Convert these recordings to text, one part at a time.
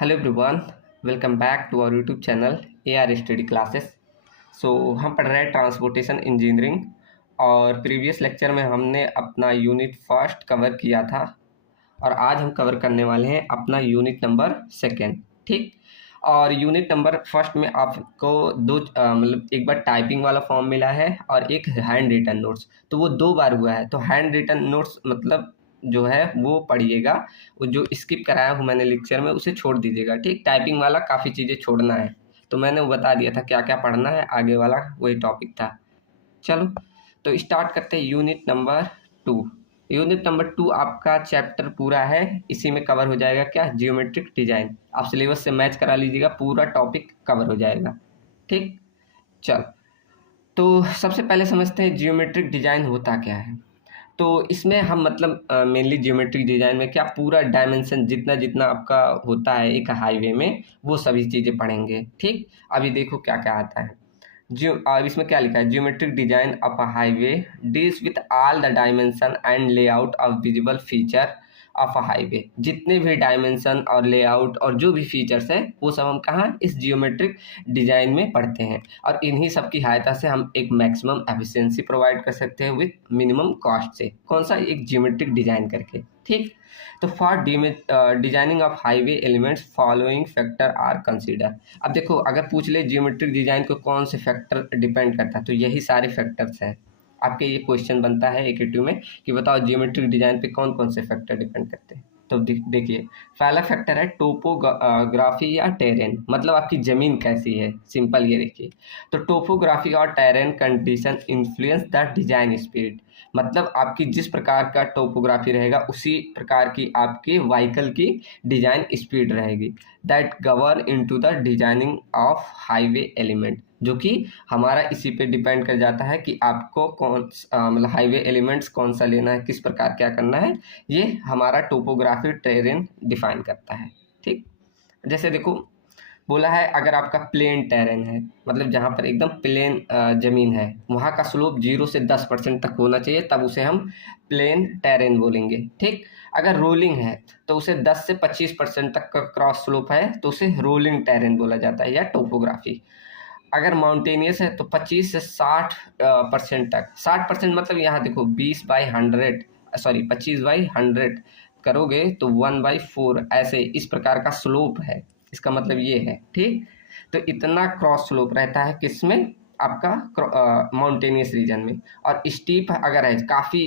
Hello everyone, welcome back to our YouTube channel AR study classes. हम पढ़ रहे हैं ट्रांसपोर्टेशन इंजीनियरिंग और प्रीवियस लेक्चर में हमने अपना यूनिट फर्स्ट कवर किया था और आज हम कवर करने वाले हैं अपना यूनिट नंबर सेकेंड। ठीक। और यूनिट नंबर फर्स्ट में आपको मतलब एक बार टाइपिंग वाला फॉर्म मिला है और एक हैंड रिटन नोट्स, तो वो 2 बार हुआ है। तो हैंड रिटन नोट्स मतलब जो है वो पढ़िएगा, वो जो स्किप कराया हूँ मैंने लेक्चर में उसे छोड़ दीजिएगा। ठीक। टाइपिंग वाला काफ़ी चीज़ें छोड़ना है, तो मैंने वो बता दिया था क्या क्या पढ़ना है, आगे वाला वही टॉपिक था। चलो तो स्टार्ट करते हैं यूनिट नंबर 2। यूनिट नंबर 2 आपका चैप्टर पूरा है, इसी में कवर हो जाएगा क्या, जियोमेट्रिक डिजाइन। आप सिलेबस से मैच करा लीजिएगा, पूरा टॉपिक कवर हो जाएगा। ठीक। चल तो सबसे पहले समझते हैं जियोमेट्रिक डिजाइन होता क्या है। तो इसमें हम मतलब मेनली जियोमेट्रिक डिजाइन में क्या पूरा डायमेंशन जितना जितना आपका होता है एक हाईवे में, वो सभी चीज़ें पढ़ेंगे। ठीक। अभी देखो क्या क्या आता है। अब इसमें क्या लिखा है, geometric design of a highway deals with all the dimension and layout of visible feature of a highway. जितने भी डायमेंशन और लेआउट और जो भी फीचर्स हैं वो सब हम कहाँ इस जियोमेट्रिक डिजाइन में पढ़ते हैं, और इन्हीं सब की सहायता से हम एक मैक्सिमम एफिशिएंसी प्रोवाइड कर सकते हैं विथ मिनिमम कॉस्ट से। कौन सा, एक जियोमेट्रिक डिजाइन करके। ठीक। तो for designing of highway elements following factor are consider. अब देखो अगर पूछ ले जियोमेट्रिक डिजाइन को कौन से फैक्टर डिपेंड करता है, तो यही सारे फैक्टर्स हैं। आपके ये क्वेश्चन बनता है AQ में कि बताओ जियोमेट्रिक डिजाइन पे कौन कौन से फैक्टर डिपेंड करते हैं। तो देखिए, पहला फैक्टर है टोपोग्राफी या टेरेन, मतलब आपकी ज़मीन कैसी है। सिंपल ये देखिए, तो टोपोग्राफी और terrain condition influence the design speed. मतलब आपकी जिस प्रकार का टोपोग्राफी रहेगा उसी प्रकार की आपकी व्हीकल की डिजाइन स्पीड रहेगी। That govern into the designing of highway element, जो कि हमारा इसी पे डिपेंड कर जाता है कि आपको मतलब हाईवे एलिमेंट्स कौन सा लेना है, किस प्रकार क्या करना है, ये हमारा टोपोग्राफी टेरेन डिफाइन करता है। ठीक। जैसे देखो बोला है अगर आपका प्लेन टेरेन है, मतलब जहाँ पर एकदम प्लेन ज़मीन है, वहाँ का स्लोप 0 से 10% तक होना चाहिए, तब उसे हम प्लेन टेरेन बोलेंगे। ठीक। अगर रोलिंग है तो उसे 10 से 25% तक का क्रॉस स्लोप है तो उसे रोलिंग टेरेन बोला जाता है या टोपोग्राफी। अगर माउंटेनियस है तो 25 से 60% तक। 60% मतलब यहाँ देखो 20/100, सॉरी 25/100 करोगे तो 1/4, ऐसे इस प्रकार का स्लोप है। इसका मतलब ये है। ठीक। तो इतना क्रॉस स्लोप रहता है किसमें, आपका माउंटेनियस रीजन में। और स्टीप अगर है काफ़ी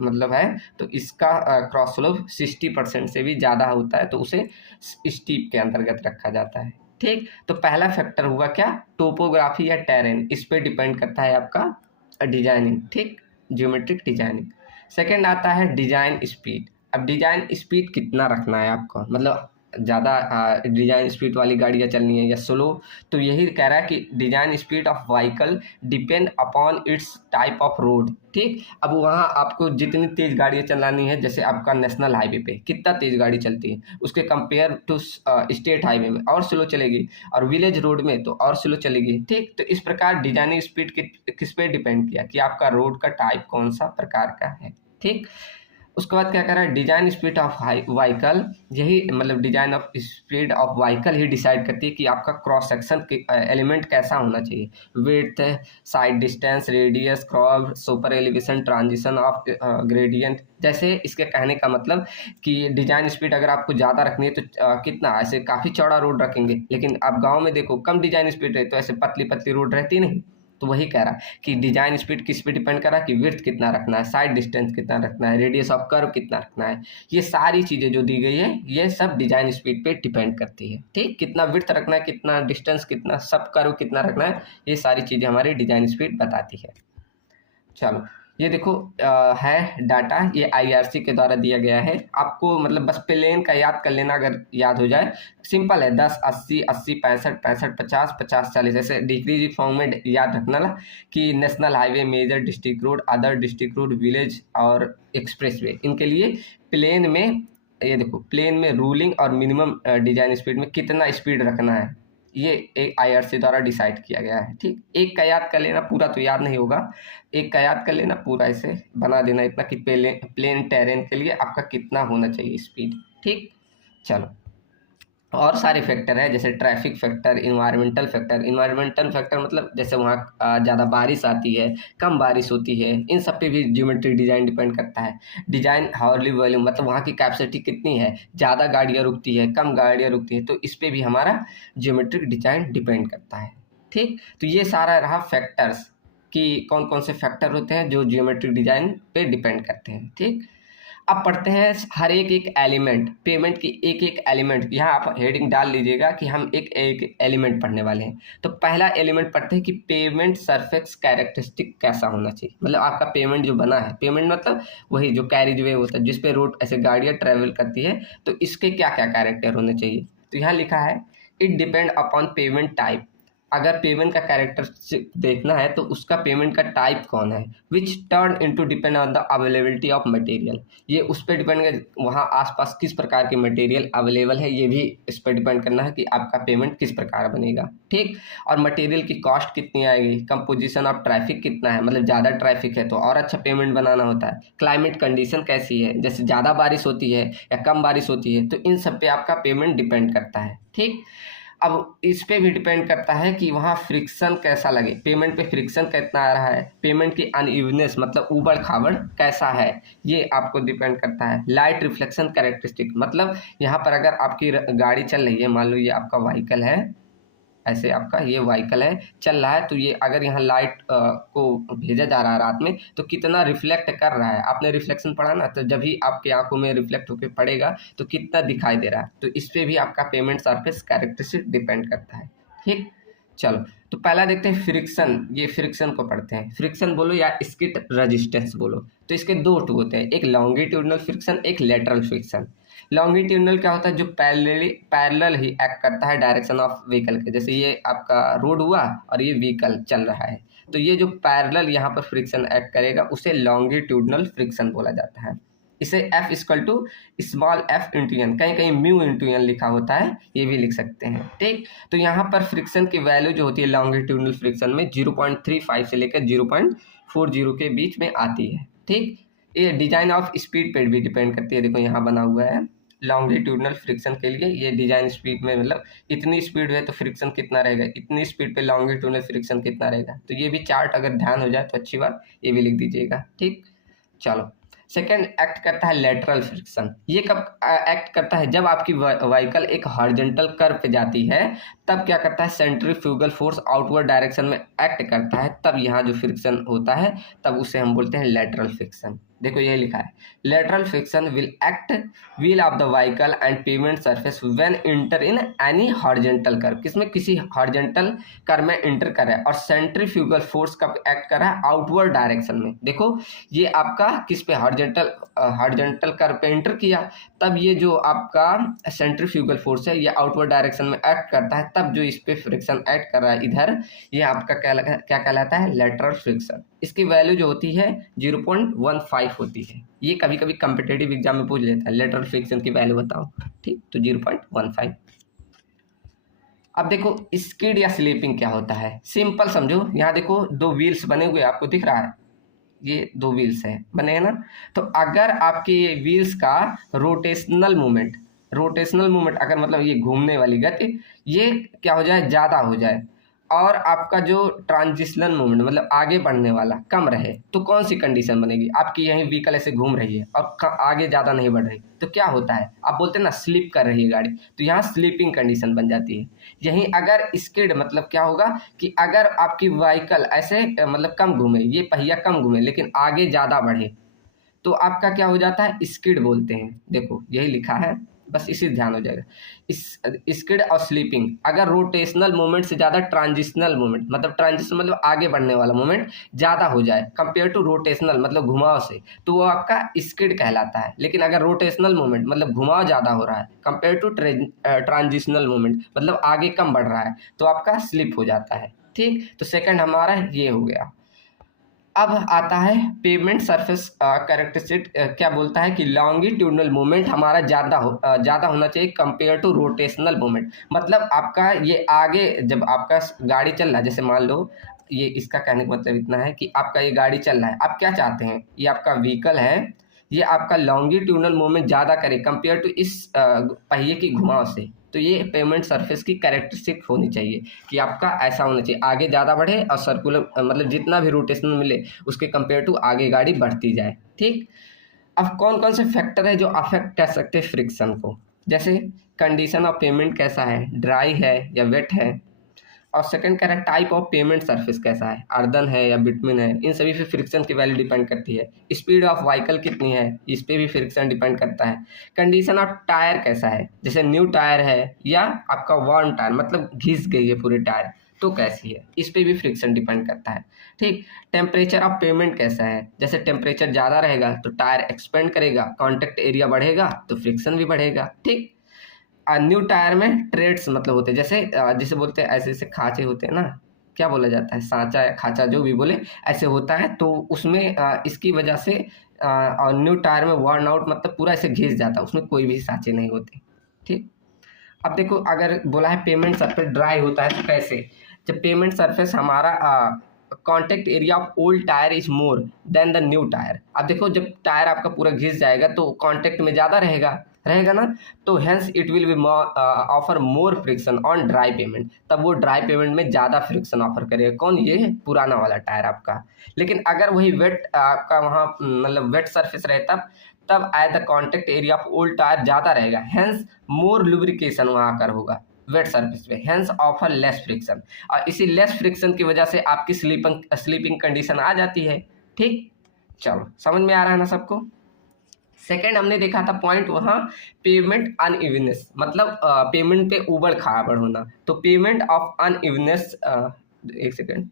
मतलब है तो इसका क्रॉस स्लोप 60% से भी ज़्यादा होता है, तो उसे स्टीप के अंतर्गत रखा जाता है। ठीक। तो पहला फैक्टर हुआ क्या, टोपोग्राफी या टेरेन, इस पे डिपेंड करता है आपका डिजाइनिंग। ठीक। Geometric designing. सेकंड आता है डिजाइन स्पीड। अब डिजाइन स्पीड कितना रखना है आपको, मतलब ज़्यादा डिजाइन स्पीड वाली गाड़ियाँ चलनी है या स्लो, तो यही कह रहा है कि design speed of vehicle depend upon its type of road. ठीक। अब वहाँ आपको जितनी तेज़ गाड़ियाँ चलानी है, जैसे आपका नेशनल हाईवे पे कितना तेज़ गाड़ी चलती है, उसके कंपेयर टू स्टेट हाईवे में और स्लो चलेगी, और विलेज रोड में तो और स्लो चलेगी। ठीक। तो इस प्रकार डिजाइनिंग स्पीड किस पे डिपेंड किया कि आपका रोड का टाइप कौन सा प्रकार का है। ठीक। उसके बाद क्या कर रहा है, डिजाइन स्पीड ऑफ व्हीकल, यही मतलब design of speed of vehicle he decide करती है कि आपका क्रॉस सेक्शन एलिमेंट कैसा होना चाहिए। Width, side distance, radius, cross, super elevation, transition of gradient. जैसे इसके कहने का मतलब कि डिजाइन स्पीड अगर आपको ज़्यादा रखनी है तो कितना, ऐसे काफ़ी चौड़ा रोड रखेंगे, लेकिन आप गाँव में देखो कम डिजाइन स्पीड है तो ऐसे पतली पतली रोड रहती नहीं। तो वही कह रहा है कि डिजाइन स्पीड किस पे डिपेंड कर रहा है कि विड्थ कितना रखना है, साइड डिस्टेंस कितना रखना है, रेडियस ऑफ कर्व कितना रखना है। ये सारी चीज़ें जो दी गई है ये सब डिजाइन स्पीड पे डिपेंड करती है। ठीक। कितना विड्थ रखना है, कितना डिस्टेंस, कितना सब कर्व कितना रखना है, ये सारी चीज़ें हमारी डिजाइन स्पीड बताती है। चलो ये देखो है डाटा, ये IRC के द्वारा दिया गया है। आपको मतलब बस प्लेन का याद कर लेना, अगर याद हो जाए सिंपल है। 10, 80, 80, 65, 65, 50, 50, 40, ऐसे डिक्रीज फॉर्म में याद रखना ना, कि national highway, major district road, other district road, village और एक्सप्रेसवे, इनके लिए प्लेन में, ये देखो प्लेन में रूलिंग और मिनिमम डिजाइन स्पीड में कितना स्पीड रखना है, ये एक IRC द्वारा डिसाइड किया गया है। ठीक। एक का याद कर लेना, पूरा तो याद नहीं होगा, एक का याद कर लेना, पूरा ऐसे बना देना इतना कि प्लेन टेरेन के लिए आपका कितना होना चाहिए स्पीड। ठीक। चलो और सारे फैक्टर है, जैसे traffic factor, environmental factor. Environmental factor मतलब जैसे वहाँ ज़्यादा बारिश आती है, कम बारिश होती है, इन सब पे भी ज्योमेट्रिक डिज़ाइन डिपेंड करता है। डिज़ाइन हाउरली वॉल्यूम मतलब वहाँ की कैपेसिटी कितनी है, ज़्यादा गाड़ियाँ रुकती है, कम गाड़ियाँ रुकती है, तो इस पे भी हमारा ज्योमेट्रिक डिज़ाइन डिपेंड करता है। ठीक, तो ये सारा रहा फैक्टर्स कि कौन कौन से फैक्टर होते हैं जो ज्योमेट्रिक डिज़ाइन पे डिपेंड करते हैं। ठीक, अब पढ़ते हैं हर एक एक एलिमेंट, पेमेंट की एक एक एलिमेंट। यहाँ आप हेडिंग डाल लीजिएगा कि हम एक एक एलिमेंट पढ़ने वाले हैं। तो पहला एलिमेंट पढ़ते हैं कि पेमेंट सरफेस कैरेक्टरिस्टिक कैसा होना चाहिए। मतलब आपका पेमेंट जो बना है, पेमेंट मतलब वही जो कैरिज वे होता है जिस पे रोड ऐसे गाड़ियाँ ट्रेवल करती है, तो इसके क्या क्या कैरेक्टर होने चाहिए। तो यहाँ लिखा है it depend upon payment type. अगर पेमेंट का कैरेक्टर देखना है तो उसका पेमेंट का टाइप कौन है, विच turn into depend on the availability of material. ये उस पर डिपेंड है वहाँ आसपास किस प्रकार के मटेरियल अवेलेबल है, ये भी इस पर डिपेंड करना है कि आपका पेमेंट किस प्रकार बनेगा। ठीक, और मटेरियल की कॉस्ट कितनी आएगी, कंपोजिशन ऑफ ट्रैफिक कितना है, मतलब ज़्यादा ट्रैफिक है तो और अच्छा पेमेंट बनाना होता है। क्लाइमेट कंडीशन कैसी है, जैसे ज़्यादा बारिश होती है या कम बारिश होती है, तो इन सब पे आपका पेमेंट डिपेंड करता है। ठीक, अब इस पे भी डिपेंड करता है कि वहाँ फ्रिक्शन कैसा लगे, पेमेंट पे फ्रिक्शन कितना आ रहा है, पेमेंट की अनइवनेस मतलब ऊबड़ खाबड़ कैसा है, ये आपको डिपेंड करता है। लाइट रिफ्लेक्शन कैरेक्टरिस्टिक मतलब यहाँ पर अगर आपकी गाड़ी चल रही है, मान लो ये आपका व्हीकल है, ऐसे आपका ये व्हीकल है चल रहा है, तो ये अगर यहाँ लाइट को भेजा जा रहा है रात में तो कितना रिफ्लेक्ट कर रहा है, आपने रिफ्लेक्शन पढ़ा ना, तो जब भी आपके आंखों में रिफ्लेक्ट होकर पड़ेगा तो कितना दिखाई दे रहा है, तो इस पे भी आपका पेमेंट सरफेस कैरेक्टरिस्टिक डिपेंड करता है। ठीक, चलो तो पहला देखते हैं फ्रिक्शन। ये फ्रिक्शन को पढ़ते हैं, फ्रिक्शन बोलो या स्किड रेजिस्टेंस बोलो। तो इसके दो टू होते हैं, एक लॉन्गिट्यूडनल फ्रिक्शन, एक लेटरल फ्रिक्शन। लॉन्गिट्यूडनल क्या होता है, जो पैरेलल ही एक्ट करता है डायरेक्शन ऑफ व्हीकल के। जैसे ये आपका रोड हुआ और ये व्हीकल चल रहा है, तो ये जो पैरेलल यहाँ पर फ्रिक्शन एक्ट करेगा उसे लॉन्गिट्यूडनल फ्रिक्शन बोला जाता है। इसे F equal to small f into N, कहीं कहीं म्यू इंटू एन लिखा होता है, ये भी लिख सकते हैं। ठीक, तो यहाँ पर फ्रिक्शन की वैल्यू जो होती है लॉन्गिट्यूडनल फ्रिक्शन में 0.35 से लेकर 0.40 के बीच में आती है। ठीक, ये डिजाइन ऑफ स्पीड पे भी डिपेंड करती है। देखो यहाँ बना हुआ है लॉन्गिट्यूडनल फ्रिक्शन के लिए ये डिजाइन स्पीड में, मतलब इतनी स्पीड है तो फ्रिक्शन कितना रहेगा, इतनी स्पीड पे लॉन्गिट्यूडनल फ्रिक्शन कितना रहेगा। तो ये भी चार्ट अगर ध्यान हो जाए तो अच्छी बात, ये भी लिख दीजिएगा। ठीक, चलो सेकेंड एक्ट करता है लेटरल फ्रिक्शन। ये कब एक्ट करता है, जब आपकी व्हीकल एक हॉरिजॉन्टल कर्व पे जाती है, तब क्या करता है सेंट्रीफ्यूगल फोर्स आउटवर्ड डायरेक्शन में एक्ट करता है, तब यहाँ जो फ्रिक्शन होता है तब उसे हम बोलते हैं लेटरल फ्रिक्शन। देखो ये लिखा है lateral friction will act wheel of the vehicle and payment surface when inter in any horizontal curve. किसमें, किसी हॉरिजॉन्टल कर्व में इंटर कर रहा है, और सेंट्रीफ्यूगल फोर्स कब एक्ट कर रहा है, आउटवर्ड डायरेक्शन में। देखो ये आपका किस पे, हॉरिजॉन्टल कर्व पे इंटर किया, तब ये जो आपका सेंट्रीफ्यूगल फोर्स है ये आउटवर्ड डायरेक्शन में एक्ट करता है, तब जो इस पे फ्रिक्शन एक्ट कर रहा है इधर, ये आपका क्या कहलाता है, लेटरल फ्रिक्शन। इसकी वैल्यू जो होती है 0.15 होती है। ये कभी कभी कम्पिटेटिव एग्जाम में पूछ लेता है लेटरल फ्रिक्शन की वैल्यू बताओ। ठीक, तो 0.15। अब देखो स्किड या स्लिपिंग क्या होता है, सिंपल समझो। यहाँ देखो दो व्हील्स बने हुए आपको दिख रहा है, ये दो व्हील्स हैं बने हैं ना, तो अगर आपके ये व्हील्स का रोटेशनल मूवमेंट अगर मतलब ये घूमने वाली गति ये क्या हो जाए, ज़्यादा हो जाए, और आपका जो ट्रांजिशनल मूवमेंट मतलब आगे बढ़ने वाला कम रहे, तो कौन सी कंडीशन बनेगी, आपकी यही व्हीकल ऐसे घूम रही है और आगे ज़्यादा नहीं बढ़ रही, तो क्या होता है, आप बोलते हैं ना स्लिप कर रही है गाड़ी, तो यहाँ स्लीपिंग कंडीशन बन जाती है। यहीं अगर स्किड मतलब क्या होगा कि अगर आपकी व्हीकल ऐसे मतलब कम घूमे, ये पहिया कम घूमे लेकिन आगे ज़्यादा बढ़े, तो आपका क्या हो जाता है, स्किड बोलते हैं। देखो यही लिखा है, बस इसी ध्यान हो जाएगा। इस स्किड और स्लीपिंग अगर रोटेशनल मूवमेंट से ज़्यादा ट्रांजिशनल मूवमेंट, मतलब ट्रांजिशन मतलब आगे बढ़ने वाला मूवमेंट ज़्यादा हो जाए कंपेयर टू रोटेशनल मतलब घुमाव से, तो वो आपका स्किड कहलाता है। लेकिन अगर रोटेशनल मूवमेंट मतलब घुमाव ज़्यादा हो रहा है कंपेयर टू ट्रांजिशनल मूवमेंट मतलब आगे कम बढ़ रहा है, तो आपका स्लिप हो जाता है। ठीक, तो सेकंड हमारा ये हो गया। अब आता है पेमेंट सरफेस कैरेक्टरिस्टिक, क्या बोलता है कि लॉन्गिट्यूडनल मूवमेंट हमारा ज़्यादा होना चाहिए कंपेयर टू रोटेशनल मूवमेंट। मतलब आपका ये आगे जब आपका गाड़ी चल रहा है, जैसे मान लो ये, इसका कहने का मतलब इतना है कि आपका ये गाड़ी चल रहा है, आप क्या चाहते हैं, ये आपका व्हीकल है, ये आपका लॉन्गिट्यूडनल मूवमेंट ज़्यादा करे कंपेयर टू इस पहिए की घुमाव से, तो ये पेमेंट सरफेस की कैरेक्टरिस्टिक होनी चाहिए कि आपका ऐसा होना चाहिए, आगे ज़्यादा बढ़े और सर्कुलर मतलब जितना भी रोटेशन मिले उसके कंपेयर टू आगे गाड़ी बढ़ती जाए। ठीक, अब कौन कौन से फैक्टर है जो अफेक्ट कर सकते हैं फ्रिक्शन को, जैसे कंडीशन ऑफ पेमेंट कैसा है, ड्राई है या वेट है, और सेकंड कह रहा है टाइप ऑफ पेमेंट सरफेस कैसा है, अर्दन है या बिटमिन है, इन सभी पे फ्रिक्शन की वैल्यू डिपेंड करती है। स्पीड ऑफ व्हीकल कितनी है, इस पे भी फ्रिक्शन डिपेंड करता है। कंडीशन ऑफ टायर कैसा है, जैसे न्यू टायर है या आपका वर्न टायर मतलब घिस गई है पूरे टायर तो कैसी है, इस पे भी फ्रिक्शन डिपेंड करता है। ठीक, टेम्परेचर ऑफ पेमेंट कैसा है, जैसे टेम्परेचर ज़्यादा रहेगा तो टायर एक्सपेंड करेगा, कॉन्टैक्ट एरिया बढ़ेगा तो फ्रिक्शन भी बढ़ेगा। ठीक, न्यू टायर में ट्रेड्स मतलब होते हैं, जैसे जिसे बोलते हैं ऐसे ऐसे खांचे होते हैं ना, क्या बोला जाता है, सांचा या खांचा जो भी बोले, ऐसे होता है तो उसमें इसकी वजह से और न्यू टायर में वर्न आउट मतलब पूरा ऐसे घिस जाता है, उसमें कोई भी सांचे नहीं होते। ठीक, अब देखो अगर बोला है पेमेंट सरफेस ड्राई होता है तो कैसे, जब पेमेंट सरफेस हमारा contact area of old tyre is more than the new tyre. अब देखो जब टायर आपका पूरा घिस जाएगा तो कॉन्टेक्ट में ज़्यादा रहेगा रहेगा ना, तो hence it will be offer more friction on dry payment, तब वो ड्राई पेमेंट में ज़्यादा फ्रिक्शन ऑफर करेगा। कौन, ये पुराना वाला टायर आपका। लेकिन अगर वही वेट आपका वहाँ मतलब वेट सरफेस रहता तब at the contact area of old tyre ज़्यादा रहेगा, हेंस मोर लुब्रिकेशन वहाँ आकर होगा वेट सरफेस पे, हेंस ऑफर लेस फ्रिक्शन, और इसी लेस फ्रिक्शन की वजह से आपकी स्लीपिंग कंडीशन आ जाती है। ठीक, चलो समझ में आ रहा है ना सबको। सेकेंड हमने देखा था पॉइंट वहाँ पेमेंट अनइवनेस, मतलब पेमेंट पे उबड़ खाबड़ होना, तो पेमेंट ऑफ अनइवनेस, एक second,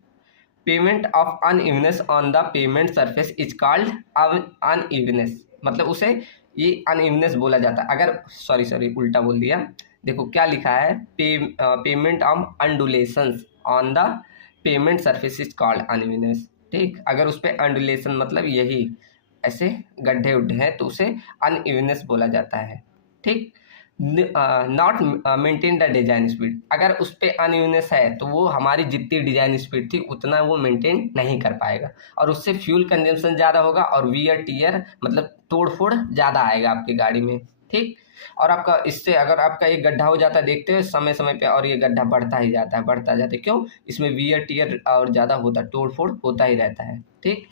pavement of unevenness on the pavement surface is called unevenness, मतलब उसे ये अनइवनेस बोला जाता है। अगर सॉरी उल्टा बोल दिया, देखो क्या लिखा है, pavement of undulations on the pavement surface is called unevenness. ठीक, अगर उस पर अंडुलेशन मतलब यही ऐसे गड्ढे उड्ढे हैं तो उसे अनइवनेस बोला जाता है। ठीक, not maintain the design speed, अगर उस पर अनइवनेस है तो वो हमारी जितनी डिजाइन स्पीड थी उतना वो मेंटेन नहीं कर पाएगा, और उससे फ्यूल कंजम्पशन ज़्यादा होगा और वियर टीयर मतलब तोड़ फोड़ ज़्यादा आएगा आपकी गाड़ी में। ठीक, और आपका इससे अगर आपका एक गड्ढा हो जाता है देखते हुए समय समय पे, और ये गड्ढा बढ़ता ही जाता है बढ़ता जाता है, क्यों, इसमें वियर टीयर और ज़्यादा होता है, तोड़ फोड़ होता ही रहता है। ठीक,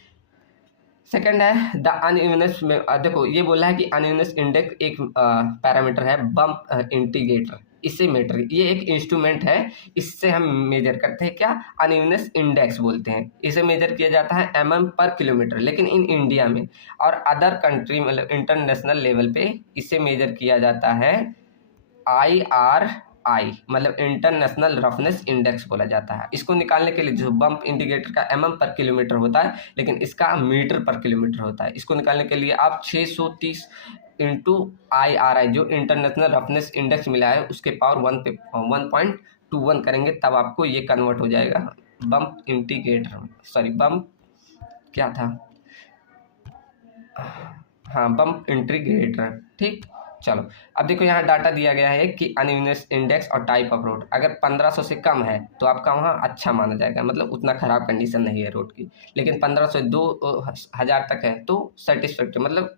सेकंड है द अनइवनेस में, देखो ये बोला है कि अनइवनेस इंडेक्स एक पैरामीटर है बम्प इंटीग्रेटर, इससे मेटर, ये एक इंस्ट्रूमेंट है, इससे हम मेजर करते हैं क्या, अनइवनेस इंडेक्स बोलते हैं, इसे मेजर किया जाता है mm/किलोमीटर, लेकिन इन इंडिया में और अदर कंट्री मतलब इंटरनेशनल लेवल पे इसे मेजर किया जाता है IRI मतलब इंटरनेशनल रफनेस इंडेक्स बोला जाता है। इसको निकालने के लिए जो बम्प इंडिकेटर का mm/किलोमीटर होता है, लेकिन इसका मीटर/किलोमीटर होता है, इसको निकालने के लिए आप 630 इंटू IRI जो इंटरनेशनल रफनेस इंडेक्स मिला है उसके पावर 1 पे 1.21 करेंगे, तब आपको ये कन्वर्ट हो जाएगा बम्प इंडिकेटर, सॉरी बम्प क्या था, हाँ बम्प इंटीग्रेटर। ठीक, चलो अब देखो यहाँ डाटा दिया गया है कि अनइवनेस इंडेक्स और टाइप ऑफ रोड, अगर 1500 से कम है तो आपका वहाँ अच्छा माना जाएगा, मतलब उतना ख़राब कंडीशन नहीं है रोड की, लेकिन 1500 से 2000 तक है तो सेटिस्फैक्ट्री मतलब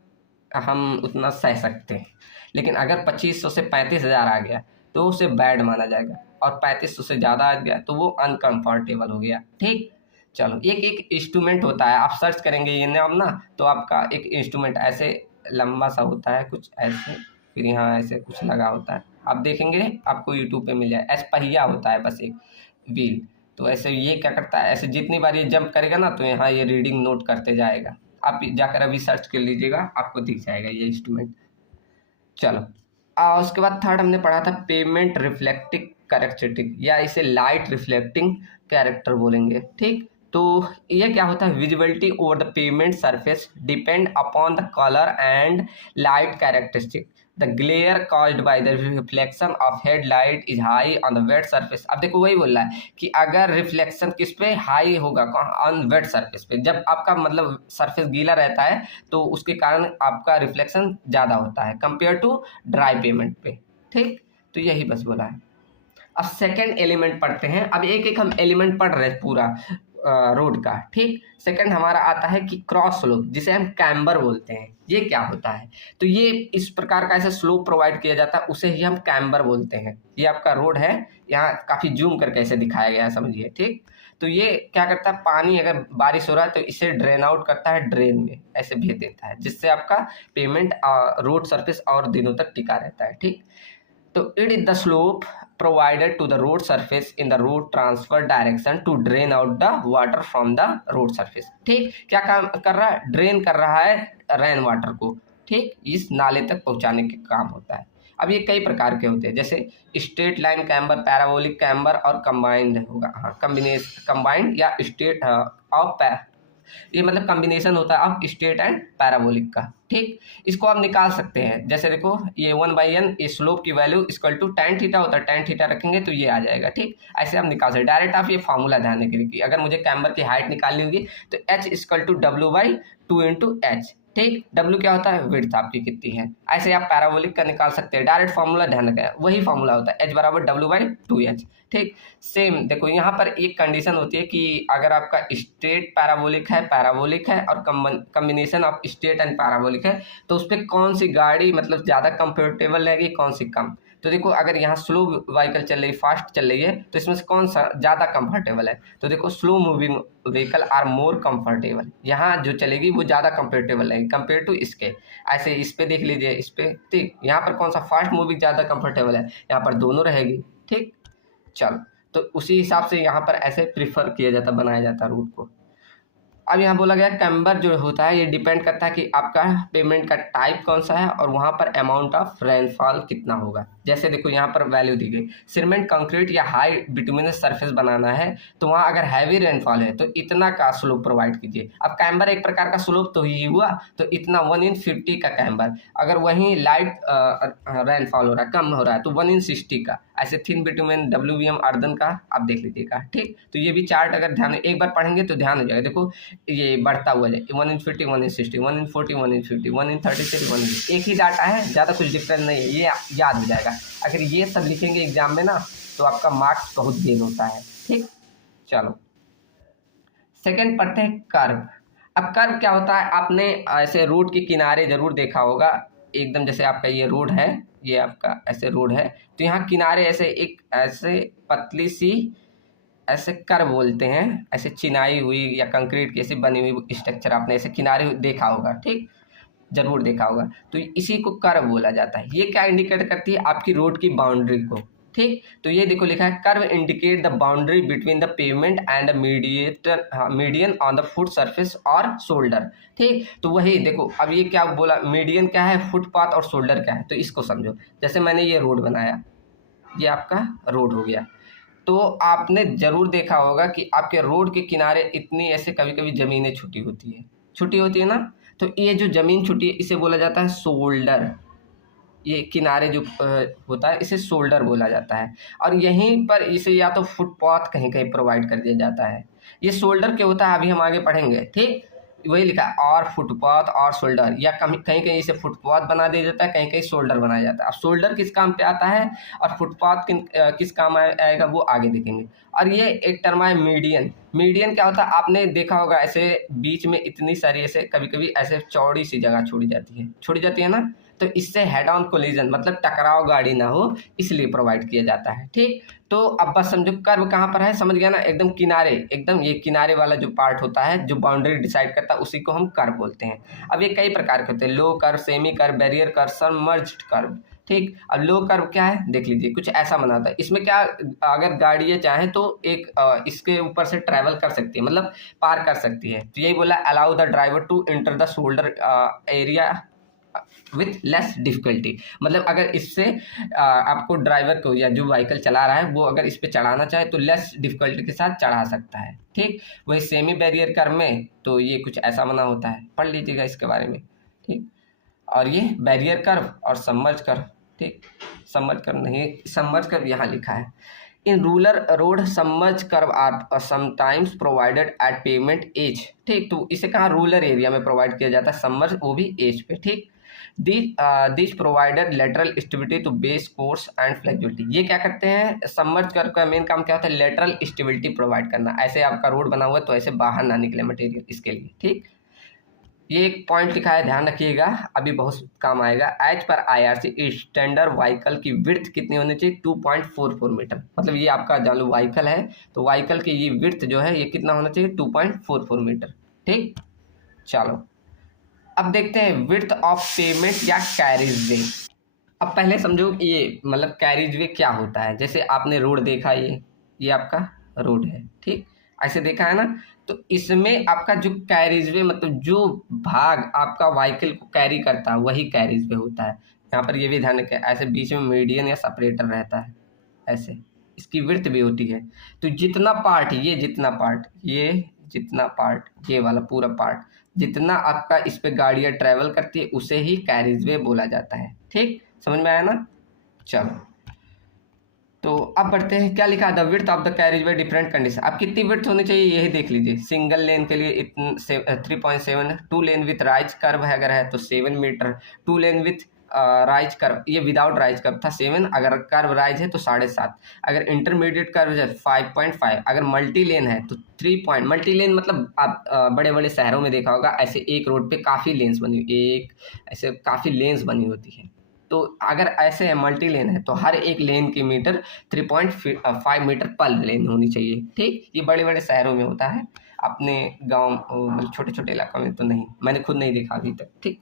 हम उतना सह सकते हैं, लेकिन अगर 2500 से 35,000 आ गया तो उसे बैड माना जाएगा, और 3500 से ज़्यादा आ गया तो वो अनकम्फर्टेबल हो गया। ठीक, चलो एक एक इंस्ट्रूमेंट होता है, आप सर्च करेंगे ये नाम ना तो आपका एक इंस्ट्रूमेंट ऐसे लंबा सा होता है कुछ ऐसे, फिर यहाँ ऐसे कुछ लगा होता है, आप देखेंगे आपको यूट्यूब पे मिल जाए, ऐसे पहिया होता है बस एक व्हील, तो ऐसे ये क्या करता है, ऐसे जितनी बार ये जंप करेगा ना तो यहाँ ये रीडिंग नोट करते जाएगा, आप जाकर अभी सर्च कर लीजिएगा आपको दिख जाएगा ये इंस्ट्रूमेंट। चलो उसके बाद थर्ड हमने पढ़ा था पेमेंट रिफ्लेक्टिव कैरेक्टरिस्टिक, या इसे लाइट रिफ्लेक्टिंग कैरेक्टर बोलेंगे। ठीक, तो ये क्या होता है, visibility over the pavement surface depend upon the colour and light characteristic, the glare caused by the reflection of headlight is high on the wet surface. अब देखो वही बोल रहा है कि अगर रिफ्लेक्शन किस पे हाई होगा, ऑन वेट सरफेस पे, जब आपका मतलब सरफेस गीला रहता है तो उसके कारण आपका रिफ्लेक्शन ज़्यादा होता है कंपेयर टू ड्राई पेमेंट पे। ठीक, तो यही बस बोला है। अब सेकेंड एलिमेंट पढ़ते हैं, अब एक एक हम एलिमेंट पढ़ रहे हैं पूरा, रोड का, ठीक। सेकंड हमारा आता है कि क्रॉस स्लोप, जिसे हम कैम्बर बोलते हैं। ये क्या होता है? तो ये इस प्रकार का ऐसा स्लोप प्रोवाइड किया जाता है, उसे ही हम कैम्बर बोलते हैं। ये आपका रोड है, यहाँ काफ़ी जूम करके ऐसे दिखाया गया है, समझिए, ठीक। तो ये क्या करता है, पानी अगर बारिश हो रहा है तो इसे ड्रेन आउट करता है, ड्रेन में ऐसे भेज देता है, जिससे आपका पेमेंट रोड सरफेस और दिनों तक टिका रहता है, ठीक। तो it is the slope provided to the road surface in the road transverse direction to drain out the water from the road surface, ठीक। क्या काम कर रहा है? ड्रेन कर रहा है रेन वाटर को, ठीक, इस नाले तक पहुंचाने के काम होता है। अब ये कई प्रकार के होते हैं, जैसे straight line camber, parabolic camber और कंबाइंड होगा, हाँ, कंबाइंड या स्ट्रेट ऑफ, ये मतलब कॉम्बिनेशन होता है ऑफ स्ट्रेट एंड पैराबोलिक का, ठीक। इसको आप निकाल सकते हैं, जैसे देखो ये 1/n इस स्लोप की value equal to tan theta होता है, tan थीटा रखेंगे तो ये आ जाएगा, ठीक। ऐसे आप निकाल सकते, डायरेक्ट आप ये फार्मूला ध्यान रखिए कि अगर मुझे कैम्बर की हाइट निकालनी होगी तो h equal to W/2 into H, ठीक। W क्या होता है? विड्थ आपकी कितनी है। ऐसे आप पैराबोलिक का निकाल सकते हैं, डायरेक्ट फार्मूला ध्यान रखें, वही फार्मूला होता है h बराबर W/2h, ठीक। सेम देखो यहाँ पर एक कंडीशन होती है कि अगर आपका स्ट्रेट पैराबोलिक है और combination of straight and parabolic है, तो उस पर कौन सी गाड़ी मतलब ज़्यादा कंफर्टेबल रहेगी, कौन सी कम। तो देखो अगर यहाँ स्लो व्हीकल चल रही, फास्ट चल रही है, तो इसमें से कौन सा ज़्यादा कंफर्टेबल है? तो देखो slow moving vehicle are more comfortable, यहाँ जो चलेगी वो ज़्यादा कंफर्टेबल रहेगी कंपेयर टू इसके। ऐसे इस पे देख लीजिए, इस पे, ठीक। यहाँ पर कौन सा फास्ट मूविंग ज़्यादा कंफर्टेबल है? यहाँ पर दोनों रहेगी, ठीक। चलो, तो उसी हिसाब से यहाँ पर ऐसे प्रीफर किया जाता, बनाया जाता रूट को। अब यहाँ बोला गया कैम्बर जो होता है ये डिपेंड करता है कि आपका पेमेंट का टाइप कौन सा है और वहाँ पर अमाउंट ऑफ रेनफॉल कितना होगा। जैसे देखो यहाँ पर वैल्यू दी गई, सीमेंट कंक्रीट या हाई बिटुमिनस सरफेस बनाना है तो वहाँ अगर हैवी रेनफॉल है तो इतना का स्लोप प्रोवाइड कीजिए। अब कैम्बर एक प्रकार का स्लोप तो ही हुआ, तो इतना 1/50 का कैम्बर। अगर वहीं लाइट रेनफॉल हो रहा है, कम हो रहा है, तो 1/60 का। ऐसे थिन बिटुमिन WBM अर्दन का आप देख लीजिएगा, ठीक। तो ये भी चार्ट अगर ध्यान एक बार पढ़ेंगे तो ध्यान हो जाएगा। देखो ये बढ़ता हुआ जाए 1/50, 1/60, 1/40, 1/50, 1/36, 1/, एक ही डाटा है, ज़्यादा कुछ डिफरेंस नहीं है, ये याद हो जाएगा। अगर ये सब लिखेंगे एग्जाम में ना तो आपका मार्क्स बहुत गेन होता है, ठीक। चलो सेकंड पढ़ते हैं कर्व। अब कर्व क्या होता है? आपने ऐसे रोड के किनारे जरूर देखा होगा, एकदम जैसे आपका ये रोड है, ये आपका ऐसे रोड है, तो यहाँ किनारे ऐसे एक ऐसे पतली सी ऐसे कर्व बोलते हैं, ऐसे चिनाई हुई या कंक्रीट की ऐसी बनी हुई स्ट्रक्चर आपने ऐसे किनारे देखा होगा, ठीक, जरूर देखा होगा। तो इसी को कर्व बोला जाता है। ये क्या इंडिकेट करती है? आपकी रोड की बाउंड्री को, ठीक। तो ये देखो लिखा है curve indicate the boundary between the payment and median on the foot surface और शोल्डर, ठीक। तो वही देखो, अब ये क्या बोला, मीडियन क्या है, फुटपाथ, और शोल्डर क्या है, तो इसको समझो। जैसे मैंने ये रोड बनाया, ये आपका रोड हो गया, तो आपने ज़रूर देखा होगा कि आपके रोड के किनारे इतनी ऐसे कभी कभी ज़मीनें छुट्टी होती है ना, तो ये जो ज़मीन छुट्टी है इसे बोला जाता है शोल्डर। ये किनारे जो होता है इसे शोल्डर बोला जाता है, और यहीं पर इसे या तो फुटपाथ कहीं कहीं प्रोवाइड कर दिया जाता है। ये शोल्डर क्या होता है अभी हम आगे पढ़ेंगे, ठीक। वही लिखा है, और फुटपाथ और शोल्डर, या कहीं कहीं इसे फुटपाथ बना दिया जाता है, कहीं कहीं शोल्डर बनाया जाता है। अब शोल्डर किस काम पे आता है और फुटपाथ किस काम आएगा वो आगे देखेंगे। और ये एक टर्म है मीडियन क्या होता है? आपने देखा होगा ऐसे बीच में इतनी सारी ऐसे कभी कभी ऐसे चौड़ी सी जगह छोड़ी जाती है ना, तो इससे हेड ऑन कोलिजन मतलब टकराव गाड़ी ना हो, इसलिए प्रोवाइड किया जाता है, ठीक। तो अब बस समझो कर्व कहाँ पर है, समझ गया ना, एकदम किनारे, एकदम ये किनारे वाला जो पार्ट होता है जो बाउंड्री डिसाइड करता है उसी को हम कर्व बोलते हैं। अब ये कई प्रकार के होते हैं, low curve, semi curve, barrier curve, submerged curve, ठीक। अब लो कर्व क्या है देख लीजिए, कुछ ऐसा बनाता है। इसमें क्या, अगर गाड़ियाँ चाहें तो एक इसके ऊपर से ट्रैवल कर सकती है, मतलब पार कर सकती है। तो यही बोला, allow the driver to enter the shoulder area with less difficulty, मतलब अगर इससे आपको ड्राइवर को या जो व्हीकल चला रहा है वो अगर इस पे चढ़ाना चाहे तो लेस डिफिकल्टी के साथ चढ़ा सकता है, ठीक। वही सेमी बैरियर कर्व में तो ये कुछ ऐसा बना होता है, पढ़ लीजिएगा इसके बारे में, ठीक। और ये बैरियर कर्व और सबमर्ज कर्व, ठीक। सबमर्ज कर्व यहाँ लिखा है, in rural road submerge curve are sometimes provided at pavement edge, ठीक। तो इसे कहाँ रूरल एरिया में प्रोवाइड किया जाता है सबमर्ज, वो भी एज पे, ठीक। This provided lateral stability to base course and flexibility. ये क्या करते हैं, सबमर्ज कर का मेन काम क्या होता है, लेटरल स्टेबिलिटी प्रोवाइड करना। ऐसे आपका रोड बना हुआ है तो ऐसे बाहर ना निकले मटेरियल, इसके लिए। ठीक, ये एक पॉइंट लिखा है, ध्यान रखिएगा, अभी बहुत काम आएगा। एज पर आईआरसी स्टैंडर्ड व्हीकल की विड्थ कितनी होनी चाहिए, 2.44 मीटर। मतलब ये आपका जान लो व्हीकल है तो व्हीकल की ये विड्थ जो है ये कितना होना चाहिए, 2.44 मीटर। ठीक, चलो अब देखते हैं विड्थ ऑफ पेमेंट या कैरिज वे। अब पहले समझो ये मतलब कैरिज वे क्या होता है। जैसे आपने रोड देखा, ये आपका रोड है, ठीक, ऐसे देखा है ना। तो इसमें आपका जो कैरिज वे मतलब जो भाग आपका व्हीकल को कैरी करता है वही कैरिज वे होता है। यहाँ पर ये भी ध्यान रखें, ऐसे बीच में मीडियन या सेपरेटर रहता है, ऐसे इसकी विड्थ भी होती है। तो जितना पार्ट ये वाला पूरा पार्ट जितना आपका इस पे गाड़ियाँ ट्रैवल करती है उसे ही कैरिज वे बोला जाता है। ठीक, समझ में आया ना। चलो तो अब बढ़ते हैं, क्या लिखा है, the width of the carriage way different condition. अब कितनी विड्थ होनी चाहिए यही देख लीजिए। सिंगल लेन के लिए 3.7, 2 लेन विथ राइज कर्व है अगर है तो 7 metre, 2 lane with raise curve, ये विदाउट राइज कर्व था 7, अगर कर्व राइज है तो 7.5, अगर इंटरमीडिएट कर्व है 5.5, अगर मल्टी लेन है तो 3 पॉइंट। मल्टी लेन मतलब आप बड़े बड़े शहरों में देखा होगा, ऐसे एक रोड पे काफ़ी लेन्स बनी, एक ऐसे काफ़ी लेन्स बनी होती है। तो अगर ऐसे है मल्टी लेन है तो हर एक लेन की मीटर 3.5 मीटर पर लेन होनी चाहिए। ठीक, ये बड़े बड़े शहरों में होता है, अपने गांव मतलब छोटे छोटे इलाकों में तो नहीं, मैंने खुद नहीं देखा अभी तक। ठीक,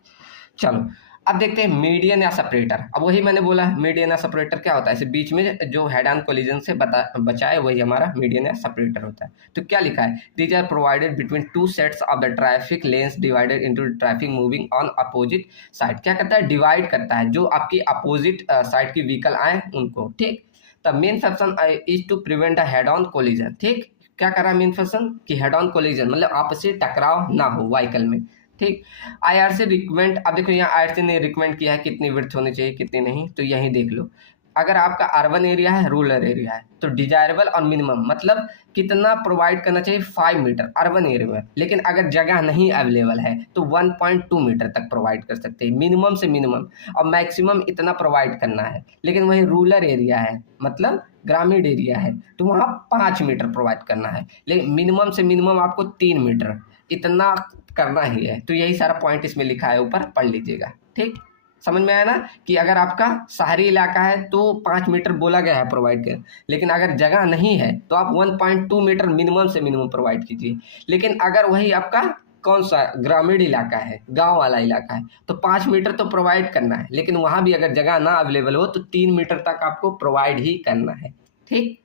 चलो अब देखते हैं मीडियन या सेपरेटर। अब वही मैंने बोला मीडियन या सेपरेटर क्या होता है, ऐसे बीच में जो हेड ऑन कोलिजन से बचाए वही हमारा मीडियन या सेपरेटर होता है। तो क्या लिखा है, these are provided between 2 sets of the traffic lanes divided into traffic moving on opposite side. क्या करता है, डिवाइड करता है जो आपकी अपोजिट साइड की व्हीकल आए उनको। ठीक, the main function is to prevent the head on collision. ठीक, क्या कर रहा है मेन फंक्शन कि हेड ऑन कोलिजन मतलब आपस में टकराव ना हो व्हीकल में। ठीक, आईआरसी रिकमेंड, अब देखो यहाँ आईआरसी ने रिकमेंड किया है कितनी विड्थ होनी चाहिए कितनी नहीं, तो यहीं देख लो। अगर आपका अर्बन एरिया है रूरल एरिया है तो डिजायरेबल और मिनिमम मतलब कितना प्रोवाइड करना चाहिए 5 मीटर अर्बन एरिया में, लेकिन अगर जगह नहीं अवेलेबल है तो 1.2 मीटर तक प्रोवाइड कर सकते हैं मिनिमम से मिनिमम, और मैक्सिमम इतना प्रोवाइड करना है। लेकिन वही रूरल एरिया है मतलब ग्रामीण एरिया है तो वहाँ 5 मीटर प्रोवाइड करना है, लेकिन मिनिमम से मिनिमम आपको 3 मीटर इतना करना ही है। तो यही सारा पॉइंट इसमें लिखा है, ऊपर पढ़ लीजिएगा। ठीक, समझ में आया ना कि अगर आपका शहरी इलाका है तो 5 मीटर बोला गया है प्रोवाइड कर, लेकिन अगर जगह नहीं है तो आप 1.2 मीटर मिनिमम से मिनिमम प्रोवाइड कीजिए। लेकिन अगर वही आपका कौन सा ग्रामीण इलाका है, गांव वाला इलाका है, तो 5 मीटर तो प्रोवाइड करना है, लेकिन वहाँ भी अगर जगह ना अवेलेबल हो तो 3 मीटर तक आपको प्रोवाइड ही करना है। ठीक,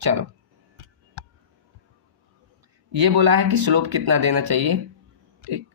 चलो ये बोला है कि स्लोप कितना देना चाहिए। ठीक,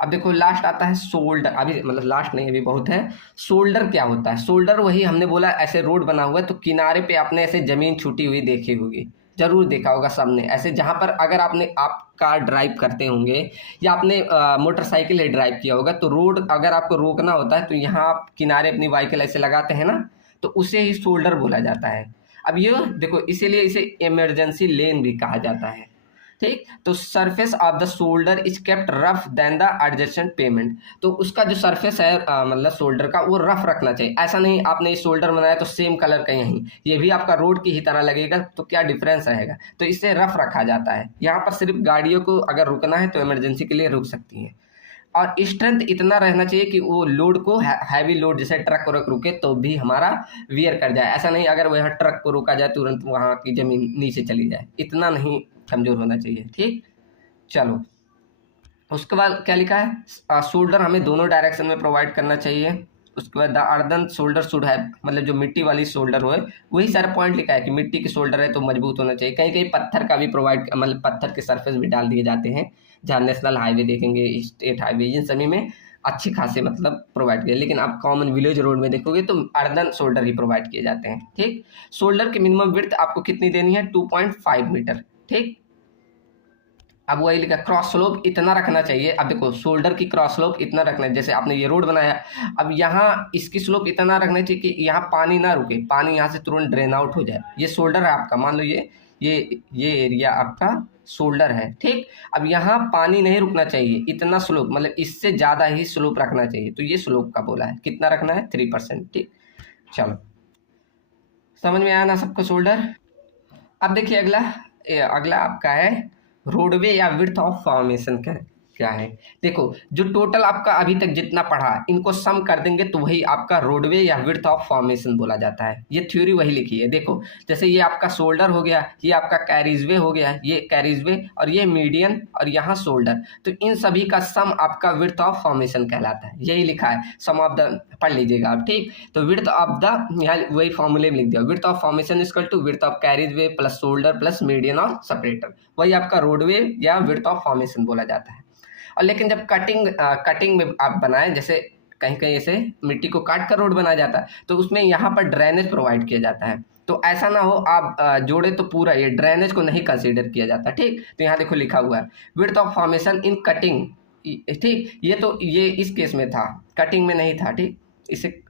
अब देखो लास्ट आता है शोल्डर, अभी मतलब लास्ट नहीं अभी बहुत है। शोल्डर क्या होता है, शोल्डर वही हमने बोला ऐसे रोड बना हुआ है तो किनारे पे आपने ऐसे जमीन छूटी हुई देखी होगी, जरूर देखा होगा सबने, ऐसे जहाँ पर अगर आप कार ड्राइव करते होंगे या आपने मोटरसाइकिल ही ड्राइव किया होगा तो रोड अगर आपको रोकना होता है तो यहाँ आप किनारे अपनी व्हीकल ऐसे लगाते हैं ना, तो उसे ही शोल्डर बोला जाता है। अब ये देखो इसीलिए इसे इमरजेंसी लेन भी कहा जाता है। ठीक, तो surface of the shoulder is kept rough than the adjacent pavement. तो उसका जो सरफेस है मतलब शोल्डर का वो रफ रखना चाहिए। ऐसा नहीं आपने ये शोल्डर बनाया तो सेम कलर का यहीं ये भी आपका रोड की ही तरह लगेगा तो क्या डिफरेंस रहेगा, तो इसे रफ रखा जाता है। यहाँ पर सिर्फ गाड़ियों को अगर रुकना है तो इमरजेंसी के लिए रुक सकती है, और स्ट्रेंथ इतना रहना चाहिए कि वो लोड को हैवी लोड जैसे ट्रक को रुके तो भी हमारा वियर कर जाए। ऐसा नहीं अगर वह ट्रक को रोका जाए तुरंत वहाँ की जमीन नीचे चली जाए, इतना नहीं कमजोर होना चाहिए। ठीक, चलो उसके बाद क्या लिखा है, शोल्डर हमें दोनों डायरेक्शन में प्रोवाइड करना चाहिए। उसके बाद द अर्दन शोल्डर शुड है मतलब जो मिट्टी वाली शोल्डर हो, वही सारा पॉइंट लिखा है कि मिट्टी की शोल्डर है तो मजबूत होना चाहिए। कहीं कहीं पत्थर का भी प्रोवाइड मतलब पत्थर के सरफेस भी डाल दिए जाते हैं, जहाँ नेशनल हाईवे देखेंगे स्टेट हाईवे इन सभी में अच्छे खासे मतलब प्रोवाइड किए, लेकिन आप कॉमन विलेज रोड में देखोगे तो अर्दन शोल्डर ही प्रोवाइड किए जाते हैं। ठीक, शोल्डर की मिनिमम विड्थ आपको कितनी देनी है, 2.5 मीटर। ठीक, अब वही लिखा क्रॉस स्लोप इतना रखना चाहिए। अब देखो शोल्डर की क्रॉस स्लोप इतना रखना है, जैसे आपने ये रोड बनाया अब यहाँ इसकी स्लोप इतना रखना चाहिए कि यहाँ पानी ना रुके, पानी यहाँ से तुरंत ड्रेन आउट हो जाए। ये शोल्डर है आपका, मान लो ये एरिया आपका शोल्डर है, ठीक। अब यहाँ पानी नहीं रुकना चाहिए, इतना स्लोप मतलब इससे ज़्यादा ही स्लोप रखना चाहिए, तो ये स्लोप का बोला है, कितना रखना है 3%, ठीक। चलो समझ में आया ना सबको शोल्डर। अब देखिए अगला आपका है रोडवे या विड्थ ऑफ फॉर्मेशन का क्या है। देखो जो टोटल आपका अभी तक जितना पढ़ा इनको सम कर देंगे तो वही आपका रोडवे या विड्थ ऑफ फॉर्मेशन बोला जाता है। ये थ्योरी वही लिखी है। देखो जैसे ये आपका शोल्डर हो गया, ये आपका कैरिजवे हो गया, ये कैरिजवे और ये मीडियन और यहाँ शोल्डर, तो इन सभी का सम आपका विड्थ ऑफ फॉर्मेशन कहलाता है। यही लिखा है सम ऑफ द, पढ़ लीजिएगा आप, ठीक। तो विड्थ ऑफ द यहाँ वही फॉर्मूले में लिख दिया, width of formation equal to width of carriageway plus shoulder plus median और सेपरेटर, वही आपका रोडवे या विड्थ ऑफ फॉर्मेशन बोला जाता है। और लेकिन जब कटिंग में आप बनाएं, जैसे कहीं कहीं ऐसे मिट्टी को काट कर रोड बनाया जाता है तो उसमें यहाँ पर ड्रेनेज प्रोवाइड किया जाता है, तो ऐसा ना हो आप जोड़े तो पूरा ये ड्रेनेज को नहीं कंसीडर किया जाता, ठीक। तो यहाँ देखो लिखा हुआ है width of formation in cutting, ठीक। ये इस केस में था, कटिंग में नहीं था, ठीक।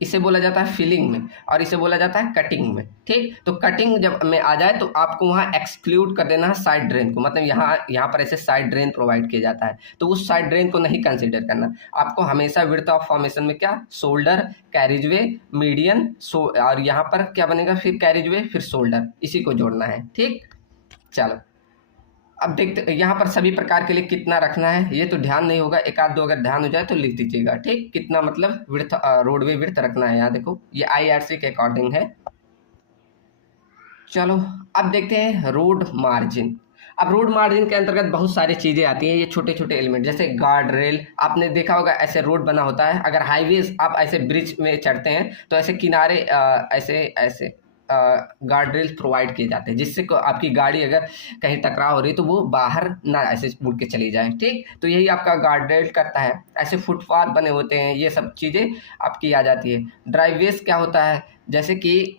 इसे बोला जाता है फिलिंग में और इसे बोला जाता है कटिंग में, ठीक। तो कटिंग जब में आ जाए तो आपको वहाँ एक्सक्लूड कर देना है साइड ड्रेन को, मतलब यहाँ पर ऐसे साइड ड्रेन प्रोवाइड किया जाता है तो उस साइड ड्रेन को नहीं कंसीडर करना। आपको हमेशा विड्थ ऑफ फॉर्मेशन में क्या शोल्डर, कैरिजवे, मीडियन और यहाँ पर क्या बनेगा फिर कैरिजवे फिर शोल्डर, इसी को जोड़ना है, ठीक। चलो अब देखते यहाँ पर सभी प्रकार के लिए कितना रखना है, ये तो ध्यान नहीं होगा, एक आध दो अगर ध्यान हो जाए तो लिख दीजिएगा, ठीक। कितना मतलब विड्थ रोडवे विड्थ रखना है, यहाँ देखो ये IRC के अकॉर्डिंग है। चलो अब देखते हैं रोड मार्जिन। अब रोड मार्जिन के अंतर्गत बहुत सारी चीज़ें आती हैं, ये छोटे छोटे एलिमेंट, जैसे गार्ड रेल, आपने देखा होगा ऐसे रोड बना होता है, अगर हाईवेज आप ऐसे ब्रिज में चढ़ते हैं तो ऐसे किनारे ऐसे गार्ड रेल प्रोवाइड किए जाते हैं, जिससे आपकी गाड़ी अगर कहीं टकराव हो रही तो वो बाहर ना ऐसे मुड़ के चली जाए, ठीक। तो यही आपका गार्ड रेल करता है। ऐसे फुटपाथ बने होते हैं, ये सब चीज़ें आपकी आ जाती है। ड्राइवेज क्या होता है, जैसे कि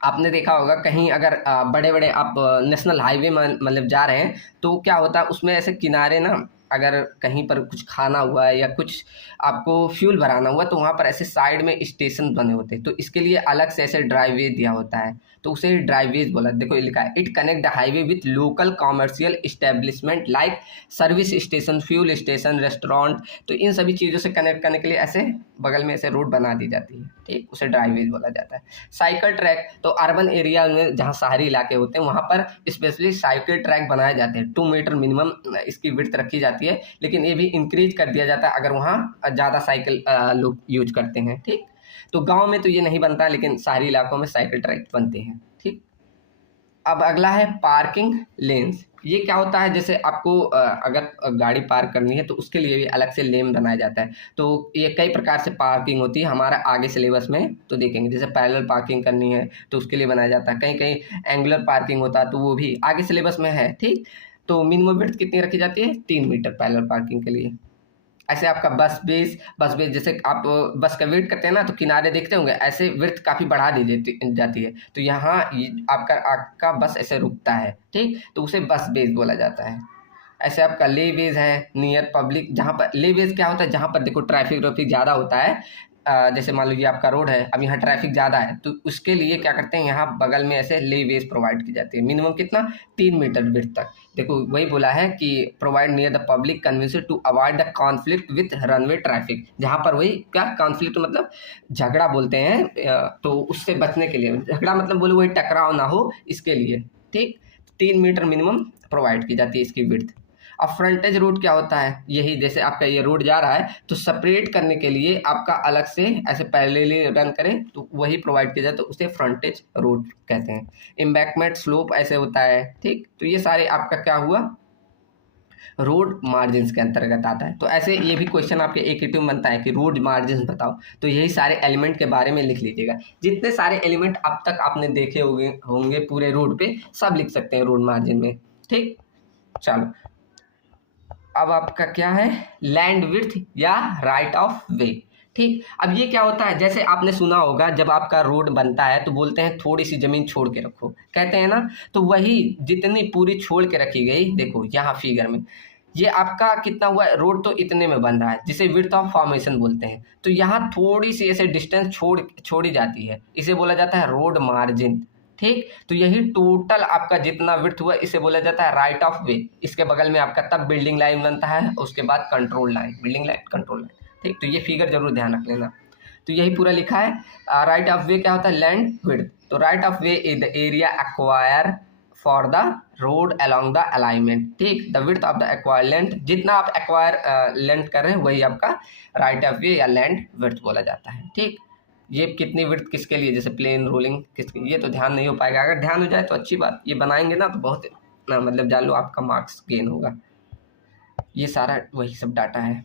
आपने देखा होगा कहीं अगर बड़े बड़े आप नेशनल हाईवे में मतलब जा रहे हैं तो क्या होता है उसमें ऐसे किनारे ना, अगर कहीं पर कुछ खाना हुआ है या कुछ आपको फ्यूल भराना हुआ तो वहाँ पर ऐसे साइड में स्टेशन बने होते हैं, तो इसके लिए अलग से ऐसे ड्राइवे दिया होता है, तो उसे ड्राइवेज बोला। देखो ये लिखा है it connect the highway with local commercial establishment like service station, fuel station, restaurant, तो इन सभी चीज़ों से कनेक्ट करने के लिए ऐसे बगल में ऐसे रोड बना दी जाती है, ठीक, उसे ड्राइवेज बोला जाता है। साइकिल ट्रैक, तो अर्बन एरिया में जहाँ शहरी इलाके होते हैं वहाँ पर स्पेशली साइकिल ट्रैक बनाए जाते हैं, 2 मीटर मिनिमम इसकी विड्थ रखी जाती है, लेकिन ये भी इंक्रीज कर दिया जाता है अगर वहाँ ज़्यादा साइकिल लोग यूज करते हैं, ठीक। तो गांव में तो ये नहीं बनता लेकिन शहरी इलाकों में साइकिल ट्रैक बनते हैं, ठीक। अब अगला है पार्किंग लेन्स। ये क्या होता है, जैसे आपको अगर गाड़ी पार्क करनी है तो उसके लिए भी अलग से लेन बनाया जाता है, तो ये कई प्रकार से पार्किंग होती है, हमारा आगे सिलेबस में तो देखेंगे। जैसे पैरेलल पार्किंग करनी है तो उसके लिए बनाया जाता है, कहीं कहीं एंगुलर पार्किंग होता है तो वो भी आगे सिलेबस में है, ठीक। तो मिनिमम विड्थ कितनी रखी जाती है 3 मीटर पैरेलल पार्किंग के लिए। ऐसे आपका बस बेस जैसे आप बस का वेट करते हैं ना तो किनारे देखते होंगे ऐसे विड्थ काफ़ी बढ़ा दी जाती है, तो यहाँ आपका बस ऐसे रुकता है, ठीक। तो उसे बस बेस बोला जाता है। ऐसे आपका ले वेज है नियर पब्लिक, जहाँ पर ले वेज क्या होता है, जहाँ पर देखो ट्रैफिक ज़्यादा होता है, जैसे मान लीजिए आपका रोड है, अब यहाँ ट्रैफिक ज़्यादा है तो उसके लिए क्या करते हैं, यहाँ बगल में ऐसे ले वेज प्रोवाइड की जाती है, मिनिमम कितना 3 मीटर विड्थ तक। देखो वही बोला है कि provide near the public conveniences to avoid the conflict with runway traffic, जहाँ पर वही क्या कॉन्फ्लिक्ट मतलब झगड़ा बोलते हैं, तो उससे बचने के लिए, झगड़ा मतलब बोले वही टकराव ना हो इसके लिए, ठीक। 3 मीटर मिनिमम प्रोवाइड की जाती है इसकी विड्थ। अब फ्रंटेज रोड क्या होता है, यही जैसे आपका ये रोड जा रहा है तो सेपरेट करने के लिए आपका अलग से ऐसे पैरेलली रन करें तो वही प्रोवाइड किया जाए तो उसे फ्रंटेज रोड कहते हैं। एम्बैंकमेंट स्लोप ऐसे होता है, ठीक। तो ये सारे आपका क्या हुआ रोड मार्जिन के अंतर्गत आता है। तो ऐसे ये भी क्वेश्चन आपके एक में बनता है कि रोड मार्जिन बताओ, तो यही सारे एलिमेंट के बारे में लिख लीजिएगा। जितने सारे एलिमेंट अब तक आपने देखे होंगे पूरे रोड पे सब लिख सकते हैं रोड मार्जिन में, ठीक। चलो अब आपका क्या है लैंड विड्थ या राइट ऑफ वे, ठीक। अब ये क्या होता है, जैसे आपने सुना होगा जब आपका रोड बनता है तो बोलते हैं थोड़ी सी जमीन छोड़ के रखो, कहते हैं ना, तो वही जितनी पूरी छोड़ के रखी गई, देखो यहाँ फिगर में ये आपका कितना हुआ है, रोड तो इतने में बन रहा है जिसे विड्थ ऑफ फॉर्मेशन बोलते हैं, तो यहाँ थोड़ी सी ऐसे डिस्टेंस छोड़ी जाती है, इसे बोला जाता है रोड मार्जिन, ठीक, तो यही टोटल आपका जितना विड्थ हुआ इसे बोला जाता है राइट ऑफ वे। इसके बगल में आपका तब बिल्डिंग लाइन बनता है, उसके बाद control line, building line control line. ठीक, तो ये फिगर जरूर ध्यान रख लेना। तो यही पूरा लिखा है। राइट ऑफ वे क्या होता है? Land width. तो right of way is the area acquire for the road along the alignment. ठीक, the width of the acquire length, जितना आप एक्वायर लेंथ कर रहे हैं वही आपका राइट ऑफ वे या लैंड विड्थ बोला जाता है। ठीक, ये कितनी विड्थ किसके लिए, जैसे प्लेन रोलिंग किसके, ये तो ध्यान नहीं हो पाएगा। अगर ध्यान हो जाए तो अच्छी बात, ये बनाएंगे ना तो बहुत मतलब जान लो आपका मार्क्स गेन होगा। ये सारा वही सब डाटा है।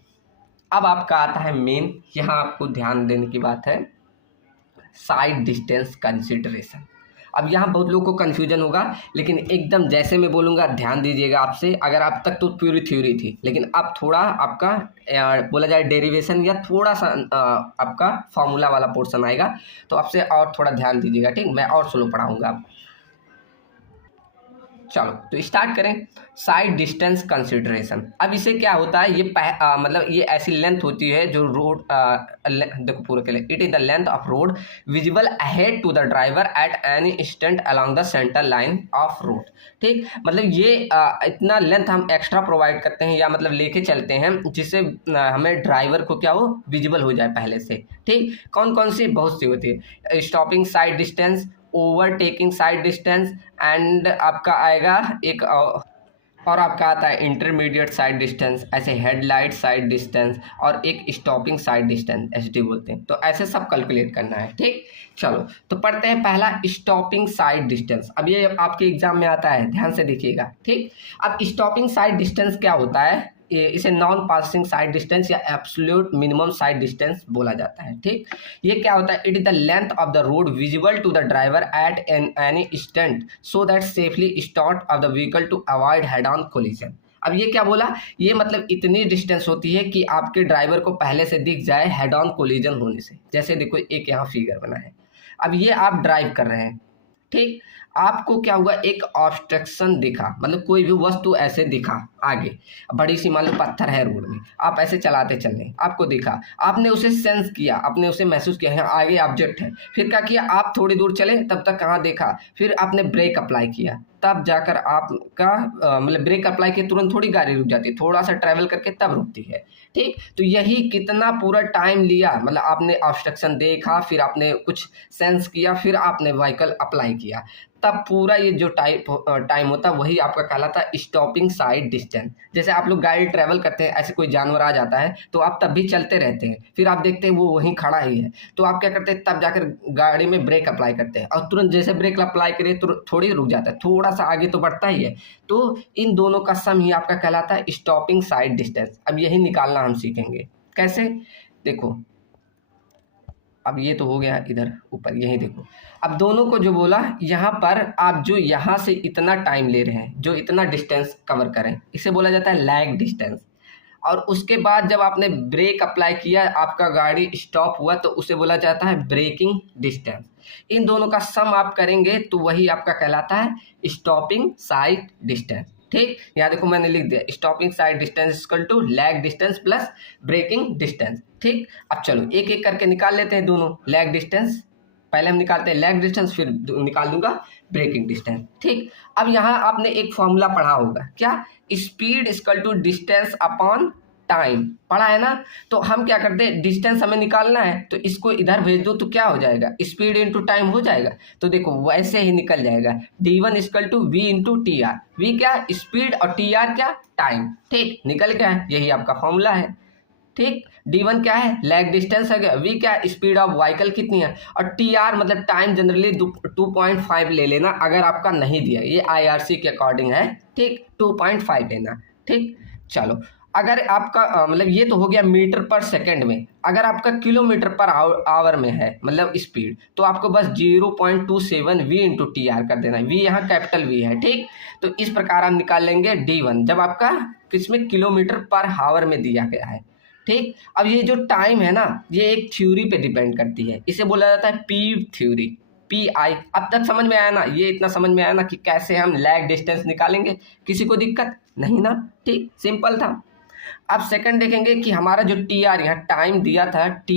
अब आपका आता है मेन, यहाँ आपको ध्यान देने की बात है, साइड डिस्टेंस कंसिडरेशन। अब यहाँ बहुत लोगों को कन्फ्यूजन होगा, लेकिन एकदम जैसे मैं बोलूँगा ध्यान दीजिएगा। आपसे अगर आप तक तो पूरी थ्योरी थी, लेकिन अब थोड़ा आपका बोला जाए डेरिवेशन या थोड़ा सा आपका फॉर्मूला वाला पोर्शन आएगा, तो आपसे और थोड़ा ध्यान दीजिएगा। ठीक, मैं और स्लो पढ़ाऊँगा आप। चलो तो स्टार्ट करें। Side distance consideration. अब इसे क्या होता है, ये मतलब ये ऐसी लेंथ होती है जो रोड, देखो पूरे के लिए, it is the length of road visible ahead to the driver at any instant along the centre line of road. ठीक, मतलब ये इतना लेंथ हम एक्स्ट्रा प्रोवाइड करते हैं या मतलब लेके चलते हैं जिससे हमें ड्राइवर को क्या हो, विजिबल हो जाए पहले से। ठीक, कौन कौन सी, बहुत सी होती है। Stopping sight distance, overtaking sight distance, and आपका आएगा एक और आपका आता है इंटरमीडिएट साइड डिस्टेंस, ऐसे हेडलाइट साइड डिस्टेंस, और एक स्टॉपिंग साइड डिस्टेंस एसडी बोलते हैं। तो ऐसे सब कैलकुलेट करना है। ठीक, चलो तो पढ़ते हैं पहला स्टॉपिंग साइड डिस्टेंस। अब ये आपके एग्जाम में आता है, ध्यान से देखिएगा। ठीक, अब स्टॉपिंग साइड डिस्टेंस क्या होता है, इसे नॉन पासिंग साइड डिस्टेंस या एब्सोल्यूट मिनिमम साइड डिस्टेंस बोला जाता है। ठीक, ये क्या होता है, it is the length of the road visible to the driver at any instant so that safely start of the vehicle to avoid head on collision. अब ये क्या बोला, ये मतलब इतनी डिस्टेंस होती है कि आपके ड्राइवर को पहले से दिख जाए हेड ऑन कोलिजन होने से। जैसे देखो एक यहाँ फिगर बना है, अब ये आप ड्राइव कर रहे हैं। ठीक, आपको क्या हुआ, एक ऑब्स्ट्रक्शन दिखा, मतलब कोई भी वस्तु ऐसे दिखा आगे, बड़ी सी मान लो पत्थर है रोड में, आप ऐसे चलाते चल रहे, आपको दिखा, आपने उसे सेंस किया, आपने उसे महसूस किया, यहाँ आगे ऑब्जेक्ट है। फिर क्या किया, आप थोड़ी दूर चले, तब तक कहाँ देखा, फिर आपने ब्रेक अप्लाई किया, तब जाकर आपका मतलब ब्रेक अप्लाई किए तुरंत थोड़ी गाड़ी रुक जाती है, थोड़ा सा ट्रैवल करके तब रुकती है। ठीक, तो यही कितना पूरा टाइम लिया, मतलब आपने ऑब्स्ट्रक्शन देखा, फिर आपने कुछ सेंस किया, फिर आपने व्हीकल अप्लाई किया, तब पूरा ये जो टाइम होता है वही आपका कहलाता है स्टॉपिंग साइड डिस्टेंस। जैसे आप लोग गाड़ी ट्रैवल करते हैं, ऐसे कोई जानवर आ जाता है तो आप तब भी चलते रहते हैं, फिर आप देखते हैं वो वहीं खड़ा ही है, तो आप क्या करते हैं, तब जाकर गाड़ी में ब्रेक अप्लाई करते हैं, और तुरंत जैसे ब्रेक अप्लाई करें तो थोड़ी रुक जाता है, थोड़ा सा आगे तो बढ़ता ही है। तो इन दोनों का सम ही आपका कहलाता है स्टॉपिंग साइड डिस्टेंस। अब यही निकालना हम सीखेंगे कैसे, देखो अब ये तो हो गया इधर ऊपर, यही देखो, अब दोनों को जो बोला, यहाँ पर आप जो यहाँ से इतना टाइम ले रहे हैं, जो इतना डिस्टेंस कवर करें, इसे बोला जाता है लैग डिस्टेंस। और उसके बाद जब आपने ब्रेक अप्लाई किया, आपका गाड़ी स्टॉप हुआ, तो उसे बोला जाता है ब्रेकिंग डिस्टेंस। इन दोनों का सम आप करेंगे तो वही आपका कहलाता है स्टॉपिंग साइड डिस्टेंस। ठीक, यहाँ देखो मैंने लिख दिया stopping sight distance equal to lag distance plus braking distance. ठीक, अब चलो एक एक करके निकाल लेते हैं दोनों। लैग डिस्टेंस पहले हम निकालते हैं लैग डिस्टेंस, फिर निकाल दूंगा ब्रेकिंग डिस्टेंस। ठीक, अब यहाँ आपने एक फॉर्मूला पढ़ा होगा, क्या, speed equal to distance upon time, पढ़ा है ना। तो हम क्या करते हैं, डिस्टेंस हमें निकालना है तो इसको इधर भेज दो तो क्या हो जाएगा, स्पीड इंटू टाइम हो जाएगा। तो देखो वैसे ही निकल जाएगा, d1 equal to V into T R. V क्या, स्पीड, और टी आर क्या, टाइम। ठीक, निकल गया है, यही आपका फॉर्मूला है। ठीक, d1 क्या है, लैग डिस्टेंस है, वी क्या, स्पीड ऑफ व्हीकल कितनी है, और टी आर मतलब टाइम जनरली 2.5 ले लेना अगर आपका नहीं दिया, ये IRC के अकॉर्डिंग है। ठीक, 2.5 लेना। ठीक, चलो अगर आपका मतलब ये तो हो गया मीटर पर सेकंड में, अगर आपका किलोमीटर पर आवर में है मतलब स्पीड, तो आपको बस 0.27 वी इंटू टी आर कर देना है। वी यहाँ कैपिटल वी है। ठीक, तो इस प्रकार हम निकाल लेंगे d1 जब आपका किसमें, किलोमीटर पर आवर में दिया गया है। ठीक, अब ये जो टाइम है ना, ये एक थ्योरी पे डिपेंड करती है, इसे बोला जाता है पी थ्योरी, PI। अब तक समझ में आया ना, ये इतना समझ में आया ना कि कैसे हम लैग डिस्टेंस निकालेंगे, किसी को दिक्कत नहीं ना। ठीक, सिंपल था। अब सेकंड देखेंगे कि हमारा जो टी आर यहाँ टाइम दिया था T,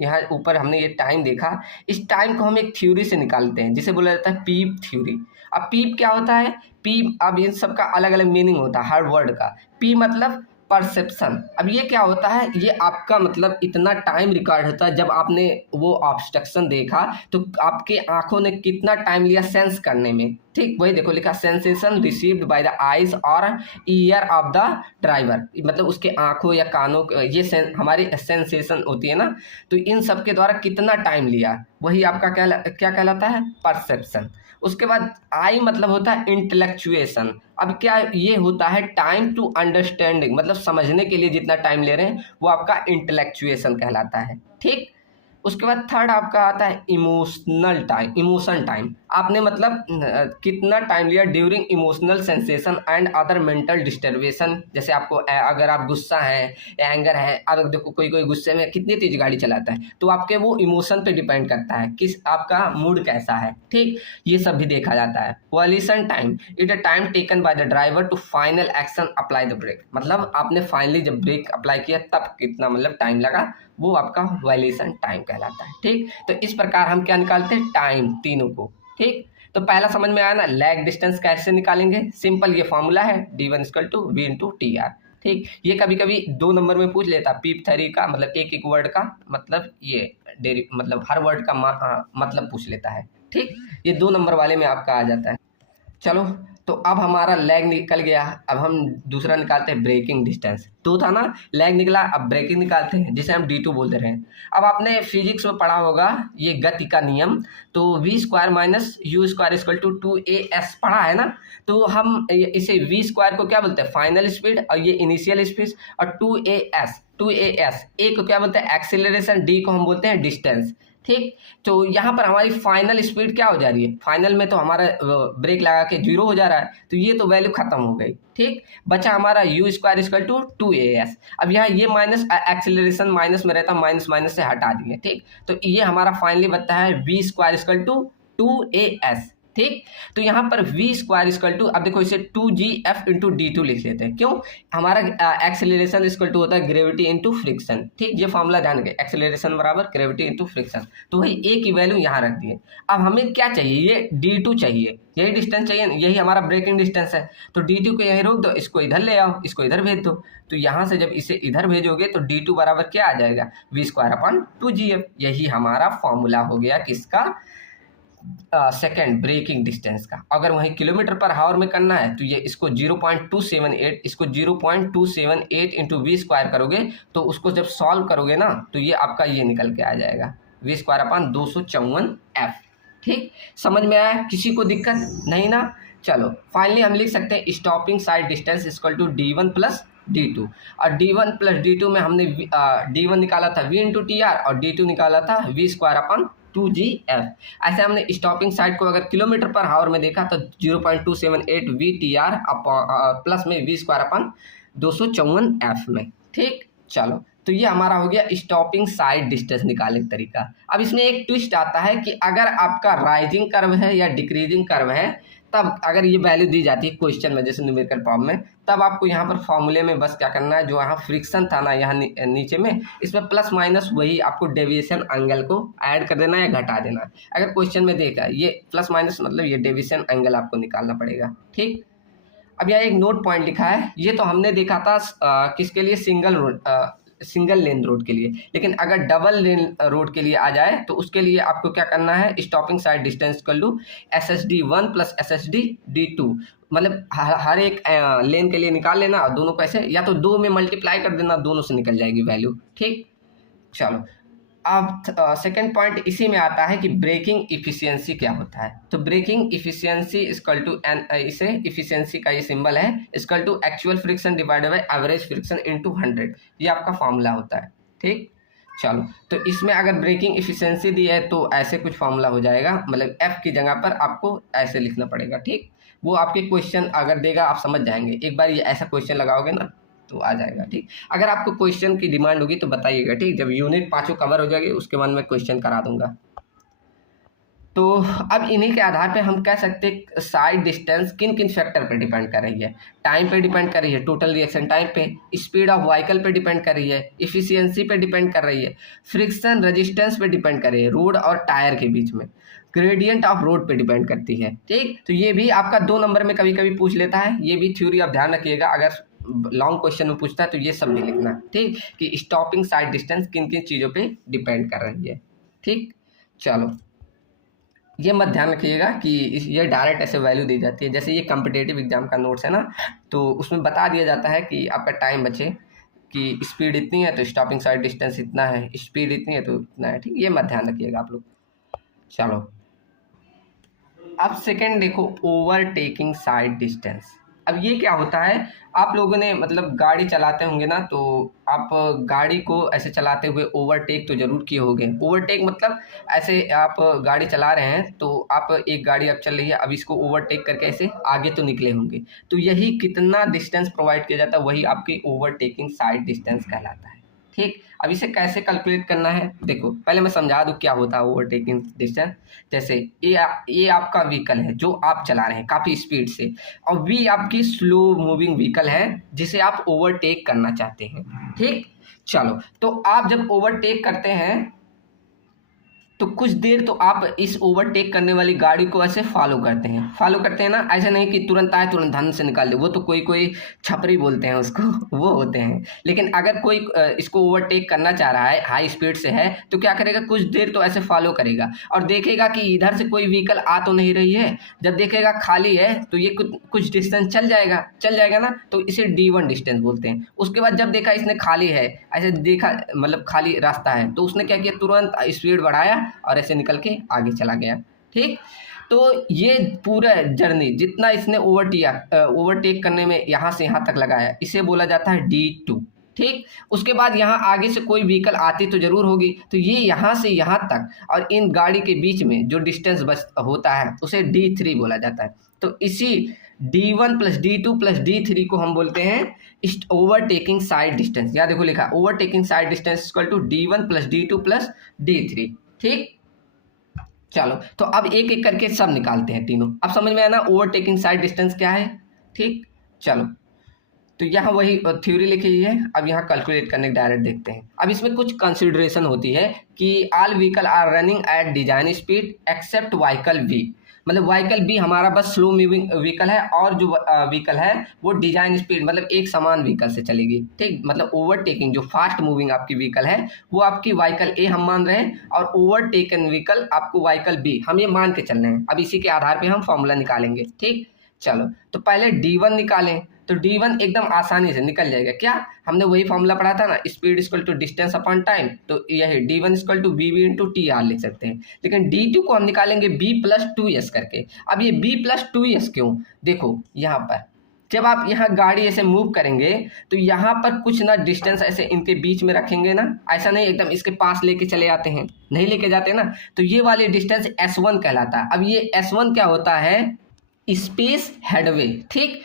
यहाँ ऊपर हमने ये टाइम देखा, इस टाइम को हम एक थ्योरी से निकालते हैं जिसे बोला जाता है पीप थ्योरी। अब पीप क्या होता है? पीप, अब इन सब का अलग अलग मीनिंग होता है हर वर्ड का। पी मतलब परसेप्शन। अब ये क्या होता है? ये आपका मतलब इतना टाइम रिकॉर्ड होता है जब आपने वो ऑब्स्ट्रक्शन देखा तो आपके आंखों ने कितना टाइम लिया सेंस करने में। ठीक वही देखो लिखा, sensation received by the eyes और ईयर ऑफ द ड्राइवर, मतलब उसके आंखों या कानों, ये हमारी सेंसेशन होती है ना, तो इन सब के द्वारा कितना टाइम लिया वही आपका क्या कहलाता है? परसेप्शन। उसके बाद आई मतलब होता है इंटेलेक्चुएशन। अब क्या ये होता है? टाइम टू अंडरस्टैंडिंग, मतलब समझने के लिए जितना टाइम ले रहे हैं वो आपका इंटेलेक्चुएशन कहलाता है। ठीक, उसके बाद थर्ड आपका आता है इमोशनल टाइम, इमोशन टाइम। आपने मतलब कितना टाइम लिया during emotional sensation and other mental disturbation. जैसे आपको अगर आप गुस्सा है, एंगर है, अब देखो कोई कोई गुस्से में कितनी तेज गाड़ी चलाता है, तो आपके वो इमोशन पे डिपेंड करता है किस आपका मूड कैसा है। ठीक, ये सब भी देखा जाता है। Volition time, it a time taken by the driver to final action apply the brake, मतलब आपने फाइनली जब ब्रेक अप्लाई किया तब कितना मतलब टाइम लगा, वो आपका वॉल्यूशन टाइम कहलाता है। ठीक, तो इस प्रकार हम क्या निकालते हैं? टाइम तीनों को। ठीक, तो पहला समझ में आया ना, लैग डिस्टेंस कैसे निकालेंगे? सिंपल, ये फॉर्मूला है d1 = v/t r। ठीक, ये कभी कभी 2 नंबर में पूछ लेता पीप थ्योरी का, मतलब एक एक वर्ड का मतलब ये मतलब हर वर्ड का मतलब पूछ लेता है। ठीक, ये 2 नंबर वाले में आपका आ जाता है। चलो, तो अब हमारा लैग निकल गया, अब हम दूसरा निकालते हैं ब्रेकिंग डिस्टेंस। 2 था ना, लैग निकला, अब ब्रेकिंग निकालते हैं जिसे हम d2 बोलते रहे। अब आपने फिजिक्स में पढ़ा होगा ये गति का नियम, तो v² - u² = 2as पढ़ा है ना। तो हम इसे v² को क्या बोलते हैं? फाइनल स्पीड, और ये इनिशियल स्पीड, और 2as ए को क्या बोलते हैं? एक्सीलरेशन, डी को हम बोलते हैं डिस्टेंस। ठीक, तो यहाँ पर हमारी फाइनल स्पीड क्या हो जा रही है? फाइनल में तो हमारा ब्रेक लगा के 0 हो जा रहा है, तो ये तो वैल्यू खत्म हो गई। ठीक, बचा हमारा u² = 2as। अब यहाँ ये माइनस एक्सेलरेशन माइनस में रहता, माइनस माइनस से हटा दिए। ठीक, तो ये हमारा फाइनली बनता है v² = 2as। ठीक, तो यहाँ पर v², अब देखो इसे 2gf × d2 लिख लेते हैं। क्यों? हमारा एक्सेलरेशन इक्वल टू होता है ग्रेविटी इंटू फ्रिक्शन। ठीक, ये फॉर्मूला ध्यान रखें, एक्सेलरेशन बराबर ग्रेविटी इंटू फ्रिक्शन। तो वही ए की वैल्यू यहाँ रख दिए। अब हमें क्या चाहिए? ये d2 चाहिए, यही डिस्टेंस चाहिए, यही हमारा ब्रेकिंग डिस्टेंस है। तो d2 को यहीं रोक दो, इसको इधर ले आओ, इसको इधर भेज दो। तो यहाँ से जब इसे इधर भेजोगे तो d2 बराबर क्या आ जाएगा? v²/2gf। यही हमारा फॉर्मूला हो गया किसका? सेकेंड ब्रेकिंग डिस्टेंस का। अगर वहीं किलोमीटर पर हावर में करना है तो ये इसको 0.278, इसको 0.278 × v² करोगे तो उसको जब सॉल्व करोगे ना तो ये आपका ये निकल के आ जाएगा v²/254f। ठीक, समझ में आया? किसी को दिक्कत नहीं ना? चलो, फाइनली हम लिख सकते हैं stopping sight distance equal to d1 + d2। और d1 + d2 में हमने d1 निकाला था v × tr और d2 निकाला था v²/2gf। ऐसे हमने स्टॉपिंग साइड को अगर किलोमीटर पर हावर में देखा तो 0.278 VTR प्लस में v²/254f में। ठीक, चलो, तो ये हमारा हो गया स्टॉपिंग साइड डिस्टेंस निकालने का तरीका। अब इसमें एक ट्विस्ट आता है कि अगर आपका राइजिंग कर्व है या डिक्रीजिंग कर्व है, तब अगर ये वैल्यू दी जाती है क्वेश्चन में, जैसे न्यूमेरिकल प्रॉब्लम में, तब आपको यहाँ पर फॉर्मूले में बस क्या करना है, जो यहाँ फ्रिक्शन था ना यहाँ नीचे में, इसमें प्लस माइनस वही आपको डेविएशन एंगल को ऐड कर देना या घटा देना। अगर क्वेश्चन में देखा ये प्लस माइनस मतलब ये डेविएशन एंगल आपको निकालना पड़ेगा। ठीक, अब यहाँ एक नोट पॉइंट लिखा है, ये तो हमने देखा था किसके लिए? सिंगल लेन रोड के लिए। लेकिन अगर डबल लेन रोड के लिए आ जाए तो उसके लिए आपको क्या करना है? स्टॉपिंग साइड डिस्टेंस कर लो SSD1 + SSD2, मतलब हर एक लेन के लिए निकाल लेना, और दोनों को ऐसे या तो 2 में मल्टीप्लाई कर देना, दोनों से निकल जाएगी वैल्यू। ठीक, चलो, अब सेकेंड पॉइंट इसी में आता है कि ब्रेकिंग इफिशियंसी क्या होता है। तो ब्रेकिंग इफिशियंसी इक्वल टू इसे इफिशियंसी का ये सिंबल है equal to actual friction divided by average friction × 100। ये आपका फॉर्मूला होता है। ठीक, चलो, तो इसमें अगर ब्रेकिंग इफिशियंसी दी है तो ऐसे कुछ फॉर्मूला हो जाएगा, मतलब एफ की जगह पर आपको ऐसे लिखना पड़ेगा। ठीक, वो आपके क्वेश्चन अगर देगा आप समझ जाएंगे, एक बार ये ऐसा क्वेश्चन लगाओगे ना तो आ जाएगा। ठीक, अगर आपको क्वेश्चन की डिमांड होगी तो बताइएगा। ठीक, जब यूनिट 5 कवर हो जाएगी उसके बाद मैं क्वेश्चन करा दूंगा। तो अब इन्हीं के आधार पे हम कह सकते हैं साइड डिस्टेंस किन किन फैक्टर पे डिपेंड कर रही है। टाइम पे डिपेंड कर रही है, टोटल रिएक्शन टाइम पे, स्पीड ऑफ व्हीकल पे डिपेंड कर रही है, इफिशियंसी पे डिपेंड कर रही है, फ्रिक्शन रेजिस्टेंस पे डिपेंड कर रही है, रोड और टायर के बीच में, ग्रेडियंट ऑफ रोड पे डिपेंड करती है। ठीक, तो ये भी आपका 2 नंबर में कभी कभी पूछ लेता है, ये भी थ्योरी आप ध्यान रखिएगा, अगर लॉन्ग क्वेश्चन में पूछता है तो ये सब भी लिखना। ठीक, कि स्टॉपिंग साइड डिस्टेंस किन किन चीज़ों पे डिपेंड कर रही है। ठीक, चलो ये मत ध्यान रखिएगा कि ये डायरेक्ट ऐसे वैल्यू दी जाती है, जैसे ये कॉम्पिटेटिव एग्जाम का नोट्स है ना, तो उसमें बता दिया जाता है कि आपका टाइम बचे कि स्पीड इतनी है तो स्टॉपिंग साइड डिस्टेंस इतना है, स्पीड इतनी है तो इतना है। ठीक, ये मत ध्यान रखिएगा आप लोग। चलो अब सेकंड देखो, ओवरटेकिंग साइड डिस्टेंस। अब ये क्या होता है, आप लोगों ने मतलब गाड़ी चलाते होंगे ना, तो आप गाड़ी को ऐसे चलाते हुए ओवरटेक तो जरूर किए होंगे। ओवरटेक मतलब ऐसे आप गाड़ी चला रहे हैं तो आप एक गाड़ी अब चल रही है, अब इसको ओवरटेक करके ऐसे आगे तो निकले होंगे, तो यही कितना डिस्टेंस प्रोवाइड किया जाता है वही आपकी ओवरटेकिंग साइड डिस्टेंस कहलाता है। ठीक, अब इसे कैसे कैलकुलेट करना है, देखो पहले मैं समझा दूँ क्या होता है ओवरटेकिंग डिस्टेंस। जैसे ये आपका व्हीकल है जो आप चला रहे हैं काफ़ी स्पीड से, और वी आपकी स्लो मूविंग व्हीकल है जिसे आप ओवरटेक करना चाहते हैं। ठीक, चलो तो आप जब ओवरटेक करते हैं तो कुछ देर तो आप इस ओवरटेक करने वाली गाड़ी को ऐसे फॉलो करते हैं ना, ऐसे नहीं कि तुरंत आए तुरंत धन से निकाल दे, वो तो कोई छपरी बोलते हैं उसको वो होते हैं। लेकिन अगर कोई इसको ओवरटेक करना चाह रहा है, हाई स्पीड से है, तो क्या करेगा, कुछ देर तो ऐसे फॉलो करेगा और देखेगा कि इधर से कोई व्हीकल आ तो नहीं रही है। जब देखेगा खाली है तो ये कुछ डिस्टेंस चल जाएगा ना, तो इसे D1 डिस्टेंस बोलते हैं। उसके बाद जब देखा इसने खाली है, ऐसे देखा मतलब खाली रास्ता है, तो उसने क्या किया, तुरंत स्पीड बढ़ाया और ऐसे निकल के आगे चला गया। ठीक, तो ये पूरा जर्नी जितना इसने ओवरटेक करने में यहाँ से यहाँ तक लगाया, इसे बोला जाता है D2। ठीक, उसके बाद यहाँ आगे से कोई व्हीकल आती तो जरूर होगी, तो ये यहाँ से यहाँ तक और इन गाड़ी के बीच में जो डिस्टेंस बच होता है उसे D3 बोला जाता है। तो इसी D1 plus D2 plus D3 को हम बोलते हैं ओवरटेकिंग साइड डिस्टेंस। यहाँ देखो लिखा overtaking sight distance equal to D1 plus D2 plus D3। ठीक, चलो तो अब एक एक करके सब निकालते हैं तीनों। अब समझ में आया ना ओवरटेकिंग साइड डिस्टेंस क्या है। ठीक, चलो तो यहाँ वही थ्योरी लिखी हुई है, अब यहाँ कैलकुलेट करने डायरेक्ट देखते हैं। अब इसमें कुछ कंसिडरेशन होती है कि all vehicle are running at design speed except vehicle B, मतलब व्हीकल बी हमारा बस स्लो मूविंग व्हीकल है और जो व्हीकल है वो डिजाइन स्पीड मतलब एक समान व्हीकल से चलेगी। ठीक, मतलब ओवरटेकिंग जो फास्ट मूविंग आपकी व्हीकल है वो आपकी व्हीकल ए हम मान रहे हैं और ओवरटेकन व्हीकल आपको व्हीकल बी, हम ये मान के चल रहे हैं। अब इसी के आधार पे हम फॉर्मूला निकालेंगे। ठीक, चलो तो पहले D1 निकालें, तो D1 एकदम आसानी से निकल जाएगा। क्या, हमने वही फॉर्मूला पढ़ा था ना, speed equal to distance upon time, तो यही D1 equal to BV into TR लिख सकते हैं। लेकिन D2 को हम निकालेंगे B प्लस 2S करके। अब ये B प्लस 2S क्यों, देखो यहाँ पर जब आप यहाँ गाड़ी ऐसे मूव करेंगे तो यहाँ पर कुछ ना डिस्टेंस ऐसे इनके बीच में रखेंगे ना, ऐसा नहीं एकदम इसके पास लेके चले जाते हैं, नहीं लेके जाते ना, तो ये वाली डिस्टेंस S1 कहलाता है। अब ये S1 क्या होता है, स्पेस हेडवे। ठीक,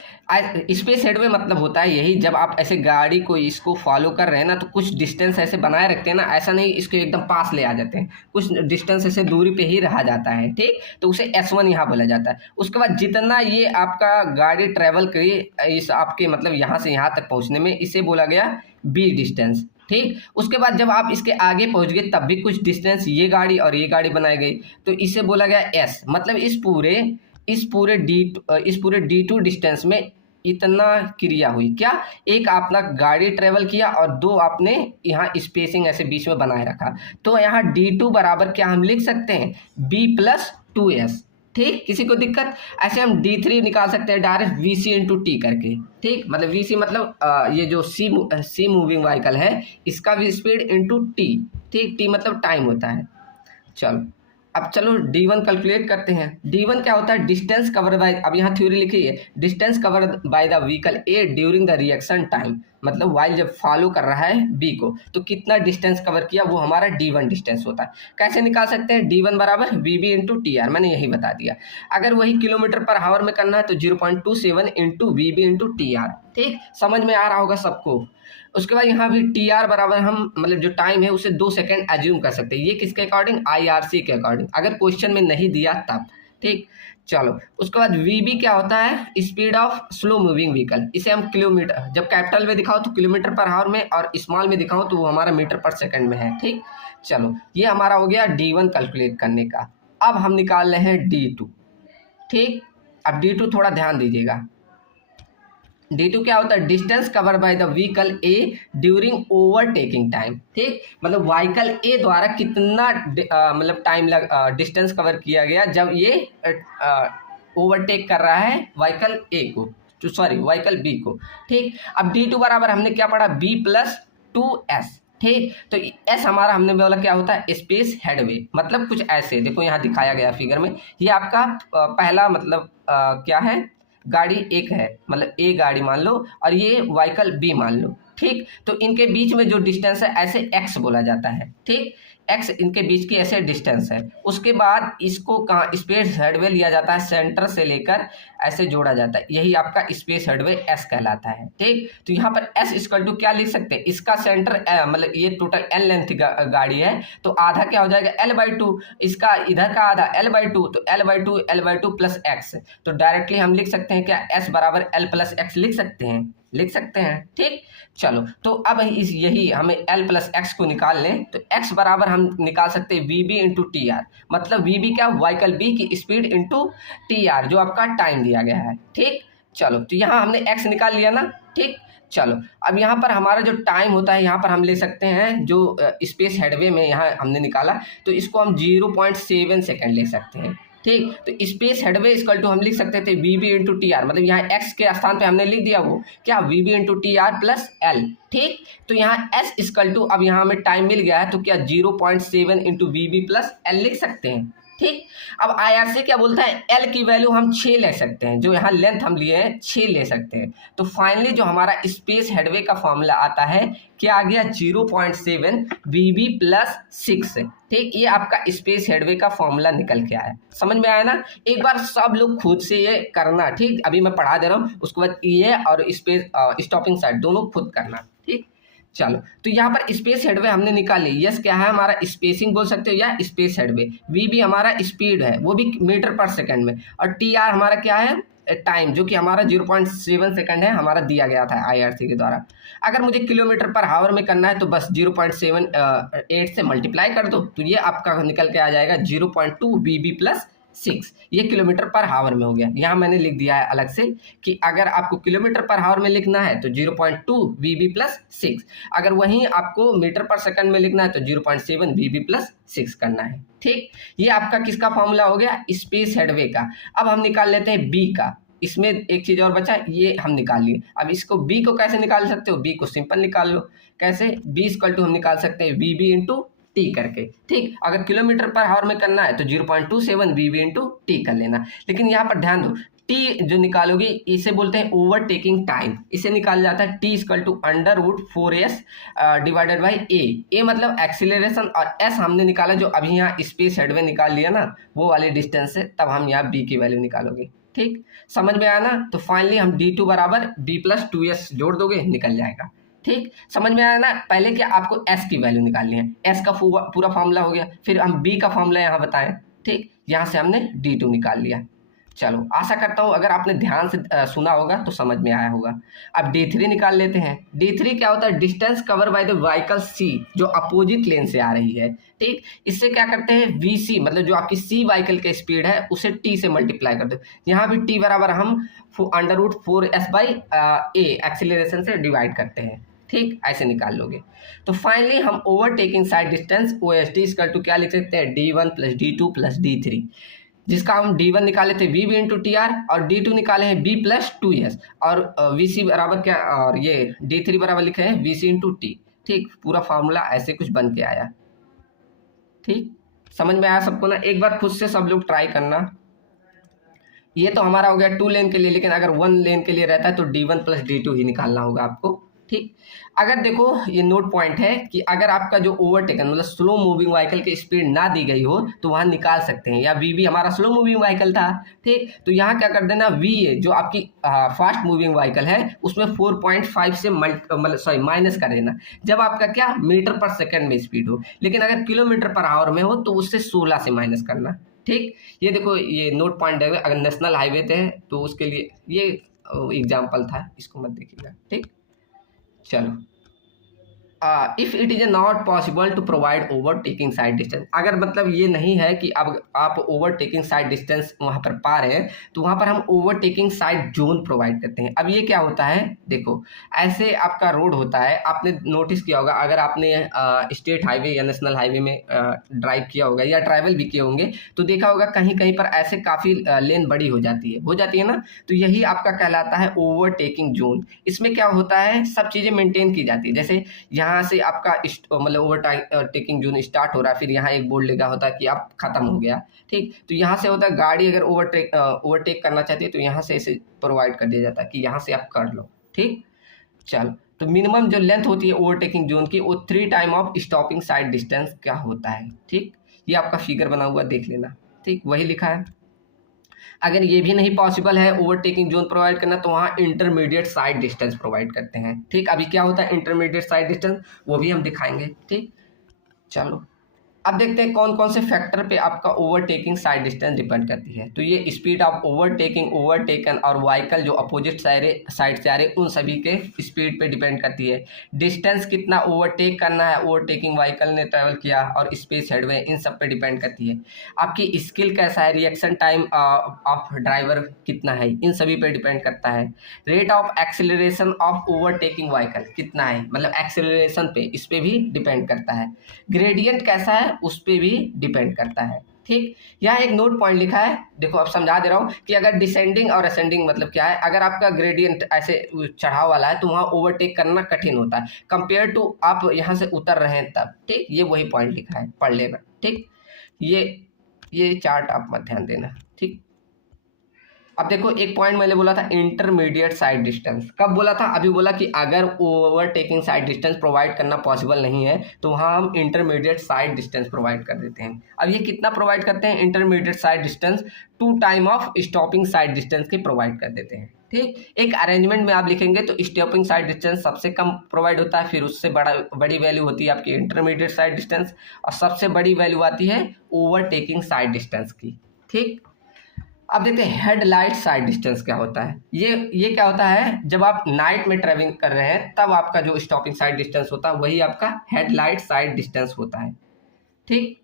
स्पेस हेडवे मतलब होता है यही, जब आप ऐसे गाड़ी को इसको फॉलो कर रहे हैं ना तो कुछ डिस्टेंस ऐसे बनाए रखते हैं ना, ऐसा नहीं इसको एकदम पास ले आ जाते हैं, कुछ डिस्टेंस ऐसे दूरी पे ही रहा जाता है। ठीक, तो उसे S1 यहाँ बोला जाता है। उसके बाद जितना ये आपका गाड़ी ट्रेवल करी इस आपके मतलब यहाँ से यहाँ तक पहुँचने में, इसे बोला गया B डिस्टेंस। ठीक, उसके बाद जब आप इसके आगे पहुंच गए तब भी कुछ डिस्टेंस ये गाड़ी और ये गाड़ी बनाई गई, तो इसे बोला गया S। मतलब इस पूरे D2 डिस्टेंस में इतना क्रिया हुई, क्या, एक आपने गाड़ी ट्रेवल किया और दो आपने यहाँ स्पेसिंग ऐसे बीच में बनाए रखा, तो यहाँ D2 बराबर क्या हम लिख सकते हैं, B प्लस 2S। ठीक, किसी को दिक्कत, ऐसे हम D3 निकाल सकते हैं डायरेक्ट VC इंटू टी करके। ठीक, मतलब VC मतलब ये जो सी मूविंग व्हीकल है इसका भी स्पीड इंटू टी। ठीक, टी मतलब टाइम होता है। चलो अब चलो D1 कैलकुलेट करते हैं। D1 क्या होता है, डिस्टेंस कवर बाय, अब यहाँ थ्योरी लिखी है, distance cover by the vehicle A during the reaction time, मतलब वाइल जब फॉलो कर रहा है B को तो कितना डिस्टेंस कवर किया वो हमारा D1 डिस्टेंस होता है। कैसे निकाल सकते हैं, D1 बराबर VB इंटू TR, मैंने यही बता दिया। अगर वही किलोमीटर पर आवर में करना है तो 0.27 इंटू VB इंटू TR, ठीक, समझ में आ रहा होगा सबको। उसके बाद यहाँ भी टी आर बराबर हम मतलब जो टाइम है उसे 2 सेकेंड एज्यूम कर सकते हैं। ये किसके अकॉर्डिंग, IRC के अकॉर्डिंग, अगर क्वेश्चन में नहीं दिया तब। ठीक, चलो उसके बाद VB क्या होता है, speed of slow moving vehicle. इसे हम किलोमीटर, जब कैपिटल में दिखाओ तो किलोमीटर पर आवर में, और स्मॉल में दिखाओ तो वो हमारा मीटर पर सेकंड में है। ठीक, चलो ये हमारा हो गया D1 कैलकुलेट करने का। अब हम निकाल रहे हैं D2। ठीक, अब D2 थोड़ा ध्यान दीजिएगा। D2 क्या होता है, distance cover by the vehicle A during overtaking time. ठीक, मतलब व्हीकल ए द्वारा कितना मतलब टाइम डिस्टेंस कवर किया गया जब ये ओवरटेक कर रहा है व्हीकल ए को, सॉरी व्हीकल बी को। ठीक, अब D2 बराबर हमने क्या पढ़ा, B + 2S। ठीक, तो एस हमारा हमने बोला क्या होता है, स्पेस हेडवे। मतलब कुछ ऐसे देखो यहाँ दिखाया गया फिगर में, ये आपका पहला मतलब क्या है, गाड़ी एक है, मतलब ए गाड़ी मान लो और ये व्हीकल बी मान लो। ठीक, तो इनके बीच में जो डिस्टेंस है ऐसे एक्स बोला जाता है। ठीक, एक्स इनके बीच की ऐसे डिस्टेंस है। उसके बाद इसको कहाँ स्पेस हेडवे लिया जाता है, सेंटर से लेकर ऐसे जोड़ा जाता है, यही आपका स्पेस हेडवे एस कहलाता है। ठीक, तो यहाँ पर एस इक्वल टू क्या लिख सकते हैं, इसका सेंटर मतलब ये टोटल एन लेंथ गाड़ी है तो आधा क्या हो जाएगा L/2, इसका इधर का आधा L/2, तो L/2 प्लस एक्स। तो डायरेक्टली हम लिख सकते हैं क्या, S बराबर L + x लिख सकते हैं। ठीक, चलो तो अब इस यही हमें L + x को निकाल लें तो x बराबर हम निकाल सकते हैं VB × TR। मतलब VB क्या, व्हीकल बी की स्पीड इंटू TR जो आपका टाइम दिया गया है। ठीक, चलो तो यहाँ हमने x निकाल लिया ना। ठीक, चलो अब यहाँ पर हमारा जो टाइम होता है यहाँ पर हम ले सकते हैं जो स्पेस हेडवे में यहाँ हमने निकाला, तो इसको हम 0.7 सेकेंड ले सकते हैं। ठीक, तो स्पेस हेडवे इक्वल टू हम लिख सकते थे VB × TR, मतलब यहाँ x के स्थान पे हमने लिख दिया वो क्या, VB × TR + L। ठीक, तो यहाँ S इक्वल टू, अब यहाँ हमें टाइम मिल गया है तो क्या 0.7 × VB + L लिख सकते हैं। ठीक, अब IRC क्या बोलता है, L की वैल्यू हम 6 ले सकते हैं, जो यहाँ लेंथ हम लिए हैं 6 ले सकते हैं। तो फाइनली जो हमारा स्पेस हेडवे का फॉर्मूला आता है क्या आ गया, 0.7 VB + 6। ठीक, ये आपका स्पेस हेडवे का फॉर्मूला निकल के आया। समझ में आया ना, एक बार सब लोग खुद से ये करना। ठीक, अभी मैं पढ़ा दे रहा हूँ, उसके बाद ये और स्पेस स्टॉपिंग साइड दोनों खुद करना। ठीक, चलो तो यहाँ पर स्पेस हेडवे हमने निकाल ली। यस क्या है हमारा, स्पेसिंग बोल सकते हो या स्पेस हेडवे। VB हमारा स्पीड है, वो भी मीटर पर सेकंड में, और TR हमारा क्या है, टाइम, जो कि हमारा 0.7 सेकंड है, हमारा दिया गया था IRC के द्वारा। अगर मुझे किलोमीटर पर आवर में करना है तो बस 0.78 से मल्टीप्लाई कर दो, तो ये आपका निकल के आ जाएगा 0.2 VB + 6। ये किलोमीटर पर आवर में हो गया। यहाँ मैंने लिख दिया है अलग से कि अगर आपको किलोमीटर पर आवर में लिखना है तो 0.2 VB + 6, अगर वहीं आपको मीटर पर सेकंड में लिखना है तो 0.7 VB + 6 करना है। ठीक, ये आपका किसका फॉर्मूला हो गया, स्पेस हेडवे का। अब हम निकाल लेते हैं B का। इसमें एक चीज़ और बचा, ये हम निकाल लिए। अब इसको B को कैसे निकाल सकते हो, B को सिंपल निकाल लो। कैसे, B इक्वल टू हम निकाल सकते हैं VB × T करके। ठीक, अगर किलोमीटर पर आवर में करना है तो 0.27 VB × T कर लेना। लेकिन यहाँ पर ध्यान दो, T जो निकालोगे इसे बोलते हैं ओवरटेकिंग टाइम। इसे निकाल जाता है T = √4S / A मतलब एक्सीलरेशन, और S हमने निकाला जो अभी यहाँ स्पेस हेडवे निकाल लिया ना, वो वाले डिस्टेंस से, तब हम यहाँ B की वैल्यू निकालोगे। ठीक, समझ में आया ना। तो फाइनली हम D2 बराबर B + 2S जोड़ दोगे, निकल जाएगा। ठीक, समझ में आया ना। पहले क्या, आपको S की वैल्यू निकालनी है, S का पूरा फॉर्मूला हो गया, फिर हम B का फॉर्मूला यहाँ बताएं। ठीक, यहाँ से हमने D2 निकाल लिया। चलो आशा करता हूँ अगर आपने ध्यान से सुना होगा तो समझ में आया होगा। अब D3 निकाल लेते हैं। D3 क्या होता है, distance cover by the vehicle C जो अपोजिट लेन से आ रही है। ठीक, इससे क्या करते हैं, VC मतलब जो आपकी C व्हीकल की स्पीड है उसे T से मल्टीप्लाई कर दो। यहाँ भी T बराबर हम √4S/A एक्सीलरेशन से डिवाइड करते हैं। ठीक, ऐसे निकाल लोगे। तो फाइनली हम overtaking sight distance OSD equal to क्या लिख सकते हैं, D1 + D2 + D3, जिसका हम D1 निकाले थे VB × TR और D2 निकाले हैं B + 2S, और VC बराबर क्या, और ये D3 बराबर लिखे हैं VC × T। ठीक, पूरा फार्मूला ऐसे कुछ बन के आया। ठीक, समझ में आया सबको ना। एक बार खुद से सब लोग ट्राई करना। ये तो हमारा हो गया 2 लेन के लिए, लेकिन अगर 1 लेन के लिए रहता है तो D1 + D2 ही निकालना होगा आपको। ठीक। अगर देखो ये नोट पॉइंट है कि अगर आपका जो ओवरटेकन मतलब स्लो मूविंग व्हीकल की स्पीड ना दी गई हो तो वहाँ निकाल सकते हैं, या वी भी हमारा स्लो मूविंग व्हीकल था, ठीक। तो यहाँ क्या कर देना, वी ए जो आपकी फास्ट मूविंग व्हीकल है उसमें 4.5 से मतलब सॉरी माइनस कर देना, जब आपका क्या मीटर पर सेकंड में स्पीड हो, लेकिन अगर किलोमीटर पर आवर में हो तो उससे 16 से माइनस करना, ठीक। ये देखो ये नोट पॉइंट है, अगर नेशनल हाईवे पे है तो उसके लिए ये एग्जाम्पल था, इसको मत देखिएगा, ठीक। चलो, if it is not possible to provide overtaking sight distance, अगर मतलब ये नहीं है कि अब आप ओवरटेकिंग साइड डिस्टेंस वहाँ पर पा रहे हैं तो वहाँ पर हम ओवरटेकिंग साइड जोन प्रोवाइड करते हैं। अब ये क्या होता है, देखो ऐसे आपका रोड होता है, आपने नोटिस किया होगा अगर आपने स्टेट हाईवे या नेशनल हाईवे में ड्राइव किया होगा या ट्रैवल भी किए होंगे तो देखा होगा कहीं कहीं पर ऐसे काफ़ी लेन बड़ी हो जाती है ना, तो यही आपका कहलाता है ओवरटेकिंग जोन। इसमें क्या होता है, सब चीज़ें मेंटेन की जाती है, जैसे यहाँ से आपका मतलब ओवरटेकिंग जोन स्टार्ट हो रहा है, फिर यहाँ एक बोर्ड लगा होता है कि आप खत्म हो गया, ठीक। तो यहाँ से होता है गाड़ी अगर ओवरटेक करना चाहती है तो यहाँ से इसे प्रोवाइड कर दिया जाता है कि यहाँ से आप कर लो, ठीक। चलो, तो मिनिमम जो लेंथ होती है ओवरटेकिंग जोन की वो 3 time of stopping sight distance क्या होता है, ठीक। ये आपका फिगर बना हुआ देख लेना, ठीक, वही लिखा है। अगर ये भी नहीं पॉसिबल है ओवरटेकिंग जोन प्रोवाइड करना तो वहाँ इंटरमीडिएट साइड डिस्टेंस प्रोवाइड करते हैं, ठीक। अभी क्या होता है इंटरमीडिएट साइड डिस्टेंस, वो भी हम दिखाएंगे, ठीक। चलो, अब देखते हैं कौन कौन से फैक्टर पे आपका ओवरटेकिंग साइड डिस्टेंस डिपेंड करती है। तो ये स्पीड ऑफ ओवरटेकिंग, ओवरटेकन और व्हीकल जो अपोजिट साइड से आ रहे उन सभी के स्पीड पे डिपेंड करती है। डिस्टेंस कितना ओवरटेक करना है ओवरटेकिंग व्हीकल ने ट्रैवल किया और स्पेस हेडवे, इन सब पे डिपेंड करती है। आपकी स्किल कैसा है, रिएक्शन टाइम ऑफ ड्राइवर कितना है, इन सभी पे डिपेंड करता है। Rate of acceleration of overtaking vehicle कितना है, मतलब एक्सेलरेशन पे, इस पे भी डिपेंड करता है। ग्रेडियंट कैसा है उस पर भी डिपेंड करता है, ठीक। यहाँ एक नोट पॉइंट लिखा है, देखो अब समझा दे रहा हूँ कि अगर डिसेंडिंग और असेंडिंग मतलब क्या है, अगर आपका ग्रेडियंट ऐसे चढ़ाव वाला है तो वहाँ ओवरटेक करना कठिन होता है कंपेयर टू आप यहाँ से उतर रहे हैं तब, ठीक। ये वही पॉइंट लिखा है, पढ़ लेना, ठीक। ये चार्ट आप मत ध्यान देना, ठीक। अब देखो एक पॉइंट मैंने बोला था इंटरमीडिएट साइड डिस्टेंस, कब बोला था, अभी बोला कि अगर ओवरटेकिंग साइड डिस्टेंस प्रोवाइड करना पॉसिबल नहीं है तो वहाँ हम इंटरमीडिएट साइड डिस्टेंस प्रोवाइड कर देते हैं। अब ये कितना प्रोवाइड करते हैं, intermediate side distance 2 time of stopping sight distance के प्रोवाइड कर देते हैं, ठीक। एक अरेंजमेंट में आप लिखेंगे तो स्टॉपिंग साइड डिस्टेंस सबसे कम प्रोवाइड होता है, फिर उससे बड़ी वैल्यू होती है आपकी इंटरमीडिएट साइड डिस्टेंस, और सबसे बड़ी वैल्यू आती है ओवरटेकिंग साइड डिस्टेंस की, ठीक। अब देखते हैं हेडलाइट साइड डिस्टेंस क्या होता है। ये क्या होता है, जब आप नाइट में ट्रैवलिंग कर रहे हैं तब आपका जो स्टॉपिंग साइड डिस्टेंस होता है वही आपका हेडलाइट साइड डिस्टेंस होता है, ठीक।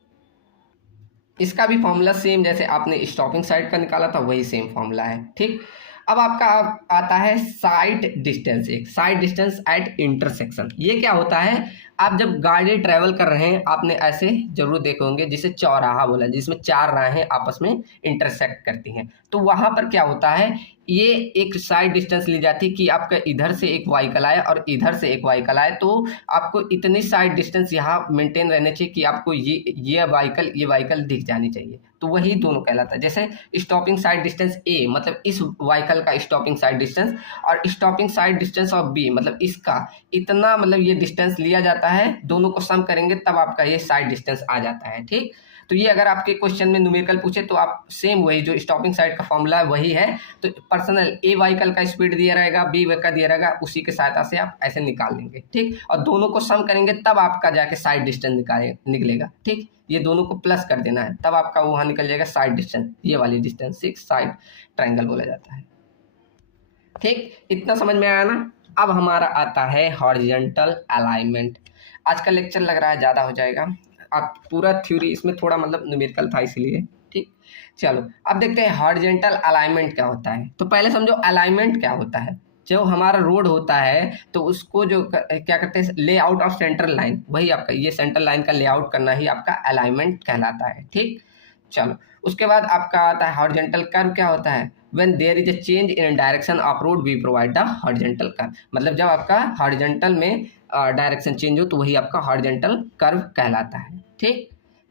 इसका भी फॉर्मूला सेम जैसे आपने स्टॉपिंग साइड का निकाला था वही सेम फॉर्मूला है, ठीक। अब आपका आता है साइड डिस्टेंस, एक साइड डिस्टेंस एट इंटरसेक्शन। ये क्या होता है, आप जब गाड़ी ट्रैवल कर रहे हैं आपने ऐसे जरूर देखे होंगे जिसे चौराहा बोला, जिसमें 4 राहें आपस में इंटरसेक्ट करती हैं, तो वहाँ पर क्या होता है, ये एक साइड डिस्टेंस ली जाती है कि आपका इधर से एक व्हीकल आए और इधर से एक व्हीकल आए तो आपको इतनी साइड डिस्टेंस यहाँ मेंटेन रहने चाहिए कि आपको ये व्हीकल दिख जानी चाहिए, तो वही दोनों कहलाता है। जैसे स्टॉपिंग साइड डिस्टेंस ए मतलब इस व्हीकल का स्टॉपिंग साइड डिस्टेंस, और stopping sight distance of B मतलब इसका इतना, मतलब ये डिस्टेंस लिया जाता है, दोनों को सम करेंगे तब आपका ये साइड डिस्टेंस आ जाता है, ठीक। तो ये अगर आपके क्वेश्चन में न्यूमेरिकल पूछे तो आप सेम वही जो स्टॉपिंग साइड का फॉर्मूला है वही है, तो पर्सनल ए व्हीकल का स्पीड दिया रहेगा, बी का दिया रहेगा, उसी के सहायता से आप ऐसे निकाल लेंगे, ठीक। और दोनों को सम करेंगे तब आपका जाके साइड डिस्टेंस निकलेगा, ठीक। ये दोनों को प्लस कर देना है तब आपका वहाँ निकल जाएगा साइड डिस्टेंस, ये वाली डिस्टेंस 6 साइड ट्रायंगल बोला जाता है, ठीक। इतना समझ में आया ना। अब हमारा आता है हॉरिजॉन्टल अलाइनमेंट। आज का लेक्चर लग रहा है ज़्यादा हो जाएगा, आप पूरा थ्योरी इसमें थोड़ा मतलब न्यूमेरिकल था इसलिए, ठीक। चलो अब देखते हैं हॉरिजॉन्टल अलाइनमेंट क्या होता है। तो पहले समझो अलाइनमेंट क्या होता है। जो हमारा रोड होता है तो उसको जो क्या करते हैं, लेआउट ऑफ सेंट्रल लाइन, वही आपका ये सेंट्रल लाइन का लेआउट करना ही आपका अलाइनमेंट कहलाता है, ठीक। चलो उसके बाद आपका आता है हॉरिजॉन्टल कर्व। क्या होता है, when there is a change in direction of road we provide the horizontal curve, मतलब जब आपका हॉरिजॉन्टल में डायरेक्शन चेंज हो तो वही आपका हॉरिजॉन्टल कर्व कहलाता है, ठीक।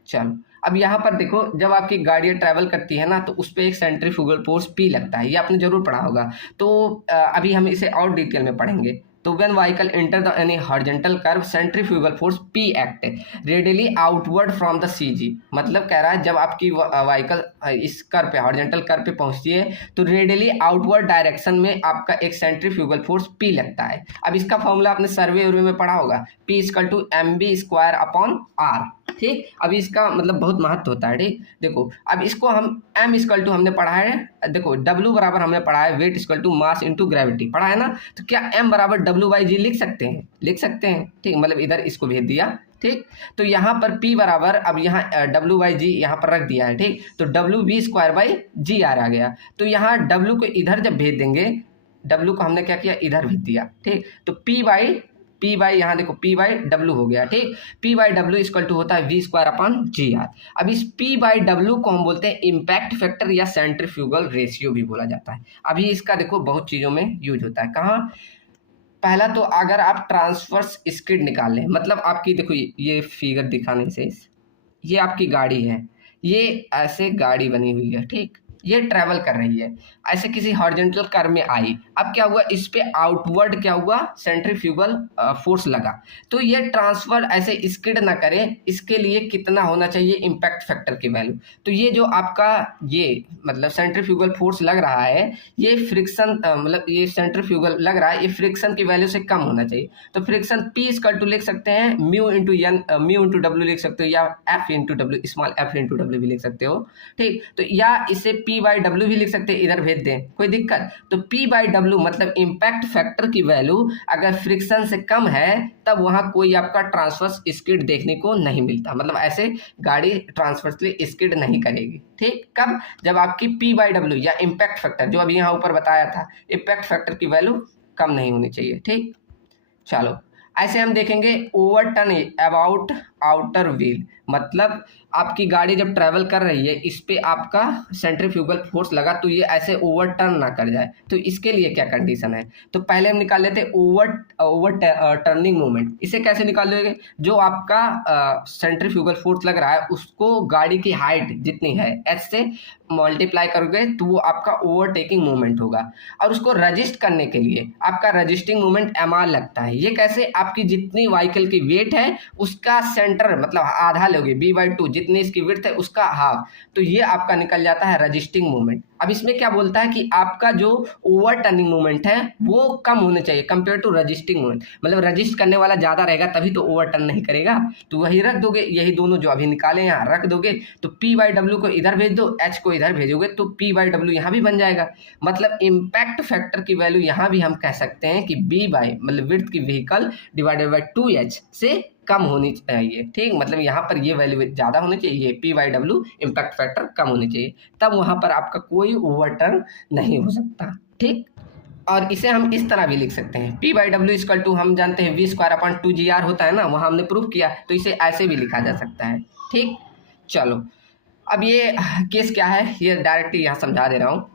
चलो अब यहाँ पर देखो, जब आपकी गाड़ियाँ ट्रैवल करती है ना तो उस पर एक सेंट्रीफ्यूगल फोर्स पी लगता है, ये आपने जरूर पढ़ा होगा। तो अभी हम इसे और डिटेल में पढ़ेंगे। तो when vehicle enter the any horizontal curve centrifugal force P act radially outward from the CG। मतलब कह रहा है जब आपकी व्हीकल इस कर्व पे हॉरिजॉन्टल कर्व पे पहुंचती है तो रेडियली आउटवर्ड डायरेक्शन में आपका एक सेंट्रीफ्यूगल फोर्स P लगता है। अब इसका फॉर्मूला आपने सर्वे में पढ़ा होगा, P = mv²/r। ठीक, अभी इसका मतलब बहुत महत्व होता है। ठीक, देखो अब इसको हम m = हमने पढ़ा है, देखो W बराबर हमने पढ़ा है वेट = मास इंटू ग्रेविटी, पढ़ा है ना। तो क्या m बराबर W/g लिख सकते हैं? लिख सकते हैं। ठीक, मतलब इधर इसको भेज दिया। ठीक, तो यहाँ पर P बराबर, अब यहाँ W/g यहाँ पर रख दिया है। ठीक, तो WV²/gr आ गया। तो यहाँ W को इधर जब भेज देंगे, W को हमने क्या किया, इधर भेज दिया। ठीक, तो P बाई यहाँ देखो P/W हो गया। ठीक, P/W = होता है V²/gr। अब इस P/W को हम बोलते हैं इम्पैक्ट फैक्टर या सेंट्रीफ्यूगल रेशियो भी बोला जाता है। अभी इसका देखो बहुत चीज़ों में यूज होता है। कहाँ? पहला तो अगर आप ट्रांसवर्स स्किड निकाल लें, मतलब आपकी देखो ये फिगर दिखाने से, ये आपकी गाड़ी है, ये ऐसे गाड़ी बनी हुई है। ठीक, ये ट्रैवल कर रही है, ऐसे किसी हॉरिजॉन्टल कर्व में आई। अब क्या हुआ, इस पे आउटवर्ड क्या हुआ, सेंट्रीफ्यूगल फोर्स लगा। तो ये ट्रांसफर ऐसे स्किड ना करे, इसके लिए कितना होना चाहिए इम्पैक्ट फैक्टर की वैल्यू। तो ये जो आपका ये मतलब सेंट्रीफ्यूगल फोर्स लग रहा है, ये फ्रिक्शन मतलब ये सेंट्रीफ्यूगल लग रहा है, ये फ्रिक्शन की वैल्यू से कम होना चाहिए। तो फ्रिक्शन P = लिख सकते हैं μ/W लिख सकते हो, या F/W, स्मॉल f/W भी लिख सकते हो। ठीक, तो या इसे P/W भी लिख सकते हैं, इधर भेज दें, कोई दिक्कत। तो P/W मतलब इम्पैक्ट फैक्टर की वैल्यू अगर फ्रिक्शन से कम है तब वहां कोई आपका ट्रांसवर्स स्किड देखने को नहीं मिलता, मतलब ऐसे गाड़ी ट्रांसवर्सली स्किड नहीं करेगी। ठीक, कब? जब आपकी P/W या इम्पैक्ट फैक्टर, जो अभी यहाँ ऊपर बताया था, इम्पैक्ट फैक्टर की वैल्यू कम नहीं होनी चाहिए। ठीक, चलो ऐसे हम देखेंगे ओवरटर्न अबाउट आउटर व्हील, मतलब आपकी गाड़ी जब ट्रैवल कर रही है, इस पे आपका सेंट्रीफ्यूगल फोर्स लगा तो ये ऐसे ओवरटर्न ना कर जाए। तो इसके लिए क्या कंडीशन है? तो पहले हम निकाल लेते हैं ओवर टर्निंग मोमेंट। इसे कैसे निकाल लोगे? जो आपका सेंट्रीफ्यूगल फोर्स लग रहा है उसको गाड़ी की हाइट जितनी है h से मल्टीप्लाई करोगे तो वो आपका ओवरटेकिंग मोमेंट होगा। और उसको रजिस्ट करने के लिए आपका रजिस्टिंग मोमेंट mr लगता है। ये कैसे? आपकी जितनी व्हीकल की वेट है उसका सेंटर मतलब आधा लोगे, B/2, जितनी इसकी विड्थ है उसका हाफ, तो ये आपका निकल जाता है रजिस्टिंग मोमेंट। अब इसमें क्या बोलता है कि आपका जो ओवर टर्निंग मोमेंट है वो कम होने चाहिए कंपेयर टू रजिस्टिंग मोमेंट, मतलब रजिस्ट करने वाला ज़्यादा रहेगा तभी तो ओवर टर्न नहीं करेगा। तो वही रख दोगे, यही दोनों जो अभी निकाले यहाँ रख दोगे, तो P/W को इधर भेज दो, H को इधर भेजोगे तो P/W यहाँ भी बन जाएगा। मतलब इम्पैक्ट फैक्टर की वैल्यू यहाँ भी हम कह सकते हैं कि मतलब विड्थ की व्हीकल / 2h से कम होनी चाहिए। ठीक, मतलब यहाँ पर ये वैल्यू ज़्यादा होनी चाहिए, P/W इम्पैक्ट फैक्टर कम होनी चाहिए, तब वहाँ पर आपका कोई ओवरटर्न नहीं हो सकता। ठीक, और इसे हम इस तरह भी लिख सकते हैं, P/W = हम जानते हैं V²/2gr होता है ना, वहाँ हमने प्रूफ किया, तो इसे ऐसे भी लिखा जा सकता है। ठीक, चलो अब ये केस क्या है ये डायरेक्टली यहाँ समझा दे रहा हूँ।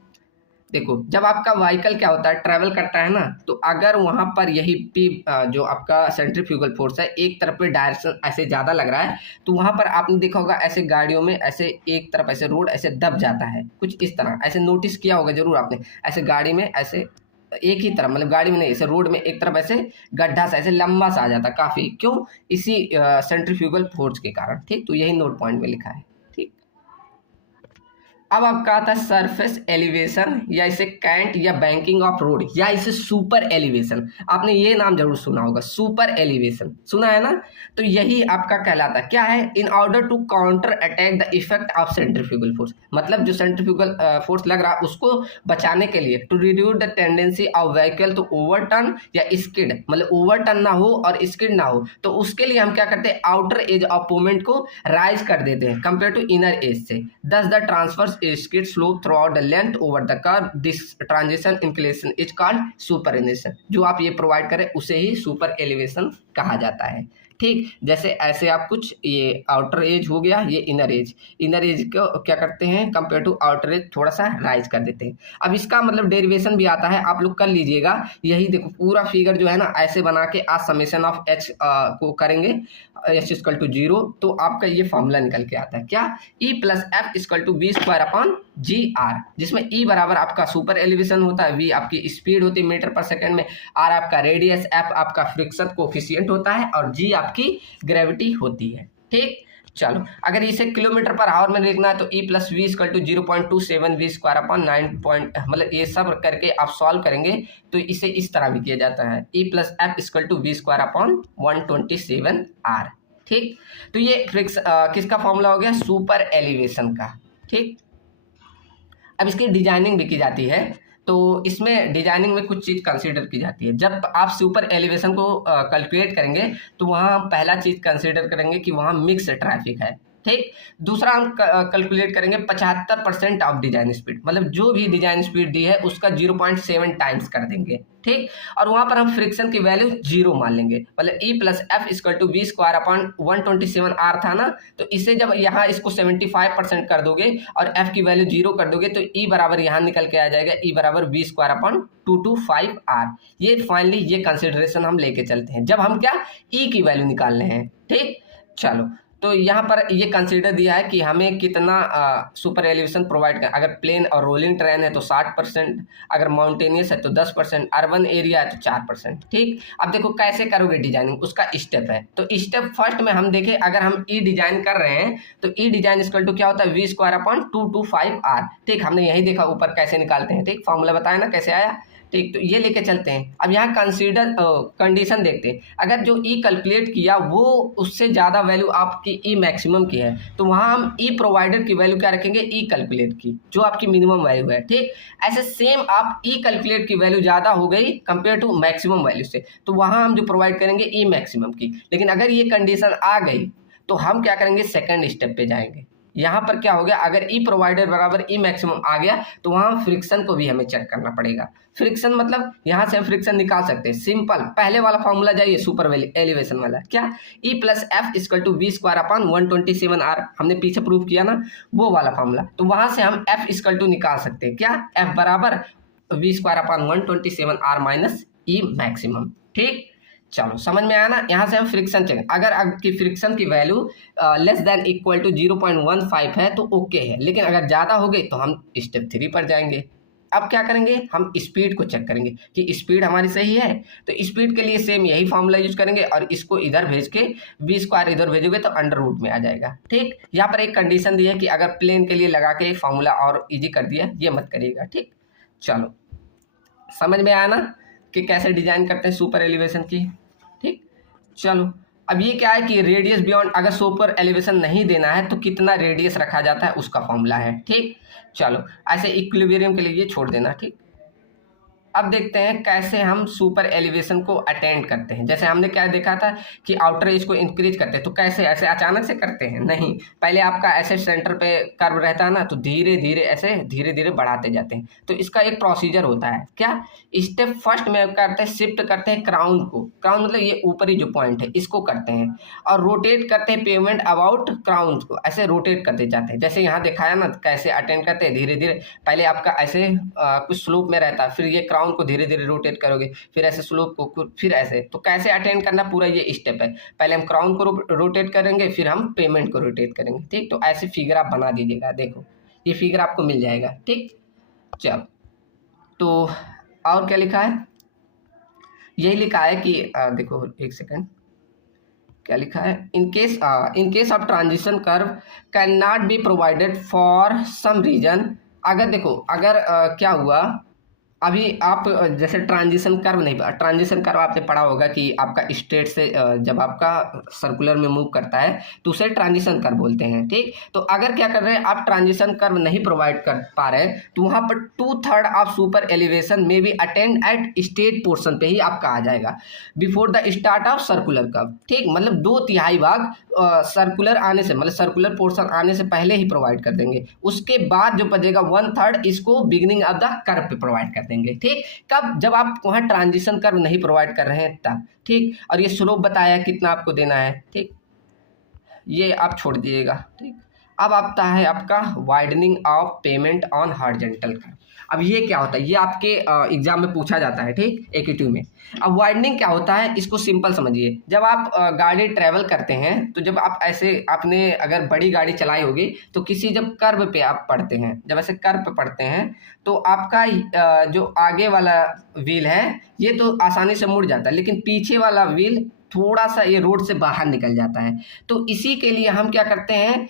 देखो जब आपका व्हीकल क्या होता है, ट्रैवल करता है ना, तो अगर वहाँ पर यही P जो आपका सेंट्रीफ्यूगल फोर्स है एक तरफ पे डायरेक्शन ऐसे ज़्यादा लग रहा है, तो वहाँ पर आपने देखा होगा ऐसे गाड़ियों में ऐसे एक तरफ ऐसे रोड ऐसे दब जाता है, कुछ इस तरह ऐसे नोटिस किया होगा जरूर आपने, ऐसे गाड़ी में ऐसे एक ही तरफ, मतलब गाड़ी में नहीं, ऐसे रोड में एक तरफ ऐसे गड्ढा सा ऐसे लंबा सा आ जाता काफ़ी, क्यों? इसी सेंट्रीफ्यूगल फोर्स के कारण। ठीक, तो यही नोट पॉइंट में लिखा है। अब आपका आता है सरफेस एलिवेशन, या इसे कैंट या बैंकिंग ऑफ रोड, या इसे सुपर एलिवेशन। आपने ये नाम जरूर सुना होगा, सुपर एलिवेशन सुना है ना। तो यही आपका कहलाता है क्या है, in order to counter attack the effect of centrifugal force, मतलब जो सेंट्रीफ्यूगल फोर्स लग रहा है उसको बचाने के लिए, to reduce the tendency of vehicle to overturn या स्किड, मतलब ओवरटर्न ना हो और स्किड ना हो, तो उसके लिए हम क्या करते हैं, आउटर एज ऑफ मूवमेंट को राइज कर देते हैं कंपेयर टू इनर एज से। Thus the transfers skid slope throughout the length over the curve. This transition inclination is called super elevation। जो आप ये प्रोवाइड करें उसे ही सुपर एलिवेशन कहा जाता है। ठीक, जैसे ऐसे आप कुछ ये आउटर एज हो गया, ये इनर एज को क्या करते हैं कंपेयर टू आउटर एज थोड़ा सा राइज कर देते हैं। अब इसका मतलब डेरिवेशन भी आता है, आप लोग कर लीजिएगा। यही देखो पूरा फिगर जो है ना ऐसे बना के आज समेशन ऑफ एच को करेंगे एच इक्वल टू 0, तो आपका ये फॉर्मूला निकल के आता है क्या, E plus F equal to V square upon G R, जिसमें ई बराबर आपका सुपर एलिवेशन होता है, वी आपकी स्पीड होती है मीटर पर सेकंड में, आर आपका रेडियस, एफ आपका फ्रिक्शन कोफिशिएंट होता है और जी आपकी ग्रेविटी होती है। ठीक, चलो अगर इसे किलोमीटर पर आवर में लिखना है तो E plus V equal to 0.27 V square upon 9 मतलब ये सब करके आप सॉल्व करेंगे तो इसे इस तरह भी किया जाता है, E plus F equal to V square upon 127 R. ठीक, तो ये किसका फॉर्मूला हो गया, सुपर एलिवेशन का। ठीक, अब इसकी डिजाइनिंग भी की जाती है, तो इसमें डिजाइनिंग में कुछ चीज़ कंसीडर की जाती है। जब आप सुपर एलिवेशन को कैलकुलेट करेंगे तो वहाँ हम पहला चीज़ कंसीडर करेंगे कि वहाँ मिक्स ट्रैफिक है। ठीक, दूसरा हम कैलकुलेट करेंगे 75% ऑफ डिजाइन स्पीड, मतलब जो भी डिजाइन स्पीड दी है उसका 0.7 टाइम्स कर देंगे। ठीक, और वहाँ पर हम फ्रिक्शन की वैल्यू 0 मान लेंगे, मतलब E plus F equal to V square upon 127 R था ना, तो इसे जब यहाँ इसको 75% कर दोगे और एफ की वैल्यू 0 कर दोगे तो ई बराबर यहाँ निकल के आ जाएगा, ई बराबर वी स्क्वायर अपॉन 225 आर। ये फाइनली ये कंसिडरेशन हम लेके चलते हैं जब हम क्या ई की वैल्यू निकाल रहे हैं। ठीक, चलो तो यहाँ पर ये कंसीडर दिया है कि हमें कितना सुपर एलिवेशन प्रोवाइड कर, अगर प्लेन और रोलिंग ट्रेन है तो 60%, अगर माउंटेनियस है तो 10%, अर्बन एरिया है तो 4%। ठीक, अब देखो कैसे करोगे डिजाइनिंग, उसका स्टेप है। तो स्टेप फर्स्ट में हम देखें, अगर हम ई डिजाइन कर रहे हैं तो ई डिजाइन इक्वल टू क्या होता है, वी स्क्वायर अपॉन 225 आर। ठीक, हमने यही देखा ऊपर कैसे निकालते हैं। ठीक, फॉर्मूला बताया ना कैसे आया। ठीक, तो ये लेके चलते हैं। अब यहाँ कंसीडर कंडीशन देखते हैं, अगर जो ई कैलकुलेट किया वो उससे ज़्यादा वैल्यू आपकी ई मैक्सिमम की है तो वहाँ हम ई प्रोवाइडर की वैल्यू क्या रखेंगे, ई कैलकुलेट की जो आपकी मिनिमम वैल्यू है। ठीक, ऐसे सेम आप ई कैलकुलेट की वैल्यू ज़्यादा हो गई कंपेयर टू मैक्सिमम वैल्यू से तो वहाँ हम जो प्रोवाइड करेंगे ई मैक्सिमम की। लेकिन अगर ये कंडीशन आ गई तो हम क्या करेंगे, सेकेंड स्टेप पे जाएंगे। यहाँ पर क्या हो गया, अगर ई प्रोवाइडर बराबर ई मैक्सिमम आ गया तो वहाँ फ्रिक्शन को भी हमें चेक करना पड़ेगा। फ्रिक्शन मतलब यहाँ से हम फ्रिक्शन निकाल सकते हैं, सिंपल पहले वाला फॉर्मूला जाइए सुपर एलिवेशन वाला, क्या E plus F equal to V square upon 127 R, हमने पीछे प्रूव किया ना वो वाला फॉर्मूला। तो वहाँ से हम एफ इक्वल टू निकाल सकते हैं, क्या, एफ बराबर V square upon 127 R minus E maximum. ठीक, चलो समझ में आया ना। यहाँ से हम फ्रिक्शन चेक, अगर आपकी फ्रिक्शन की value less than equal to 0.15 है तो ओके है, लेकिन अगर ज़्यादा हो गई तो हम स्टेप 3 पर जाएंगे। अब क्या करेंगे, हम स्पीड को चेक करेंगे कि स्पीड हमारी सही है, तो स्पीड के लिए सेम यही फॉर्मूला यूज करेंगे और इसको इधर भेज के वी स्क्वायर इधर भेजोगे तो अंडर रूट में आ जाएगा। ठीक, यहाँ पर एक कंडीशन दी है कि अगर प्लेन के लिए लगा के फॉर्मूला और ईजी कर दिया, ये मत करिएगा। ठीक, चलो समझ में आया ना कि कैसे डिजाइन करते हैं सुपर एलिवेशन की। ठीक, चलो अब ये क्या है कि रेडियस बियॉन्ड, अगर सुपर एलिवेशन नहीं देना है तो कितना रेडियस रखा जाता है उसका फॉर्मूला है। ठीक, चलो ऐसे इक्विलिब्रियम के लिए छोड़ देना। ठीक, अब देखते हैं कैसे हम सुपर एलिवेशन को अटेंड करते हैं। जैसे हमने क्या देखा था कि आउटर एज को इंक्रीज करते हैं, तो कैसे, ऐसे अचानक से करते हैं नहीं, पहले आपका ऐसे सेंटर पे कर्व रहता है ना, तो धीरे धीरे ऐसे धीरे धीरे बढ़ाते जाते हैं। तो इसका एक प्रोसीजर होता है, क्या, स्टेप फर्स्ट में करते हैं, शिफ्ट करते हैं क्राउन को, क्राउन मतलब ये ऊपरी जो पॉइंट है इसको करते हैं, और रोटेट करते हैं पेमेंट अबाउट क्राउन को, ऐसे रोटेट करते जाते हैं। जैसे यहाँ दिखाया ना कैसे अटेंड करते हैं, धीरे धीरे पहले आपका ऐसे कुछ स्लोप में रहता है, फिर ये क्राउन को धीरे धीरे रोटेट करोगे, फिर ऐसे स्लोप को, फिर ऐसे। तो कैसे अटेंड करना, पूरा ये स्टेप है। पहले हम क्राउन को रोटेट करेंगे, फिर हम पेमेंट को रोटेट करेंगे। ठीक, तो ऐसे फिगर आप बना दीजिएगा, देखो ये फिगर आपको मिल जाएगा। ठीक, चलो तो और क्या लिखा है, यही लिखा है कि देखो एक सेकेंड, क्या लिखा है, in case of transition curve can not be provided for some reason. अगर देखो, अगर क्या हुआ, अभी आप जैसे ट्रांजिशन कर्व नहीं, ट्रांजिशन कर्व आपने पढ़ा होगा कि आपका स्ट्रेट से जब आपका सर्कुलर में मूव करता है तो उसे ट्रांजिशन कर्व बोलते हैं। ठीक, तो अगर क्या कर रहे हैं आप, ट्रांजिशन कर्व नहीं प्रोवाइड कर पा रहे तो वहाँ पर 2/3 ऑफ सुपर एलिवेशन में भी अटेंड एट स्टेट पोर्शन पे ही आपका आ जाएगा before the start of circular curve. ठीक, मतलब 2/3 भाग सर्कुलर आने से, मतलब सर्कुलर पोर्शन आने से पहले ही प्रोवाइड कर देंगे। उसके बाद जो बचेगा 1/3 इसको बिगिनिंग ऑफ द कर्व पे प्रोवाइड कर देंगे। ठीक, कब? जब आप वहाँ ट्रांजिशन कर्व नहीं प्रोवाइड कर रहे हैं तब। ठीक, और ये स्लोप बताया कितना आपको देना है। ठीक, ये आप छोड़ दीजिएगा। ठीक, अब आता है आपका widening of payment on horizontal curve. अब ये क्या होता है, ये आपके एग्जाम में पूछा जाता है। ठीक, AQ2 में। अब वाइडनिंग क्या होता है, इसको सिंपल समझिए। जब आप गाड़ी ट्रैवल करते हैं तो जब आप ऐसे, आपने अगर बड़ी गाड़ी चलाई होगी तो किसी जब कर्व पे आप पड़ते हैं, जब ऐसे कर्व पे पड़ते हैं तो आपका जो आगे वाला व्हील है ये तो आसानी से मुड़ जाता है, लेकिन पीछे वाला व्हील थोड़ा सा ये रोड से बाहर निकल जाता है। तो इसी के लिए हम क्या करते हैं,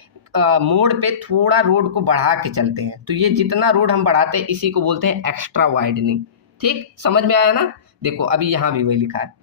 मोड़ पे थोड़ा रोड को बढ़ा के चलते हैं। तो ये जितना रोड हम बढ़ाते हैं इसी को बोलते हैं एक्स्ट्रा वाइडनिंग। ठीक, समझ में आया ना? देखो अभी यहाँ भी वही लिखा है,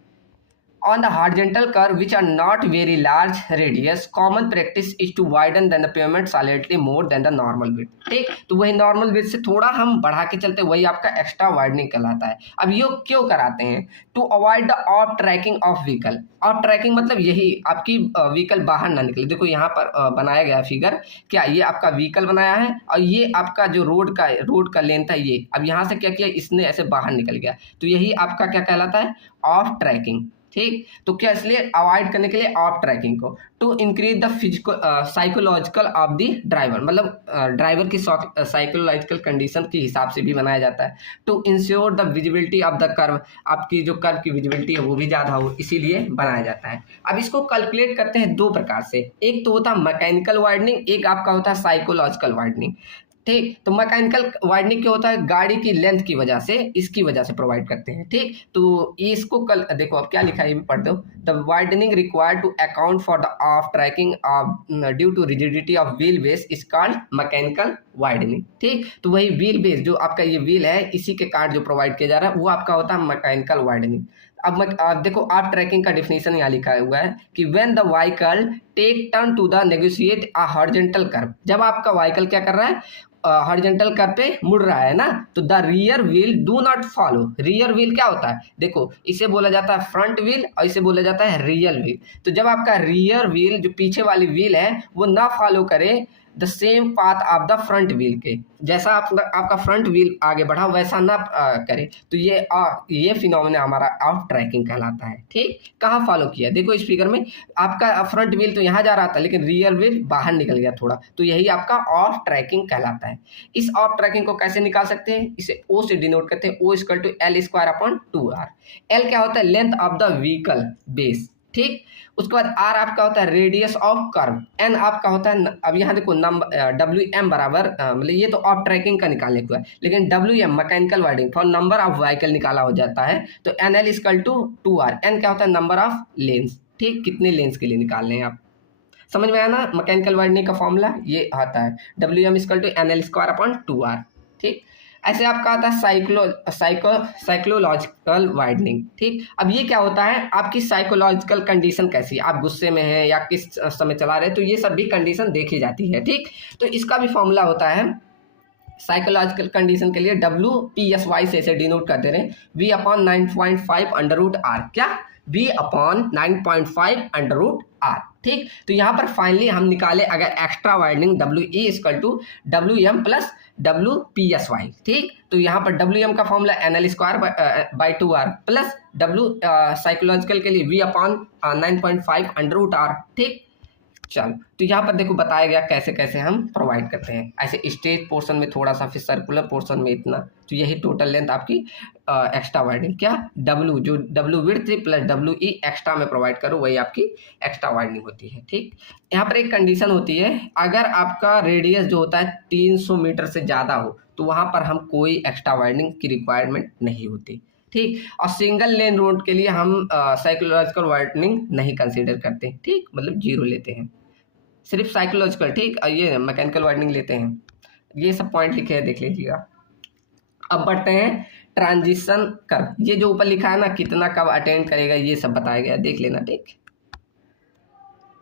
on the horizontal curve which are not very large radius, common practice is to widen than the pavement slightly more than the normal width। ठीक, तो वही नॉर्मल विड्थ से थोड़ा हम बढ़ा के चलते, वही आपका एक्स्ट्रा वाइडनिंग कहलाता है। अब ये क्यों कराते हैं? To avoid the off tracking of vehicle. Off tracking मतलब यही आपकी व्हीकल बाहर ना निकले। देखो यहाँ पर बनाया गया फिगर, क्या ये आपका व्हीकल बनाया है और ये आपका जो रोड का लेंथ है ये। अब यहाँ से क्या किया, इसने ऐसे बाहर निकल गया, तो यही आपका क्या कहलाता है, ऑफ ट्रैकिंग। ठीक, तो क्या इसलिए अवॉइड करने के लिए ऑफ ट्रैकिंग को, to increase the physical psychological of the driver, मतलब ड्राइवर की साइकोलॉजिकल कंडीशन के हिसाब से भी बनाया जाता है। To ensure the visibility of the curve, आपकी जो कर्व की विजिबिलिटी है वो भी ज़्यादा हो, इसीलिए बनाया जाता है। अब इसको कैलकुलेट करते हैं दो प्रकार से, एक तो होता है मैकेनिकल वाइडनिंग, एक आपका होता है साइकोलॉजिकल वाइडनिंग। ठीक, तो मैकेनिकल वाइडनिंग क्या होता है, गाड़ी की लेंथ की वजह से, इसकी वजह से प्रोवाइड करते हैं। ठीक, तो इसको कल देखो अब क्या लिखा है, ये भी पढ़ दो। The widening required to account for the off tracking of due to rigidity of wheel base is called mechanical widening. ठीक, तो वही व्हील बेस जो आपका ये व्हील है इसी के कारण जो प्रोवाइड किया जा रहा है वो आपका होता है मैकेनिकल वाइडनिंग। अब देखो ऑफ ट्रैकिंग का डिफिनेशन यहाँ लिखा हुआ है कि when the vehicle take turn to the negotiate a horizontal curve, जब आपका व्हीकल क्या कर रहा है, हॉरिजॉन्टल कर्व पे मुड़ रहा है ना, तो the rear wheel do not follow. Rear wheel क्या होता है, देखो इसे बोला जाता है फ्रंट व्हील और इसे बोला जाता है रियर व्हील। तो जब आपका रियर व्हील जो पीछे वाली व्हील है वो ना फॉलो करे the same path of the front wheel के, जैसा आपका फ्रंट व्हील आगे बढ़ा वैसा ना करे, तो ये फिनोमेना हमारा ऑफ ट्रैकिंग कहलाता है। ठीक, कहाँ फॉलो किया, देखो इस फिगर में आपका फ्रंट व्हील तो यहाँ जा रहा था लेकिन रियर व्हील बाहर निकल गया थोड़ा, तो यही आपका ऑफ ट्रैकिंग कहलाता है। इस ऑफ ट्रैकिंग को कैसे निकाल सकते हैं, इसे O से डिनोट करते हैं, O equal to L square upon 2R। L क्या होता है, length of the vehicle base. ठीक, उसके बाद R आपका होता है रेडियस ऑफ कर्व, N आपका होता है, अब यहाँ देखो नंबर WM बराबर, मतलब ये तो ऑफ ट्रैकिंग का निकालने को है, लेकिन WM mechanical widening for number of vehicle निकाला हो जाता है, तो NL equal to 2R। N क्या होता है, नंबर ऑफ लेंस। ठीक, कितने लेंस के लिए निकालने हैं आप, समझ में आया ना? मैकेनिकल वाइडनिंग का फॉर्मूला ये आता है WM equal to NL square upon 2R। ठीक, ऐसे आपका आता है साइकोलॉजिकल वाइडनिंग। ठीक, अब ये क्या होता है, आपकी साइकोलॉजिकल कंडीशन कैसी है, आप गुस्से में हैं या किस समय चला रहे हैं, तो ये सब भी कंडीशन देखी जाती है। ठीक, तो इसका भी फॉर्मूला होता है साइकोलॉजिकल कंडीशन के लिए WPSY से इसे डिनोट कर दे रहे हैं V upon 9.5 under root R। क्या, V upon 9.5 under root R। ठीक, तो यहाँ पर फाइनली हम निकाले अगर extra widening WE equal to WM plus WPSY। ठीक, तो यहाँ पर WM का formula NL square by 2R plus W psychological के लिए V upon 9.5 under root R। ठीक, चलो तो यहाँ पर देखो बताया गया कैसे कैसे हम प्रोवाइड करते हैं, ऐसे स्ट्रेट पोर्शन में थोड़ा सा, फिर सर्कुलर पोर्शन में इतना, तो यही टोटल लेंथ आपकी एक्स्ट्रा वाइडनिंग। क्या, W जो W width plus WE extra में प्रोवाइड करो वही आपकी एक्स्ट्रा वाइडनिंग होती है। ठीक, यहाँ पर एक कंडीशन होती है, अगर आपका रेडियस जो होता है 300 मीटर से ज़्यादा हो तो वहाँ पर हम कोई एक्स्ट्रा वाइडनिंग की रिक्वायरमेंट नहीं होती। ठीक, और सिंगल लेन रोड के लिए हम साइकोलॉजिकल वाइडनिंग नहीं कंसीडर करते। ठीक, मतलब 0 लेते हैं, सिर्फ साइकोलॉजिकल। ठीक, और ये मैकेनिकल वाइडनिंग लेते हैं। ये सब पॉइंट लिखे हैं, देख लीजिएगा। अब बढ़ते हैं ट्रांजिशन कर्व, ये जो ऊपर लिखा है ना कितना कब अटेंड करेगा ये सब बताया गया, देख लेना। ठीक,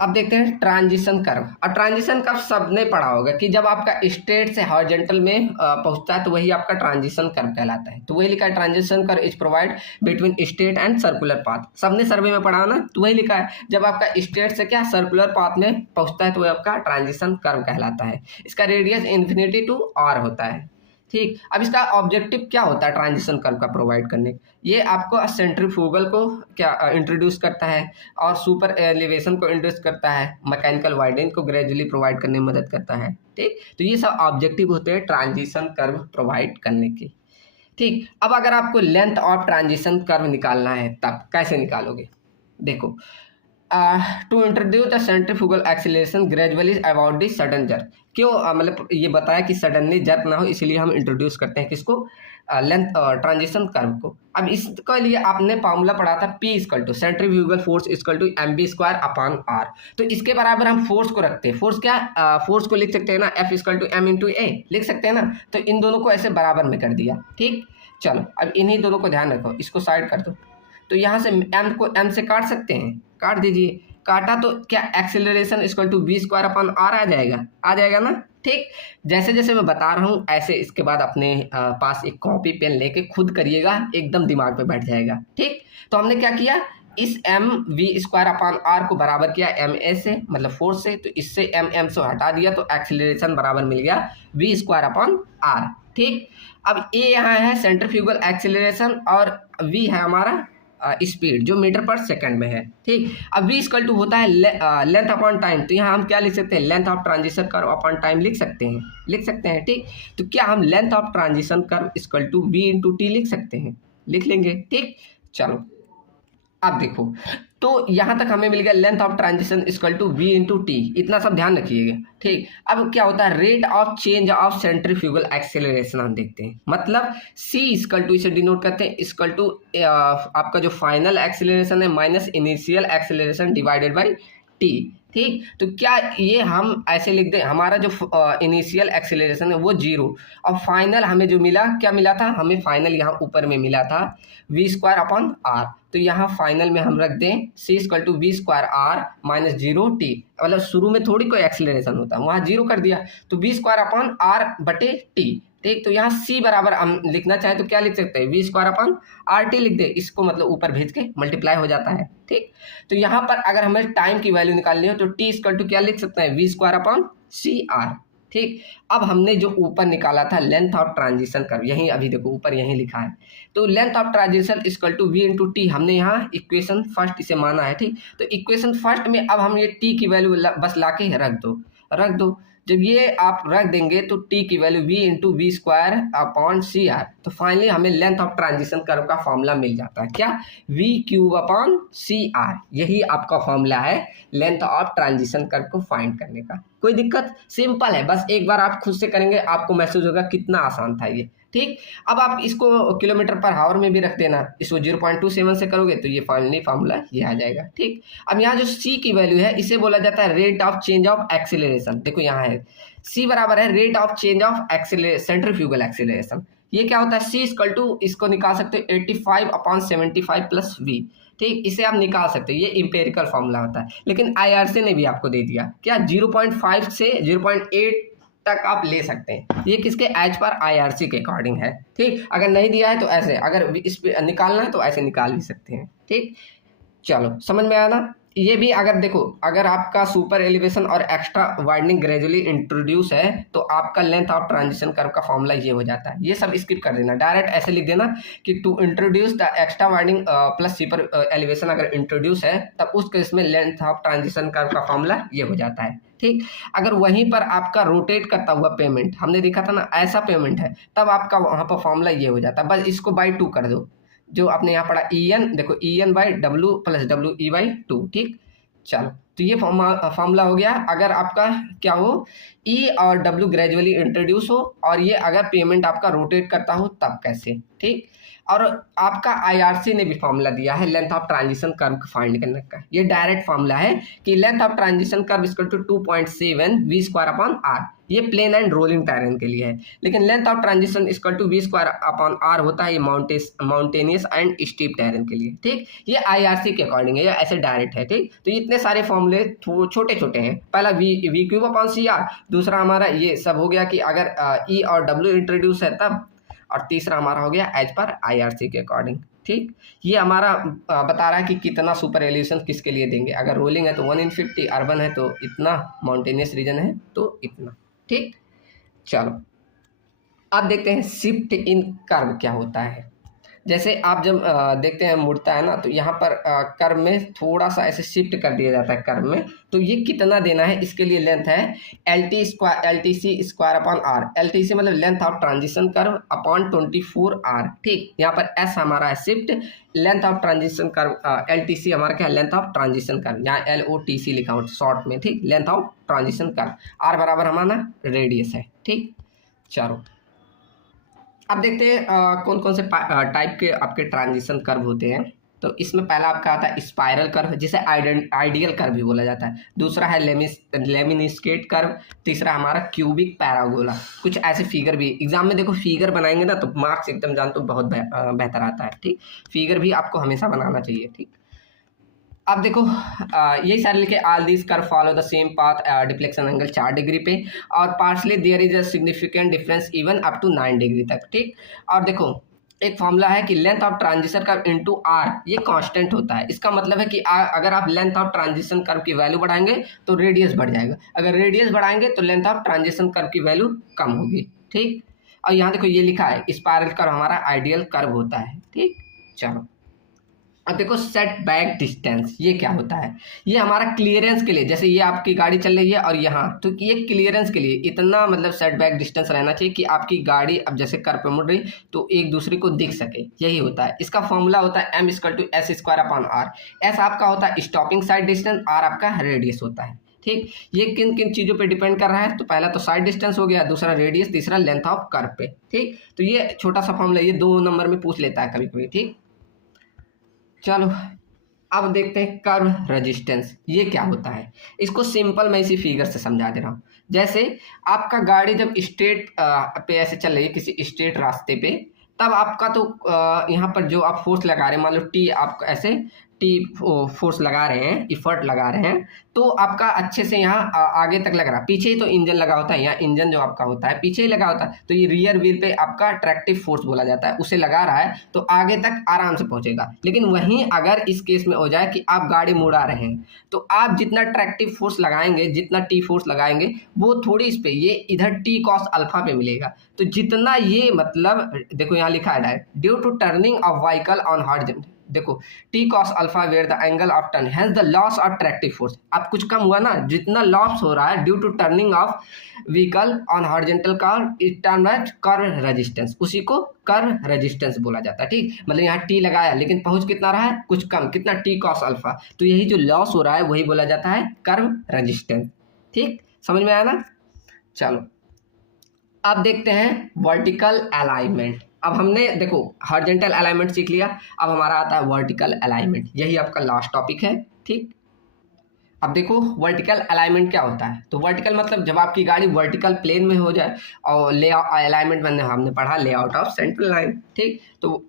अब देखते हैं ट्रांजिशन कर्व। अब ट्रांजिशन कर्व सबने पढ़ा होगा कि जब आपका स्ट्रेट से हॉरिजॉन्टल में पहुंचता है तो वही आपका ट्रांजिशन कर्व कहलाता है। तो वही लिखा है transition curve is provide between straight and circular path, सबने सर्वे में पढ़ा ना, तो वही लिखा है जब आपका स्ट्रेट से क्या सर्कुलर पाथ में पहुंचता है तो वही आपका ट्रांजिशन कर्व कहलाता है। इसका रेडियस इन्फिनिटी टू R होता है। ठीक, अब इसका ऑब्जेक्टिव क्या होता है ट्रांजिशन कर्व का प्रोवाइड करने, ये आपको सेंट्रीफ्यूगल को क्या इंट्रोड्यूस करता है और सुपर एलिवेशन को इंट्रोड्यूस करता है, मैकेनिकल वाइडनिंग को ग्रेजुअली प्रोवाइड करने में मदद करता है। ठीक, तो ये सब ऑब्जेक्टिव होते हैं ट्रांजिशन कर्व प्रोवाइड करने के। ठीक, अब अगर आपको लेंथ ऑफ ट्रांजिशन कर्व निकालना है तब कैसे निकालोगे, देखो to introduce the centrifugal acceleration gradually about the sudden jerk, क्यों मतलब ये बताया कि सडनली जर्क ना हो इसलिए हम इंट्रोड्यूस करते हैं किसको, लेंथ ट्रांजिशन कर्व को। अब इसके लिए आपने फार्मूला पढ़ा था P equal to centrifugal force equal to mv square upon r, तो इसके बराबर हम फोर्स को रखते हैं, फोर्स क्या फोर्स को लिख सकते हैं ना F equal to m into a लिख सकते हैं ना, तो इन दोनों को ऐसे बराबर में कर दिया। ठीक, चलो अब इन्हीं दोनों को ध्यान रखो, इसको साइड कर दो, तो यहाँ से m को m से काट सकते हैं, काट दीजिए, काटा तो क्या acceleration equal to v square upon r आ जाएगा ना। ठीक, जैसे जैसे मैं बता रहा हूँ ऐसे इसके बाद अपने पास एक कॉपी पेन लेके खुद करिएगा, एकदम दिमाग पे बैठ जाएगा। ठीक, तो हमने क्या किया, इस m v square upon r को बराबर किया m a से, मतलब फोर्स से, तो इससे m से हटा दिया तो एक्सेलरेशन बराबर मिल गया v स्क्वायर अपॉन r। ठीक, अब a यहाँ है सेंट्रीफ्यूगल एक्सेलरेशन और v है हमारा स्पीड जो मीटर पर सेकंड में है। ठीक, अब v इक्वल टू होता है लेंथ अपॉन टाइम, तो यहाँ हम क्या लिख सकते हैं, length of transition curve upon time लिख सकते हैं। ठीक, तो क्या हम length of transition curve equal to v into T लिख सकते हैं, लिख लेंगे। ठीक, चलो अब देखो, तो यहाँ तक हमें मिल गया length of transition equal to v into T, इतना सब ध्यान रखिएगा। ठीक, अब क्या होता है rate of change of centrifugal acceleration हम देखते हैं, मतलब c इक्वल टू इसे डिनोट करते हैं इक्वल टू आपका जो फाइनल एक्सेलरेशन है minus initial acceleration divided by T. ठीक, तो क्या ये हम ऐसे लिख दें, हमारा जो इनिशियल एक्सेलरेशन है वो 0 और फाइनल हमें जो मिला, क्या मिला था हमें फाइनल यहाँ ऊपर में मिला था v स्क्वायर अपॉन r, तो यहाँ फाइनल में हम रख दें c equal to v square r minus 0 t, मतलब शुरू में थोड़ी कोई एक्सेलरेशन होता है, वहाँ 0 कर दिया तो v स्क्वायर अपॉन r बटे t। ठीक, तो यहाँ c बराबर हम लिखना चाहें तो क्या लिख सकते हैं, v square upon R T लिख दे, इसको मतलब ऊपर भेज के मल्टीप्लाई हो जाता है। ठीक, तो यहाँ पर अगर हमें टाइम की वैल्यू निकालनी हो तो t इक्वल टू क्या लिख सकते हैं, v square upon C R. ठीक, अब हमने जो ऊपर निकाला था लेंथ ऑफ ट्रांजिशन कर्व, यहीं अभी देखो ऊपर यहीं लिखा है, तो length of transition equal to v into T हमने यहाँ इक्वेशन फर्स्ट इसे माना है। ठीक, तो इक्वेशन फर्स्ट में अब हम ये t की वैल्यू बस ला के रख दो, जब ये आप रख देंगे तो t की value v into V square upon C R, तो फाइनली हमें लेंथ ऑफ ट्रांजिशन कर्व का फॉर्मूला मिल जाता है, क्या v cube upon C R, यही आपका फॉर्मूला है लेंथ ऑफ ट्रांजिशन कर्व को फाइंड करने का। कोई दिक्कत, सिंपल है, बस एक बार आप खुद से करेंगे आपको महसूस होगा कितना आसान था ये। ठीक, अब आप इसको किलोमीटर पर हावर में भी रख देना, इसको 0.27 से करोगे तो ये फाइनली फार्मूला ये आ जाएगा। ठीक, अब यहाँ जो c की वैल्यू है इसे बोला जाता है rate of change of acceleration, देखो यहाँ है c बराबर है rate of change of centrifugal acceleration, ये क्या होता है c इक्वल टू, इसको निकाल सकते हो 85 अपॉन 75 प्लस v। ठीक, इसे आप निकाल सकते हैं, ये इंपेरिकल फॉर्मूला होता है, लेकिन IRC ने भी आपको दे दिया क्या 0.5 से 0.8 तक आप ले सकते हैं, ये किसके एज पर IRC के अकॉर्डिंग है। ठीक, अगर नहीं दिया है तो ऐसे, अगर इस पे निकालना है तो ऐसे निकाल भी सकते हैं। ठीक, चलो समझ में आया ना। ये भी अगर देखो, अगर आपका सुपर एलिवेशन और एक्स्ट्रा वाइडनिंग ग्रेजुअली इंट्रोड्यूस है तो आपका लेंथ ऑफ ट्रांजिशन कर्व का फॉर्मूला ये हो जाता है, ये सब स्किप कर देना, डायरेक्ट ऐसे लिख देना कि to introduce the extra widening plus super elevation अगर इंट्रोड्यूस है तब उस केस में लेंथ ऑफ ट्रांजिशन कर्व का फॉर्मूला ये हो जाता है। ठीक, अगर वहीं पर आपका रोटेट करता हुआ पेमेंट हमने देखा था ना, ऐसा पेमेंट है तब आपका वहाँ पर फॉर्मूला ये हो जाता है, बस इसको बाई 2 कर दो, जो आपने यहाँ पढ़ा en, देखो en by W plus W E by 2। ठीक, चलो तो ये फॉर्मूला हो गया अगर आपका क्या हो e और w ग्रेजुअली इंट्रोड्यूस हो और ये अगर पेमेंट आपका रोटेट करता हो तब कैसे। ठीक, और आपका IRC ने भी फॉर्मूला दिया है length of transition curve find करने का, ये डायरेक्ट फॉर्मूला है कि length of transition curve equal to 2.7 v square upon r, ये प्लेन एंड रोलिंग टेरेन के लिए है, लेकिन length of transition equal to v square upon r होता है ये माउंटेनियस एंड स्टीप टेरेन के लिए। ठीक, ये IRC के अकॉर्डिंग है, ये ऐसे डायरेक्ट है। ठीक, तो इतने सारे फॉर्मूले छोटे छोटे हैं, पहला v cube upon C R, दूसरा हमारा ये सब हो गया कि अगर e और w इंट्रोड्यूस है तब, और तीसरा हमारा हो गया एज पर IRC के अकॉर्डिंग। ठीक, ये हमारा बता रहा है कि कितना सुपर एलिवेशन किसके लिए देंगे, अगर रोलिंग है तो 1/50, अर्बन है तो इतना, माउंटेनियस रीजन है तो इतना। ठीक, चलो अब देखते हैं शिफ्ट इन कर्व क्या होता है। जैसे आप जब देखते हैं मुड़ता है ना, तो यहाँ पर कर्व में थोड़ा सा ऐसे शिफ्ट कर दिया जाता है कर्व में। तो ये कितना देना है, इसके लिए लेंथ है LTC² अपॉन R। LTC मतलब length of transition curve upon 24R। ठीक, यहाँ पर S हमारा है shift, length of transition curve LTC हमारा क्या है, लेंथ ऑफ ट्रांजिशन कर्व, यहाँ LOTC लिखा हो शॉर्ट में। ठीक, length of transition curve. R बराबर हमारा रेडियस है। ठीक, चलो अब देखते हैं कौन कौन से टाइप के आपके ट्रांजिशन कर्व होते हैं। तो इसमें पहला आपका आता है स्पाइरल कर्व, जिसे आइडियल कर्व भी बोला जाता है। दूसरा है लेमिनिस्केट कर्व। तीसरा हमारा क्यूबिक पैराबोला। कुछ ऐसे फिगर भी एग्जाम में देखो, फिगर बनाएंगे ना तो मार्क्स एकदम जानते हो बहुत बेहतर आता है। ठीक, फिगर भी आपको हमेशा बनाना चाहिए। ठीक, अब देखो यही सारे लिखे, all this curve follow the same path, deflection angle 4 degree पे, और partially there is a significant difference even up to 9 degree तक। ठीक, और देखो एक फॉर्मूला है कि length of transition curve into R, ये कांस्टेंट होता है। इसका मतलब है कि अगर आप लेंथ ऑफ ट्रांजिशन कर्व की वैल्यू बढ़ाएंगे तो रेडियस बढ़ जाएगा, अगर रेडियस बढ़ाएंगे तो लेंथ ऑफ ट्रांजिशन कर्व की वैल्यू कम होगी। ठीक, और यहाँ देखो ये लिखा है स्पाइरल कर्व हमारा आइडियल कर्व होता है। ठीक, चलो अब देखो सेट बैक डिस्टेंस, ये क्या होता है, ये हमारा क्लियरेंस के लिए, जैसे ये आपकी गाड़ी चल रही है और यहाँ, तो ये क्लियरेंस के लिए इतना मतलब सेट बैक डिस्टेंस रहना चाहिए कि आपकी गाड़ी अब जैसे कर पे मुड़ रही तो एक दूसरे को दिख सके, यही होता है। इसका फॉर्मूला होता है M=S² अपॉन R। S आपका होता है स्टॉपिंग साइड डिस्टेंस, R आपका रेडियस होता है। ठीक, ये किन किन चीज़ों पे डिपेंड कर रहा है, तो पहला तो साइड डिस्टेंस हो गया, दूसरा रेडियस, तीसरा लेंथ ऑफ कर्व पे। ठीक, तो ये छोटा सा फॉर्मूला ये 2 नंबर में पूछ लेता है कभी कभी। ठीक, चलो अब देखते हैं कर्व रेजिस्टेंस, ये क्या होता है। इसको सिंपल मैं इसी फिगर से समझा दे रहा हूँ। जैसे आपका गाड़ी जब स्ट्रेट पे ऐसे चल रही है किसी स्ट्रेट रास्ते पे, तब आपका तो यहाँ पर जो आप फोर्स लगा रहे हैं, मान लो टी, आप ऐसे टी फोर्स लगा रहे हैं, इफर्ट लगा रहे हैं, तो आपका अच्छे से यहाँ आगे तक लग रहा है। पीछे ही तो इंजन लगा होता है, यहाँ इंजन जो आपका होता है पीछे ही लगा होता है, तो ये रियर व्हील पे आपका अट्रैक्टिव फोर्स बोला जाता है, उसे लगा रहा है तो आगे तक आराम से पहुंचेगा। लेकिन वहीं अगर इस केस में हो जाए कि आप गाड़ी मुड़ा रहे हैं, तो आप जितना अट्रैक्टिव फोर्स लगाएंगे, जितना टी फोर्स लगाएंगे, वो थोड़ी इस पे ये इधर टी कॉस अल्फा पे मिलेगा। तो जितना ये मतलब देखो यहाँ लिखा है direct, due to turning of vehicle on horizontal, देखो T cos alpha where the angle of turn has the loss of tractive force. अब कुछ कम हुआ ना, जितना लॉस हो रहा है due to turning of vehicle on horizontal का कर्व रेजिस्टेंस, उसी को कर्व रेजिस्टेंस बोला जाता है। ठीक, मतलब यहाँ टी लगाया लेकिन पहुंच कितना रहा है, कुछ कम, कितना टी कॉस अल्फा, तो यही जो लॉस हो रहा है वही बोला जाता है कर्व रेजिस्टेंस। ठीक, समझ में आया ना। चलो अब देखते हैं वर्टिकल अलाइनमेंट। अब हमने देखो हॉरिजॉन्टल अलाइनमेंट सीख लिया, अब हमारा आता है वर्टिकल अलाइनमेंट, यही आपका लास्ट टॉपिक है। ठीक, अब देखो वर्टिकल अलाइनमेंट क्या होता है। तो वर्टिकल मतलब जब आपकी गाड़ी वर्टिकल प्लेन में हो जाए, और ले अलाइनमेंट में हमने पढ़ा लेआउट ऑफ सेंट्रल लाइन। ठीक, तो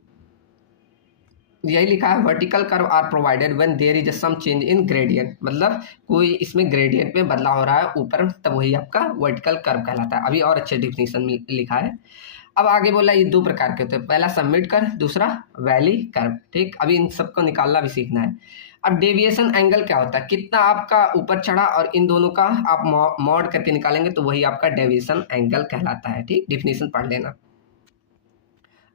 यही लिखा है vertical curve are provided when there is some change in gradient, मतलब कोई इसमें ग्रेडियंट में बदलाव हो रहा है ऊपर, तब वही आपका वर्टिकल कर्व कहलाता है। अभी और अच्छे डिफिनीशन में लिखा है। अब आगे बोला ये 2 प्रकार के होते हैं, पहला सबमिट कर्व, दूसरा वैली कर्व। ठीक, अभी इन सबको निकालना भी सीखना है। अब डेविएशन एंगल क्या होता है, कितना आपका ऊपर चढ़ा, और इन दोनों का आप मॉड करके निकालेंगे तो वही आपका डेविएशन एंगल कहलाता है। ठीक, डिफिनीशन पढ़ लेना।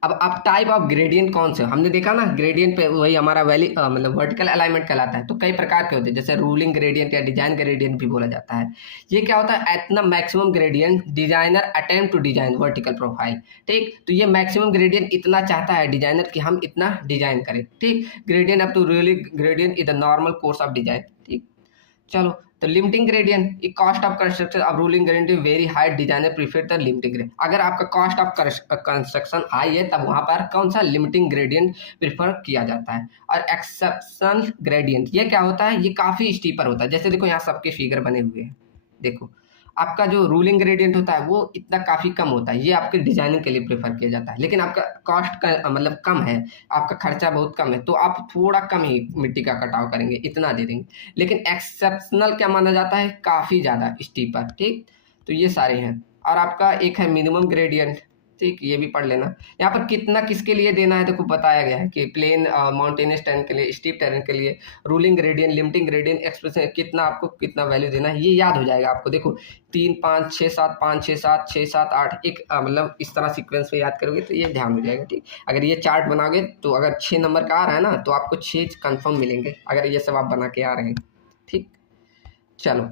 अब टाइप ऑफ ग्रेडियंट कौन से, हमने देखा ना ग्रेडियंट पे, वही हमारा वैली मतलब वर्टिकल अलाइनमेंट कहलाता है। तो कई प्रकार के होते हैं, जैसे रूलिंग ग्रेडियंट या डिजाइन ग्रेडियंट भी बोला जाता है। ये क्या होता है, at the maximum gradient designer attempt to design vertical profile. ठीक, तो ये मैक्सिमम ग्रेडियंट इतना चाहता है डिजाइनर कि हम इतना डिजाइन करें। ठीक, gradient up to ruling gradient is the normal course of design. ठीक, चलो तो limiting gradient, cost of construction of ruling gradient very high, designer prefer the limiting gradient. अगर आपका कॉस्ट ऑफ कंस्ट्रक्शन हाई है तब वहां पर कौन सा लिमिटिंग ग्रेडियंट प्रीफर किया जाता है। और एक्सेप्शनल ग्रेडियंट ये क्या होता है, ये काफी स्टीपर होता है। जैसे देखो यहाँ सबके फिगर बने हुए हैं, देखो आपका जो रूलिंग ग्रेडियंट होता है वो इतना काफ़ी कम होता है, ये आपके डिजाइनिंग के लिए प्रेफर किया जाता है। लेकिन आपका कॉस्ट का मतलब कम है, आपका खर्चा बहुत कम है, तो आप थोड़ा कम ही मिट्टी का कटाव करेंगे, इतना दे देंगे। लेकिन एक्सेप्शनल क्या माना जाता है, काफ़ी ज़्यादा स्टीपर। ठीक, तो ये सारे हैं। और आपका एक है मिनिमम ग्रेडियंट, ठीक, ये भी पढ़ लेना। यहाँ पर कितना किसके लिए देना है देखो बताया गया है कि प्लेन माउंटेनियस टेरेन के लिए, स्टीप टेरेन के लिए, ruling gradient, limiting gradient, expression, कितना आपको कितना वैल्यू देना है ये याद हो जाएगा आपको। देखो 3 5 6 7 5 6 7 6 7 8 एक मतलब इस तरह सीक्वेंस में याद करोगे तो ये ध्यान हो जाएगा। ठीक, अगर ये चार्ट बनाओगे तो अगर 6 नंबर का आ रहा है ना तो आपको 6 कंफर्म मिलेंगे अगर ये सब आप बना के आ रहे हैं। ठीक, चलो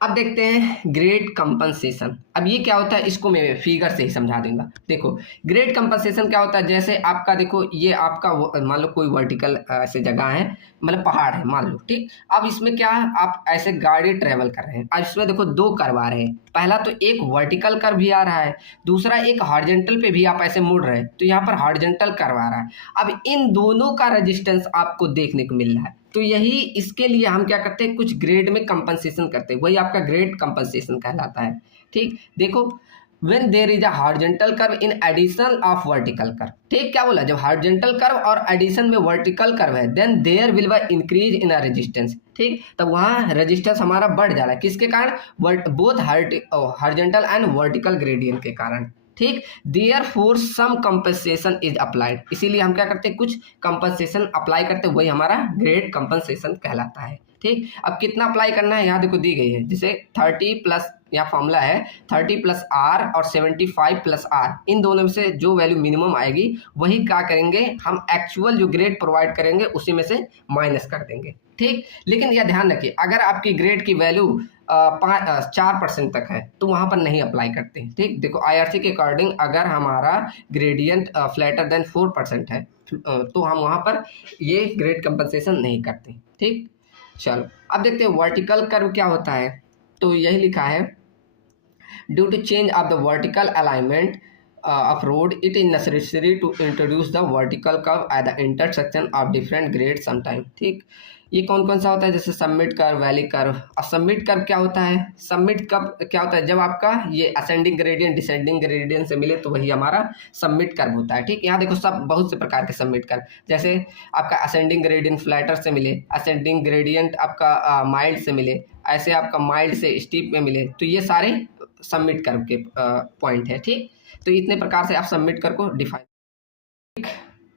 अब देखते हैं ग्रेड कंपनसेशन। अब ये क्या होता है इसको मैं फिगर से ही समझा दूंगा। देखो ग्रेड कंपनसेशन क्या होता है, जैसे आपका देखो ये आपका मान लो कोई वर्टिकल ऐसे जगह है, मतलब पहाड़ है मान लो। ठीक, अब इसमें क्या है, आप ऐसे गाड़ी ट्रेवल कर रहे हैं, अब इसमें देखो 2 कर्व आ रहे हैं। पहला तो एक वर्टिकल कर्व भी आ रहा है, दूसरा एक हॉरिजॉन्टल पे भी आप ऐसे मुड़ रहे हैं तो यहाँ पर हॉरिजॉन्टल कर्व आ रहा है। अब इन दोनों का रेजिस्टेंस आपको देखने को मिल रहा है, तो यही इसके लिए हम क्या करते हैं, कुछ ग्रेड में कंपनसेशन करते हैं, वही आपका ग्रेड कंपनसेशन कहलाता है। ठीक, देखो when there is a horizontal curve in addition of vertical curve। ठीक, क्या बोला, जब हॉरिजॉन्टल कर्व और एडिशन में वर्टिकल कर्व है then there will be increase in a resistance. ठीक, तब वहाँ रेजिस्टेंस हमारा बढ़ जा रहा है, किसके कारण, both horizontal and vertical gradient के कारण। ठीक, therefore some compensation is applied, इसीलिए हम क्या करते हैं, कुछ कंपनसेशन अप्लाई करते हैं, वही हमारा ग्रेड कंपनसेशन कहलाता है। ठीक, अब कितना अप्लाई करना है यहाँ देखो दी गई है, जैसे 30 प्लस यहाँ फॉर्मूला है 30 प्लस आर और 75 प्लस आर, इन दोनों में से जो वैल्यू मिनिमम आएगी वही क्या करेंगे हम, एक्चुअल जो ग्रेड प्रोवाइड करेंगे उसी में से माइनस कर देंगे। ठीक, लेकिन यह ध्यान रखिए अगर आपकी ग्रेड की वैल्यू 4% तक है तो वहाँ पर नहीं अप्लाई करते। ठीक, देखो IRC के अकॉर्डिंग अगर हमारा ग्रेडियंट फ्लैटर देन 4% है तो हम वहाँ पर ये ग्रेड कंपनसेशन नहीं करते। ठीक, चलो अब देखते हैं वर्टिकल कर्व क्या होता है। तो यही लिखा है, due to change of the vertical alignment of road it is necessary to introduce the vertical curve at the intersection of different grades sometime। ठीक, ये कौन कौन सा होता है, जैसे सबमिट कर्व, वैली कर्व। अब सबमिट कर्व क्या होता है, सबमिट कर्व क्या होता है, जब आपका ये असेंडिंग ग्रेडियंट डिसेंडिंग ग्रेडियंट से मिले तो वही हमारा सबमिट कर्व होता है। ठीक, यहाँ देखो सब बहुत से प्रकार के सबमिट कर्व, जैसे आपका असेंडिंग ग्रेडियंट फ्लैटर से मिले, असेंडिंग ग्रेडियंट आपका माइल्ड से मिले, ऐसे आपका माइल्ड से स्टीप में मिले, तो ये सारे सबमिट कर्व के पॉइंट है। ठीक, तो इतने प्रकार से आप सबमिट कर्व को डिफाइन।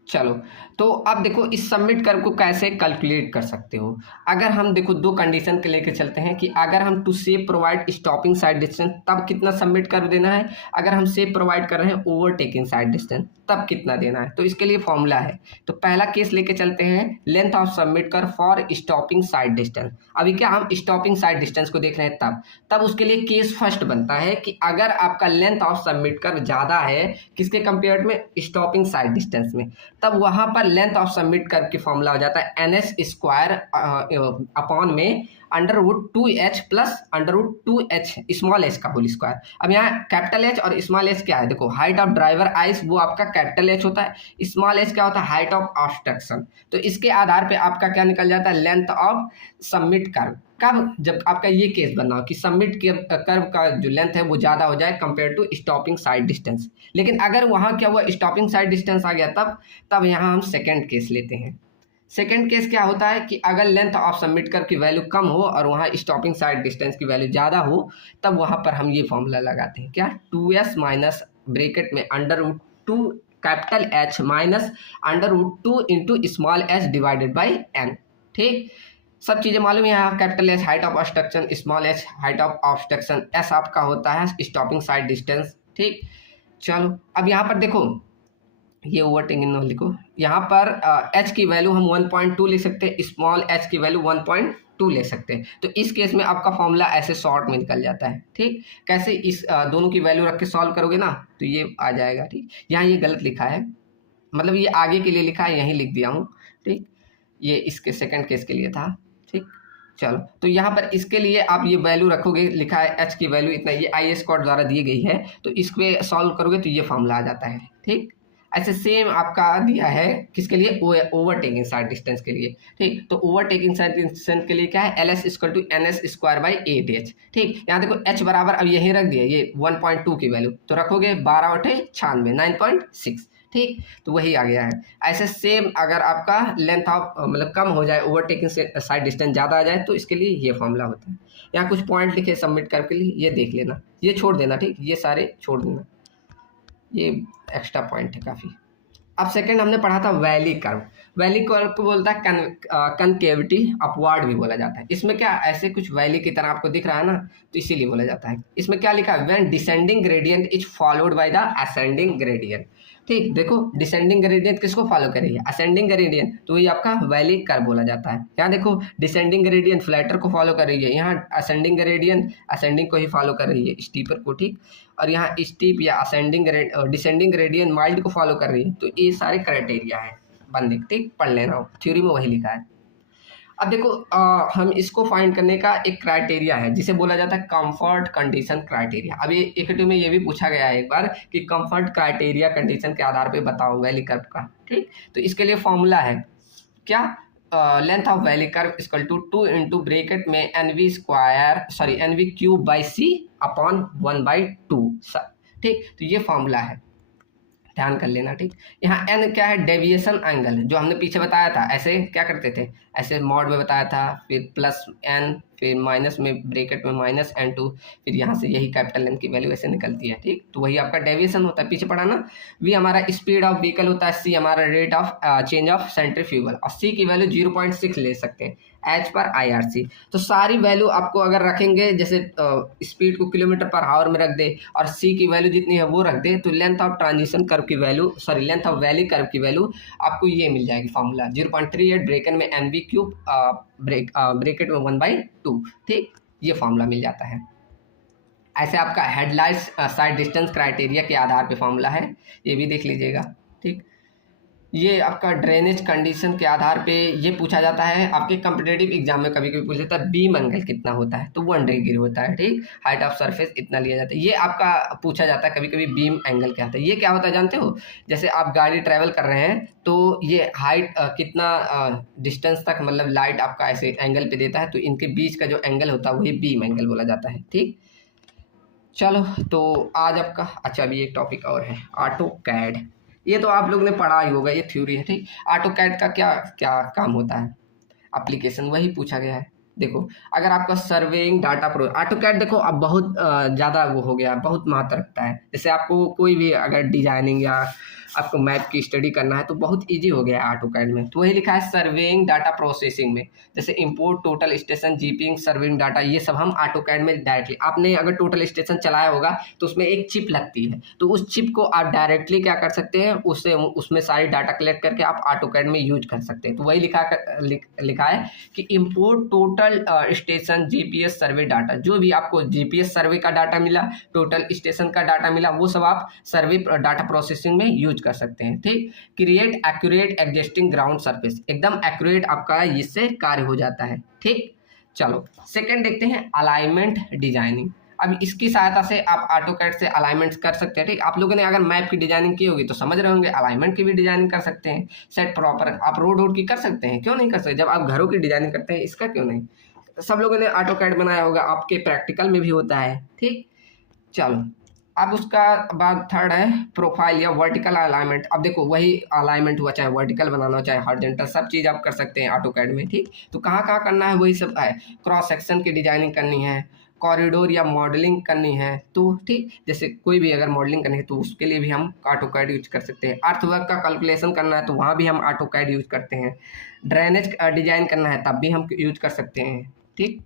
चलो तो अब देखो इस सबमिट कर्व को कैसे कैलकुलेट कर सकते हो। अगर हम देखो 2 कंडीशन के लेके चलते हैं कि अगर हम to save provide stopping sight distance तब कितना सबमिट कर्व देना है, अगर हम सेव प्रोवाइड कर रहे हैं ओवरटेकिंग साइड डिस्टेंस तब कितना देना है। तो इसके लिए फॉर्मूला है, तो पहला केस लेके चलते हैं, length of submit curve for stopping sight distance. अभी क्या हम स्टॉपिंग साइड डिस्टेंस को देख रहे हैं, तब उसके लिए केस फर्स्ट बनता है कि अगर आपका लेंथ ऑफ सबमिट कर्व ज़्यादा है किसके कंपेयर में, स्टॉपिंग साइड डिस्टेंस में, तब वहाँ पर लेंथ ऑफ सबमिट कर्व की फॉर्मूला हो जाता है NS² अपॉन में √2h plus √2h small h का होल स्क्वायर। अब यहाँ कैपिटल H और स्मॉल h क्या है, देखो हाइट ऑफ ड्राइवर आइस वो आपका कैपिटल H होता है, स्मॉल h क्या होता है, हाइट ऑफ ऑब्स्ट्रक्शन। तो इसके आधार पे आपका क्या निकल जाता है, लेंथ ऑफ सबमिट कर्व। कब, जब आपका ये केस बना हो कि सबमिट कर्व का जो लेंथ है वो ज़्यादा हो जाए compare to stopping sight distance. लेकिन अगर वहाँ क्या हुआ, स्टॉपिंग साइड डिस्टेंस आ गया, तब यहाँ हम सेकेंड केस लेते हैं। सेकेंड केस क्या होता है कि अगर लेंथ ऑफ सबमिट कर्व की वैल्यू कम हो और वहाँ स्टॉपिंग साइड डिस्टेंस की वैल्यू ज़्यादा हो, तब वहाँ पर हम ये फॉर्मूला लगाते हैं, क्या, 2s माइनस ब्रैकेट में √2 capital H minus √2 into small h divided by n। ठीक, सब चीज़ें मालूम है, यहाँ capital H height of obstruction, small h height of obstruction, s आपका होता है स्टॉपिंग साइड डिस्टेंस। ठीक, चलो अब यहाँ पर देखो ये ओवरटेकिंग न लिखो, यहाँ पर h की वैल्यू हम 1.2 ले सकते हैं, स्मॉल h की वैल्यू 1.2 ले सकते हैं। तो इस केस में आपका फॉर्मूला ऐसे शॉर्ट में निकल जाता है। ठीक, कैसे, इस दोनों की वैल्यू रख के सॉल्व करोगे ना तो ये आ जाएगा। ठीक, यहाँ ये गलत लिखा है, मतलब ये आगे के लिए लिखा है, यहीं लिख दिया हूँ। ठीक, ये इसके सेकंड केस के लिए था। ठीक, चलो तो यहाँ पर इसके लिए आप ये वैल्यू रखोगे, लिखा है h की वैल्यू इतना, ये IS कोड द्वारा दी गई है, तो इसको सॉल्व करोगे तो ये फॉर्मूला आ जाता है। ठीक, ऐसे सेम आपका दिया है किसके लिए, ओवरटेकिंग साइड डिस्टेंस के लिए। ठीक, तो ओवरटेकिंग साइड डिस्टेंस के लिए क्या है, LS = NS²/8h। ठीक, यहाँ देखो h बराबर अब यहीं रख दिया, ये 1.2 की वैल्यू तो रखोगे 12×8 = 9.6। ठीक, तो वही आ गया है। ऐसे सेम अगर आपका लेंथ ऑफ मतलब कम हो जाए, ओवरटेकिंग से साइड डिस्टेंस ज़्यादा आ जाए तो इसके लिए ये फॉर्मूला होता है। यहाँ कुछ पॉइंट लिखे सबमिट करके लिए, ये देख लेना, ये छोड़ देना। ठीक, ये सारे छोड़ देना। ये एक्स्ट्रा पॉइंट है काफ़ी। अब सेकंड हमने पढ़ा था वैली कर्व। वैली कर्व को बोलता है कनकेविटी अपवार्ड भी बोला जाता है। इसमें क्या ऐसे कुछ वैली की तरह आपको दिख रहा है ना, तो इसीलिए बोला जाता है। इसमें क्या लिखा है, when descending gradient is followed by the ascending gradient. ठीक, देखो डिसेंडिंग ग्रेडियंट किसको फॉलो कर रही है, असेंडिंग ग्रेडियंट, तो ये आपका वैली कर्व बोला जाता है। यहाँ देखो डिसेंडिंग ग्रेडियंट फ्लैटर को फॉलो कर रही है, यहाँ असेंडिंग ग्रेडियंट असेंडिंग को ही फॉलो कर रही है, स्टीपर को। ठीक, और यहाँ स्टीप या असेंडिंग डिसेंडिंग ग्रेडियंट माइल्ड को फॉलो कर रही है। तो ये सारे क्राइटेरिया है बनने, ठीक, पढ़ लेना, थ्योरी में वही लिखा है। अब देखो हम इसको फाइंड करने का एक क्राइटेरिया है जिसे बोला जाता है कंफर्ट कंडीशन क्राइटेरिया। अब ये एकेटी में ये भी पूछा गया है एक बार कि कंफर्ट क्राइटेरिया कंडीशन के आधार पे बताओ वैली कर्व का। ठीक, तो इसके लिए फॉर्मूला है क्या, length of valley curve equal to 2 into bracket में NV cube by C upon 1/2। ठीक, तो ये फॉर्मूला है, ध्यान कर लेना। ठीक, यहाँ एन क्या है, डेविएशन एंगल, जो हमने पीछे बताया था। ऐसे क्या करते थे, ऐसे मॉड में बताया था, फिर प्लस एन, फिर माइनस में ब्रेकेट में माइनस n2, फिर यहाँ से यही कैपिटल एन की वैल्यू ऐसे निकलती है। ठीक, तो वही आपका डेविएशन होता है, पीछे पढ़ा ना। v हमारा स्पीड ऑफ व्हीकल होता है, c हमारा rate of change of centrifugal, और c की वैल्यू 0.6 ले सकते हैं एच पर IRC। तो सारी वैल्यू आपको अगर रखेंगे, जैसे स्पीड को किलोमीटर पर आवर में रख दे और सी की वैल्यू जितनी है वो रख दे, तो लेंथ ऑफ ट्रांजिशन कर्व की value, length of valley curve की वैल्यू आपको ये मिल जाएगी फॉर्मूला 0.38 ब्रेकेट में NV क्यूब ब्रेकेट में 1/2। ठीक, ये फॉर्मूला मिल जाता है। ऐसे आपका हेडलाइट साइड डिस्टेंस क्राइटेरिया के आधार पे फॉर्मूला है, ये भी देख लीजिएगा। ठीक, ये आपका ड्रेनेज कंडीशन के आधार पे ये पूछा जाता है आपके कॉम्पिटेटिव एग्जाम में, कभी कभी पूछ जाता है बीम एंगल कितना होता है, तो 1 डिग्री होता है। ठीक, हाइट ऑफ सरफेस इतना लिया जाता है, ये आपका पूछा जाता है कभी कभी बीम एंगल क्या होता है। ये क्या होता है जानते हो, जैसे आप गाड़ी ट्रैवल कर रहे हैं तो ये हाइट कितना डिस्टेंस तक मतलब लाइट आपका ऐसे एंगल पे देता है, तो इनके बीच का जो एंगल होता है वही बीम एंगल बोला जाता है। ठीक, चलो तो आज आपका अच्छा अभी एक टॉपिक और है, ऑटो कैड। ये तो आप लोग ने पढ़ा ही होगा, ये थ्योरी है। ठीक, ऑटो कैड का क्या क्या काम होता है, एप्लीकेशन वही पूछा गया है। देखो अगर आपका surveying data pro AutoCAD, देखो अब बहुत ज़्यादा वो हो गया, बहुत महत्व रखता है। जैसे आपको कोई भी अगर डिजाइनिंग या आपको मैप की स्टडी करना है तो बहुत इजी हो गया है ऑटो कैड में। तो वही लिखा है सर्वेइंग डाटा प्रोसेसिंग में, जैसे इंपोर्ट टोटल स्टेशन जीपिंग सर्विंग डाटा, ये सब हम ऑटो कैड में डायरेक्टली, आपने अगर टोटल स्टेशन चलाया होगा तो उसमें एक चिप लगती है, तो उस चिप को आप डायरेक्टली क्या कर सकते हैं, उससे उसमें सारी डाटा कलेक्ट करके आप ऑटो कैड में यूज कर सकते हैं। तो वही लिखा है कि import total station GPS survey data, जो भी आपको जीपीएस सर्वे का डाटा मिला, टोटल स्टेशन का डाटा मिला, वो सब आप सर्वे डाटा प्रोसेसिंग में यूज कर सकते हैं। ठीक, create accurate existing ground surface, एकदम एक्यूरेट आपका इससे कार्य हो जाता है। ठीक, चलो सेकंड देखते हैं अलाइनमेंट डिजाइनिंग। अब इसकी सहायता से आप ऑटोकैड से अलाइनमेंट्स कर सकते हैं। ठीक, आप लोगों ने अगर मैप की डिजाइनिंग की होगी तो समझ रहे होंगे, अलाइनमेंट की भी डिजाइनिंग कर सकते हैं। सेट प्रॉपर आप रोड की कर सकते हैं, क्यों नहीं कर सकते, जब आप घरों की डिजाइनिंग करते हैं इसका क्यों नहीं। सब लोगों ने ऑटोकैड बनाया होगा, आपके प्रैक्टिकल में भी होता है। ठीक, चलो अब उसका बाद थर्ड है प्रोफाइल या वर्टिकल अलाइनमेंट। अब देखो वही अलाइनमेंट हुआ, चाहे वर्टिकल बनाना हो चाहे हॉरिजॉन्टल, सब चीज़ आप कर सकते हैं ऑटोकैड में। ठीक, तो कहाँ कहाँ करना है वही सब है, क्रॉस सेक्शन की डिजाइनिंग करनी है, कॉरिडोर या मॉडलिंग करनी है, तो ठीक, जैसे कोई भी अगर मॉडलिंग करनी है तो उसके लिए भी हम ऑटोकैड यूज कर सकते हैं। अर्थवर्क का कैलकुलेशन करना है तो वहाँ भी हम ऑटोकैड यूज करते हैं। ड्रेनेज डिजाइन करना है तब भी हम यूज कर सकते हैं। ठीक,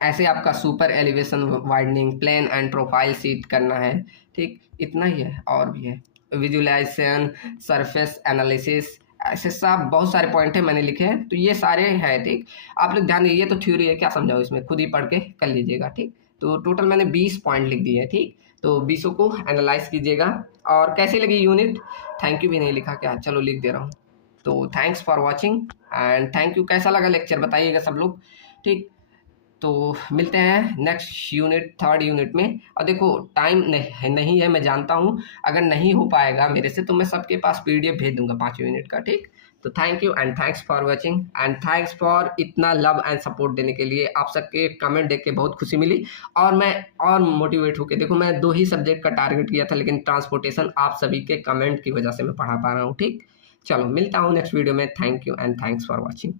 ऐसे आपका super elevation widening, plan and profile sheet करना है। ठीक, इतना ही है, और भी है विजुअलाइजेशन, सरफेस एनालिसिस, ऐसे सब बहुत सारे पॉइंट है मैंने लिखे हैं, तो ये सारे हैं। ठीक, आप लोग ध्यान दीजिए, तो थ्योरी है, क्या समझाओ इसमें, खुद ही पढ़ के कर लीजिएगा। ठीक, तो टोटल मैंने 20 पॉइंट लिख दिए हैं। ठीक, तो 20 को एनालाइज कीजिएगा। और कैसे लगी यूनिट, थैंक यू भी नहीं लिखा क्या, चलो लिख दे रहा हूँ। तो thanks for watching and thank you. कैसा लगा लेक्चर बताइएगा सब लोग। ठीक, तो मिलते हैं नेक्स्ट यूनिट, थर्ड यूनिट में। और देखो टाइम नहीं है, मैं जानता हूँ, अगर नहीं हो पाएगा मेरे से तो मैं सबके पास PDF भेज दूंगा 5 यूनिट का। ठीक, तो thank you and thanks for watching and thanks for इतना लव एंड सपोर्ट देने के लिए। आप सबके कमेंट देख के बहुत खुशी मिली और मैं और मोटिवेट होके, देखो मैं 2 ही सब्जेक्ट का टारगेट किया था, लेकिन ट्रांसपोर्टेशन आप सभी के कमेंट की वजह से मैं पढ़ा पा रहा हूँ। ठीक, चलो मिलता हूँ नेक्स्ट वीडियो में। Thank you and thanks for watching.